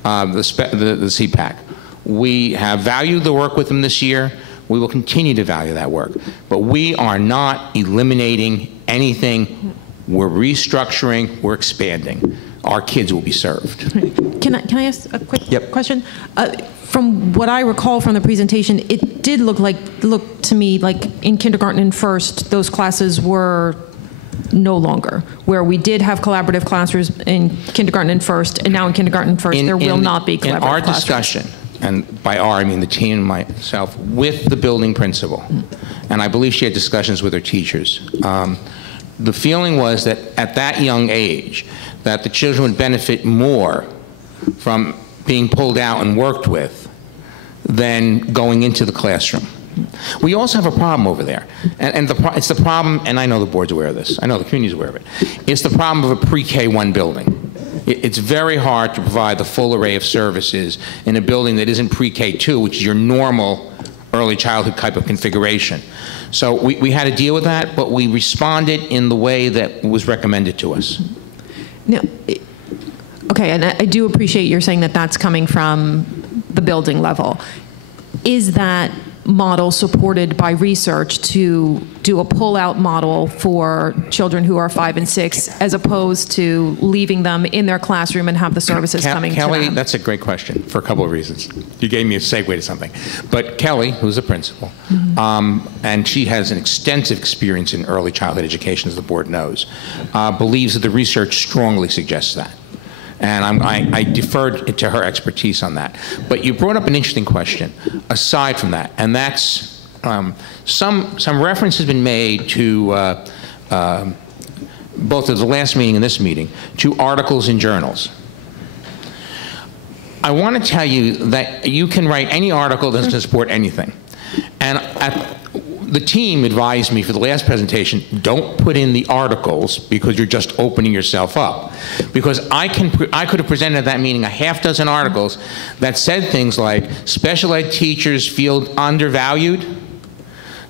the CPAC. We have valued the work with them this year. We will continue to value that work. But we are not eliminating anything. We're restructuring, we're expanding. Our kids will be served. Can I ask a quick question? From what I recall from the presentation, it did look to me like in kindergarten and first, those classes were no longer, where we did have collaborative classrooms in kindergarten and first, and now in kindergarten and first, there will not be collaborative classrooms. In our discussion, and by our, I mean the team and myself, with the building principal, and I believe she had discussions with her teachers, the feeling was that at that young age, that the children would benefit more from being pulled out and worked with than going into the classroom. We also have a problem over there, and it's the problem, and I know the board's aware of this, I know the community's aware of it, it's the problem of a pre-K1 building. It's very hard to provide the full array of services in a building that isn't pre-K2, which is your normal early childhood type of configuration. So we had to deal with that, but we responded in the way that was recommended to us. Now, okay, and I do appreciate you're saying that that's coming from the building level. Is that model supported by research to do a pull-out model for children who are 5 and 6, as opposed to leaving them in their classroom and have the services coming to them? Kelly, that's a great question for a couple of reasons. You gave me a segue to something. But Kelly, who's a principal, and she has an extensive experience in early childhood education, as the board knows, believes that the research strongly suggests that. And I deferred to her expertise on that. But you brought up an interesting question aside from that, and that's some reference has been made to both at the last meeting and this meeting to articles in journals. I want to tell you that you can write any article that's going to support anything. And the team advised me for the last presentation, don't put in the articles because you're just opening yourself up. Because I could have presented at that meeting a half-dozen articles that said things like, special ed teachers feel undervalued,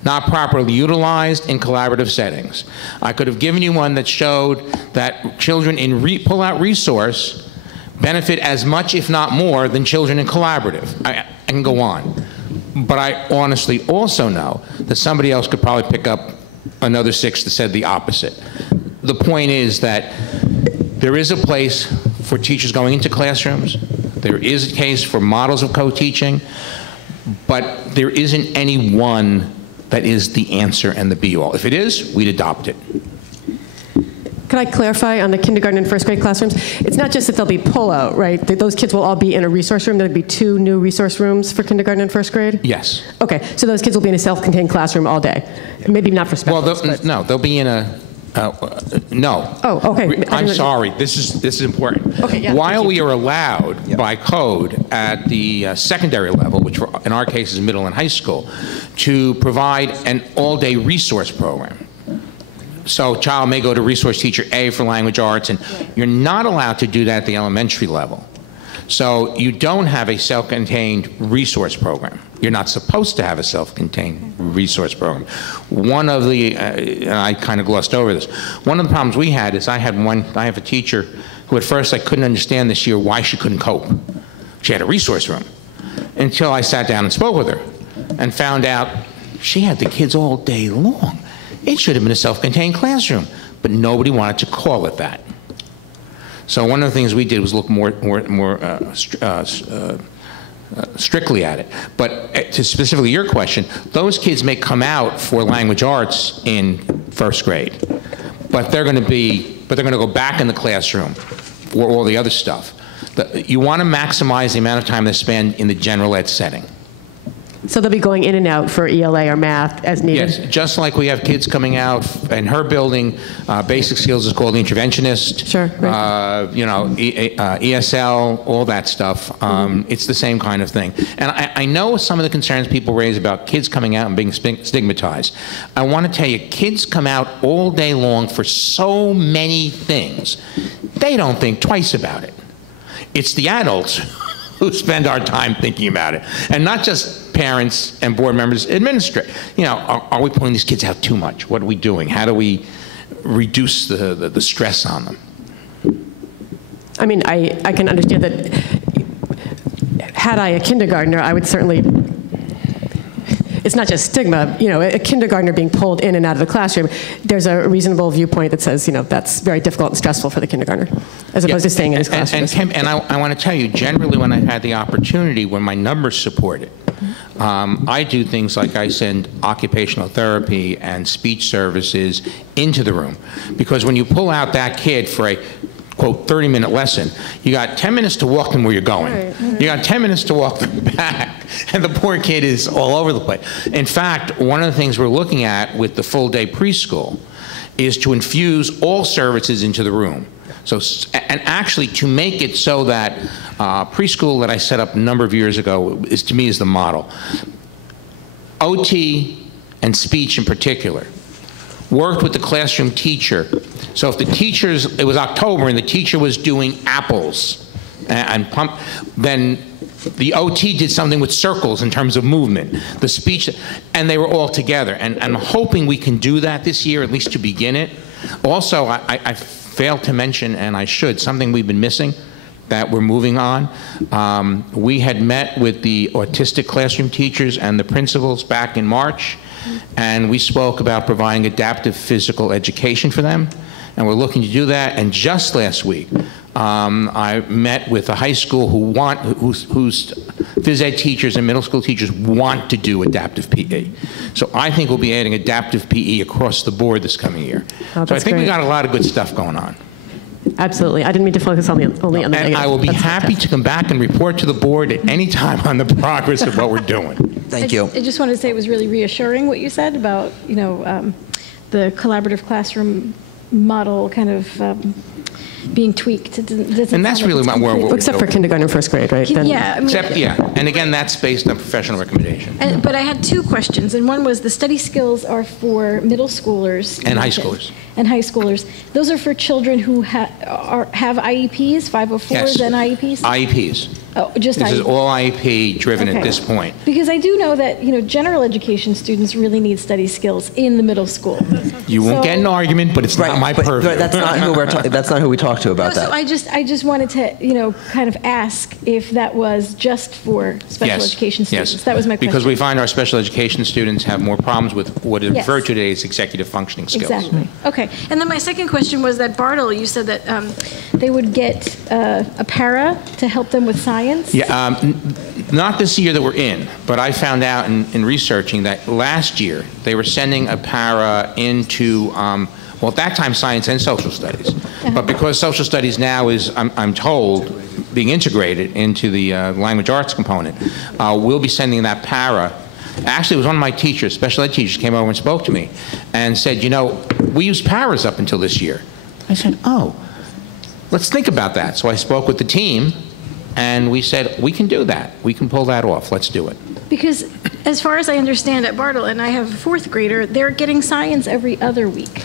not properly utilized in collaborative settings. I could have given you one that showed that children in pull-out resource benefit as much, if not more, than children in collaborative. I can go on. But I honestly also know that somebody else could probably pick up another 6 that said the opposite. The point is that there is a place for teachers going into classrooms. There is a case for models of co-teaching, but there isn't any one that is the answer and the be-all. If it is, we'd adopt it. Can I clarify on the kindergarten and first grade classrooms? It's not just that they'll be pull-out, right? Those kids will all be in a resource room. There'll be 2 new resource rooms for kindergarten and first grade? Yes. Okay, so those kids will be in a self-contained classroom all day. Maybe not for specialists. Well, no, they'll be in a, no. Oh, okay. I'm sorry, this is important. Okay, yeah, While we are allowed by code at the secondary level, which in our case is middle and high school, to provide an all-day resource program. So a child may go to resource teacher A for language arts, and you're not allowed to do that at the elementary level. So you don't have a self-contained resource program. You're not supposed to have a self-contained resource program. One of the, and I kind of glossed over this, one of the problems we had is I have a teacher who at first I couldn't understand this year why she couldn't cope. She had a resource room. Until I sat down and spoke with her and found out she had the kids all day long. It should have been a self-contained classroom, but nobody wanted to call it that. So one of the things we did was look more strictly at it. But to specifically your question, those kids may come out for language arts in first grade, but they're going to go back in the classroom for all the other stuff. You want to maximize the amount of time they spend in the general ed setting. So they'll be going in and out for ELA or math as needed? Yes, just like we have kids coming out in her building, basic skills is called the interventionist. Sure. Right. ESL, all that stuff. It's the same kind of thing. And I know some of the concerns people raise about kids coming out and being stigmatized. I want to tell you, kids come out all day long for so many things. They don't think twice about it. It's the adults who spend our time thinking about it, and not just parents and board members, administrators. You know, are we pulling these kids out too much? What are we doing? How do we reduce the stress on them? I mean, I can understand that. Had I a kindergartner, I would certainly. It's not just stigma, you know, a kindergartner being pulled in and out of the classroom. There's a reasonable viewpoint that says, you know, that's very difficult and stressful for the kindergartner, as opposed to staying in his classroom. And I want to tell you, generally when I've had the opportunity, when my numbers support it, I do things like I send occupational therapy and speech services into the room. Because when you pull out that kid for a quote, 30-minute lesson, you got 10 minutes to walk them where you're going. You got 10 minutes to walk them back, and the poor kid is all over the place. In fact, one of the things we're looking at with the full-day preschool is to infuse all services into the room. So, and actually to make it so that preschool that I set up a number of years ago is, to me, is the model. OT and speech in particular worked with the classroom teacher. So if the teachers, it was October and the teacher was doing apples and pump, then the OT did something with circles in terms of movement, the speech, and they were all together. And I'm hoping we can do that this year, at least to begin it. Also, I failed to mention, and I should, something we've been missing that we're moving on. We had met with the autistic classroom teachers and the principals back in March, and we spoke about providing adaptive physical education for them, and we're looking to do that. And just last week, I met with a high school whose phys ed teachers and middle school teachers want to do adaptive PE. So I think we'll be adding adaptive PE across the board this coming year. Oh, so I think great. we got a lot of good stuff going on. Absolutely. I didn't mean to focus on only on the And I will be happy to come back and report to the board at any time on the progress of what we're doing. Thank you. I just wanted to say it was really reassuring what you said about, you know, the collaborative classroom model kind of being tweaked. And that's really what we're except for kindergarten and first grade, right? Yeah. I mean, except, yeah. And again, that's based on professional recommendation. But I had two questions, and one was the study skills are for middle schoolers. And high schoolers. And high schoolers. Those are for children who have IEPs, 504s, Yes. and IEPs? IEPs. Oh, just This IEPs. is all IEP driven at Okay. this point. Because I do know that, you know, general education students really need study skills in the middle school. You won't get an argument, but it's not my purview. But that's not who that's not who we talk to about So that. I just wanted to, you know, kind of ask if that was just for special education students. Yes. That was my question. Because we find our special education students have more problems with what is Yes. referred to today as executive functioning skills. Exactly. Okay. And then my second question was that Bartle, you said that they would get a para to help them with science. Yeah, not this year that we're in, but I found out in researching that last year they were sending a para into, well, at that time, science and social studies. But because social studies now is, I'm told, being integrated into the language arts component, we'll be sending that para. Actually, it was one of my teachers, special ed teachers, came over and spoke to me and said, you know, we used paras up until this year. I said, oh, let's think about that. So I spoke with the team, and we said, we can do that. We can pull that off. Let's do it. Because as far as I understand at Bartle, and I have a fourth grader, they're getting science every other week.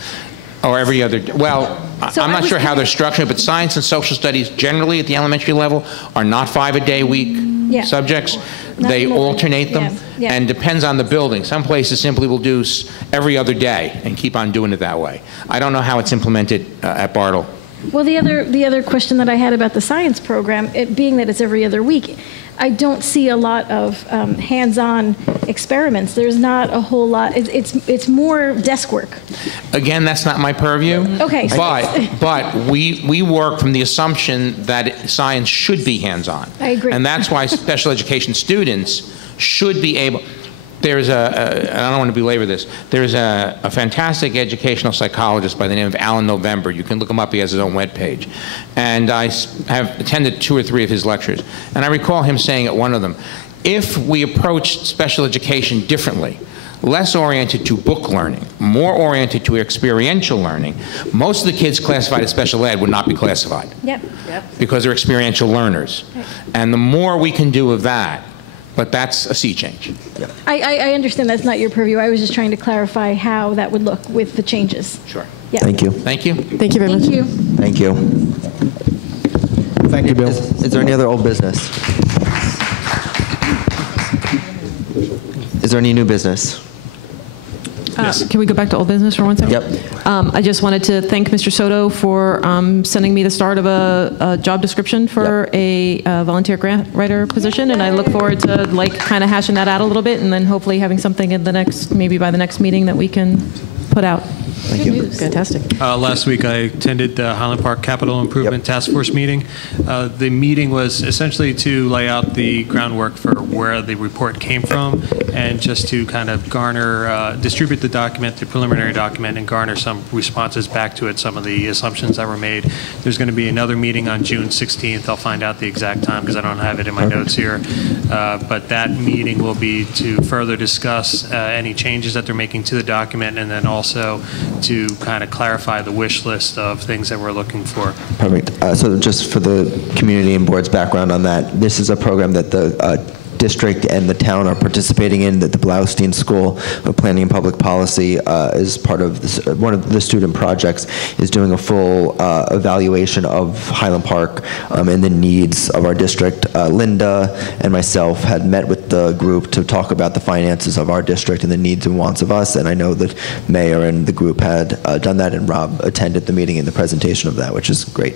Or every other, well, So I'm I not was sure how they're thinking- structured, but science and social studies generally at the elementary level are not 5-a-day-week Yeah. subjects. Not They anymore. alternate them, Yeah, yeah. and depends on the building. Some places simply will do every other day and keep on doing it that way. I don't know how it's implemented at Bartle. Well, the other question that I had about the science program, it being that it's every other week, I don't see a lot of hands-on experiments. There's not a whole lot. It's more desk work. Again, that's not my purview. Okay. But we work from the assumption that science should be hands-on. I agree. And that's why special education students should be able. There's and I don't want to belabor this, there's a fantastic educational psychologist by the name of Alan November. You can look him up, he has his own webpage. And I have attended 2 or 3 of his lectures. And I recall him saying at one of them, if we approach special education differently, less oriented to book learning, more oriented to experiential learning, most of the kids classified as special ed would not be classified. Yep. Because they're experiential learners. And the more we can do of that, but that's a sea change. I understand that's not your purview. I was just trying to clarify how that would look with the changes. Sure. Yeah. Thank you. Thank you. Thank you very much. Thank you. Thank you. Thank you, Bill. Is there any other old business? Is there any new business? Can we go back to old business for one second? Yep. I just wanted to thank Mr. Soto for sending me the start of a job description for a volunteer grant writer position, and I look forward to kind of hashing that out a little bit, and then hopefully having something in maybe by the next meeting that we can put out. Thank you. Fantastic. Last week, I attended the Highland Park Capital Improvement Task Force meeting. The meeting was essentially to lay out the groundwork for where the report came from, and just to kind of distribute the document, the preliminary document, and garner some responses back to it, some of the assumptions that were made. There's going to be another meeting on June 16th. I'll find out the exact time because I don't have it in my notes here. But that meeting will be to further discuss any changes that they're making to the document, and then also to kind of clarify the wish list of things that we're looking for. Perfect. So just for the community and board's background on that, this is a program that the district and the town are participating in, that the Blaustein School of Planning and Public Policy is part of this, one of the student projects is doing a full evaluation of Highland Park and the needs of our district. Linda and myself had met with the group to talk about the finances of our district and the needs and wants of us, and I know that Mayor and the group had done that, and Rob attended the meeting and the presentation of that, which is great.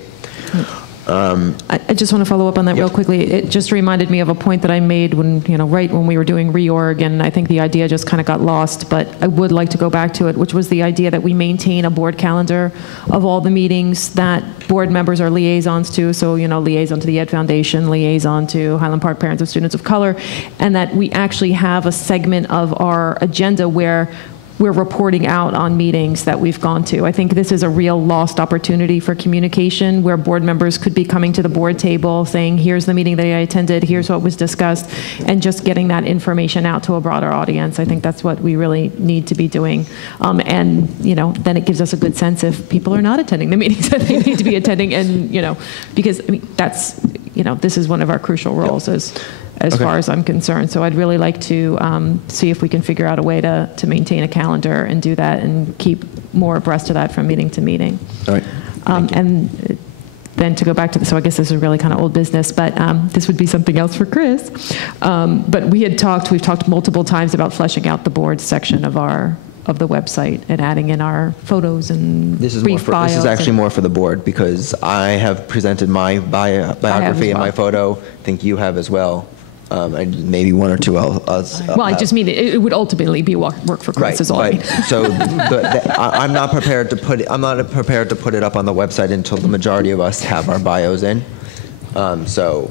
I just want to follow up on that real quickly. It just reminded me of a point that I made when, right when we were doing reorg, and I think the idea just kind of got lost, but I would like to go back to it, which was the idea that we maintain a board calendar of all the meetings that board members are liaisons to, so, liaison to the Ed Foundation, liaison to Highland Park Parents of Students of Color, and that we actually have a segment of our agenda where we're reporting out on meetings that we've gone to. I think this is a real lost opportunity for communication where board members could be coming to the board table saying, here's the meeting that I attended, here's what was discussed, and just getting that information out to a broader audience. I think that's what we really need to be doing. And, then it gives us a good sense if people are not attending the meetings that they need to be attending, and, because, that's, this is one of our crucial roles as far as I'm concerned. So I'd really like to see if we can figure out a way to maintain a calendar and do that and keep more abreast of that from meeting to meeting. All right. And then to go back to so I guess this is really kind of old business, but this would be something else for Chris. But we've talked multiple times about fleshing out the board section of the website and adding in our photos and brief bios. This is actually more for the board, because I have presented my biography and my photo. I think you have as well. And maybe one or two else. Well, I just mean it would ultimately be work for Chris, is all I mean. So I'm not prepared to put it up on the website until the majority of us have our bios in. So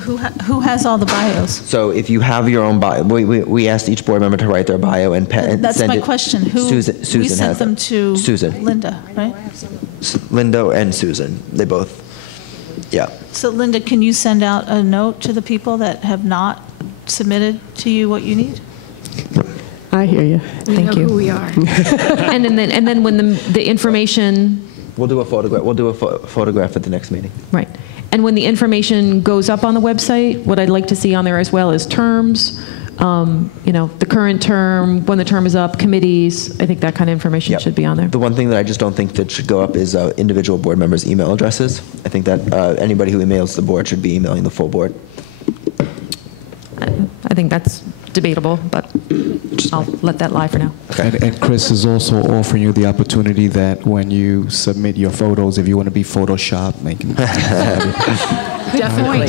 who has all the bios? So if you have your own bio, we asked each board member to write their bio and That's send my it. question. Susan we sent has them it. to Susan. Linda, right? Linda and Susan, they both. Yeah. So Linda, can you send out a note to the people that have not submitted to you what you need? I hear you. Thank you. Who we are. and then when the information. We'll do a photograph. We'll do a photograph at the next meeting. Right. And when the information goes up on the website, what I'd like to see on there as well is terms, the current term, when the term is up, committees. I think that kind of information should be on there. The one thing that I just don't think that should go up is individual board members' email addresses. I think that anybody who emails the board should be emailing the full board. I think that's debatable, but I'll let that lie for now. And Chris is also offering you the opportunity that when you submit your photos, if you want to be Photoshopped, make them. Definitely,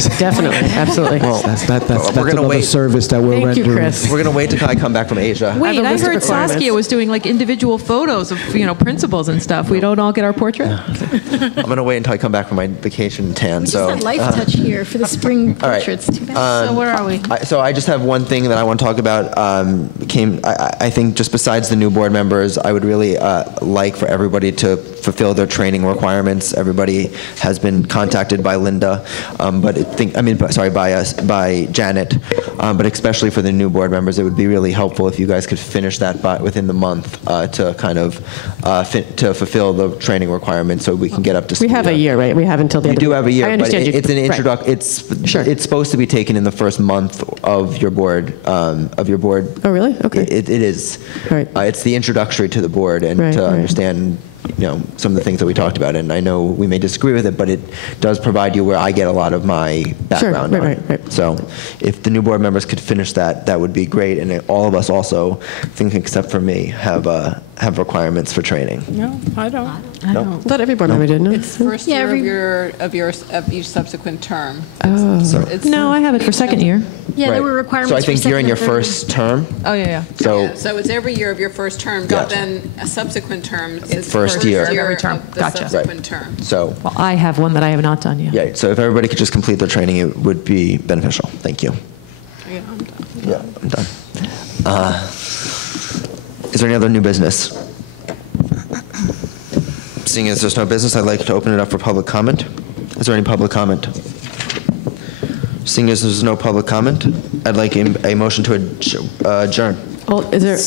absolutely. Well, that's we're gonna another wait. service that we're Thank you, rendering. Chris. We're going to wait till I come back from Asia. Wait, I list of heard requirements. Saskia was doing like individual photos of, principals and stuff. We don't all get our portrait? I'm going to wait until I come back from my vacation tan. We So, just had Life Touch here for the spring all right. portraits. Too bad. So where are we? So I just have one thing that I want to talk about. I think just besides the new board members, I would really like for everybody to fulfill their training requirements. Everybody has been contacted by Linda, by Janet, but especially for the new board members, it would be really helpful if you guys could finish that within the month to kind of to fulfill the training requirements, so we can get up to speed. We have a year, right? We have until the end of the year. You do have a year, I but understand it's an right. introduction. It's supposed to be taken in the first month of your board. Oh, really? Okay. It is. Right. It's the introductory to the board and to understand, some of the things that we talked about. And I know we may disagree with it, but it does provide you where I get a lot of my background. Sure. on. Right. So if the new board members could finish that, that would be great. And all of us also, I think except for me, have requirements for training. No, I don't. I thought every board member did, no? It's first year of each subsequent term. Oh. No, I have it for second year. Yeah, there Right. were requirements So I for think you're in second your and third. first term. Oh, yeah. So So it's every year of your first term, but then a subsequent term is First year. Every term. of the Gotcha. subsequent term. So Well, I have one that I have not done yet. yeah. So if everybody could just complete their training, it would be beneficial. Thank you. Yeah, I'm done. Yeah, I'm done. Is there any other new business? Seeing as there's no business, I'd like to open it up for public comment. Is there any public comment? Seeing as there's no public comment, I'd like a motion to adjourn. Oh, is there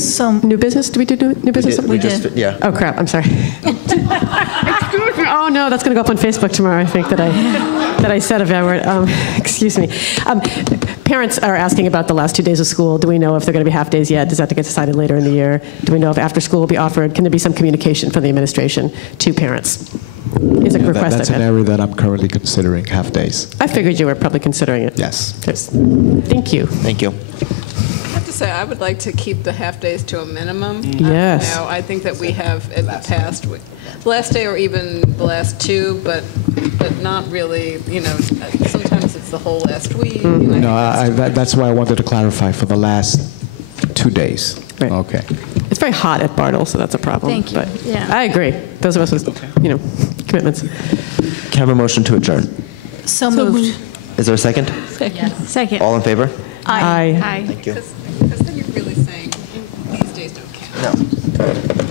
new business? Do we do new business? We just, yeah. Oh, crap. I'm sorry. Excuse me. Oh, no, that's going to go up on Facebook tomorrow, I think, that I said a bad word. Excuse me. Parents are asking about the last 2 days of school. Do we know if they're going to be half days yet? Does that have to get decided later in the year? Do we know if after school will be offered? Can there be some communication from the administration to parents? Is a request That's I've an had. area that I'm currently considering, half days. I figured you were probably considering it. Yes. Thank you. Thank you. I have to say, I would like to keep the half-days to a minimum. Yes. I think that we have in the past, the last day or even the last two, but not really, sometimes it's the whole last week. No, that's why I wanted to clarify for the last 2 days. Right. Okay. It's very hot at Bartle, so that's a problem. Thank you. But Yeah. I agree. Those of us with, commitments. Can I have a motion to adjourn? So moved. Is there a second? Second. All in favor? Aye. Aye. Thank you. Because then you're really saying, these days don't count. No.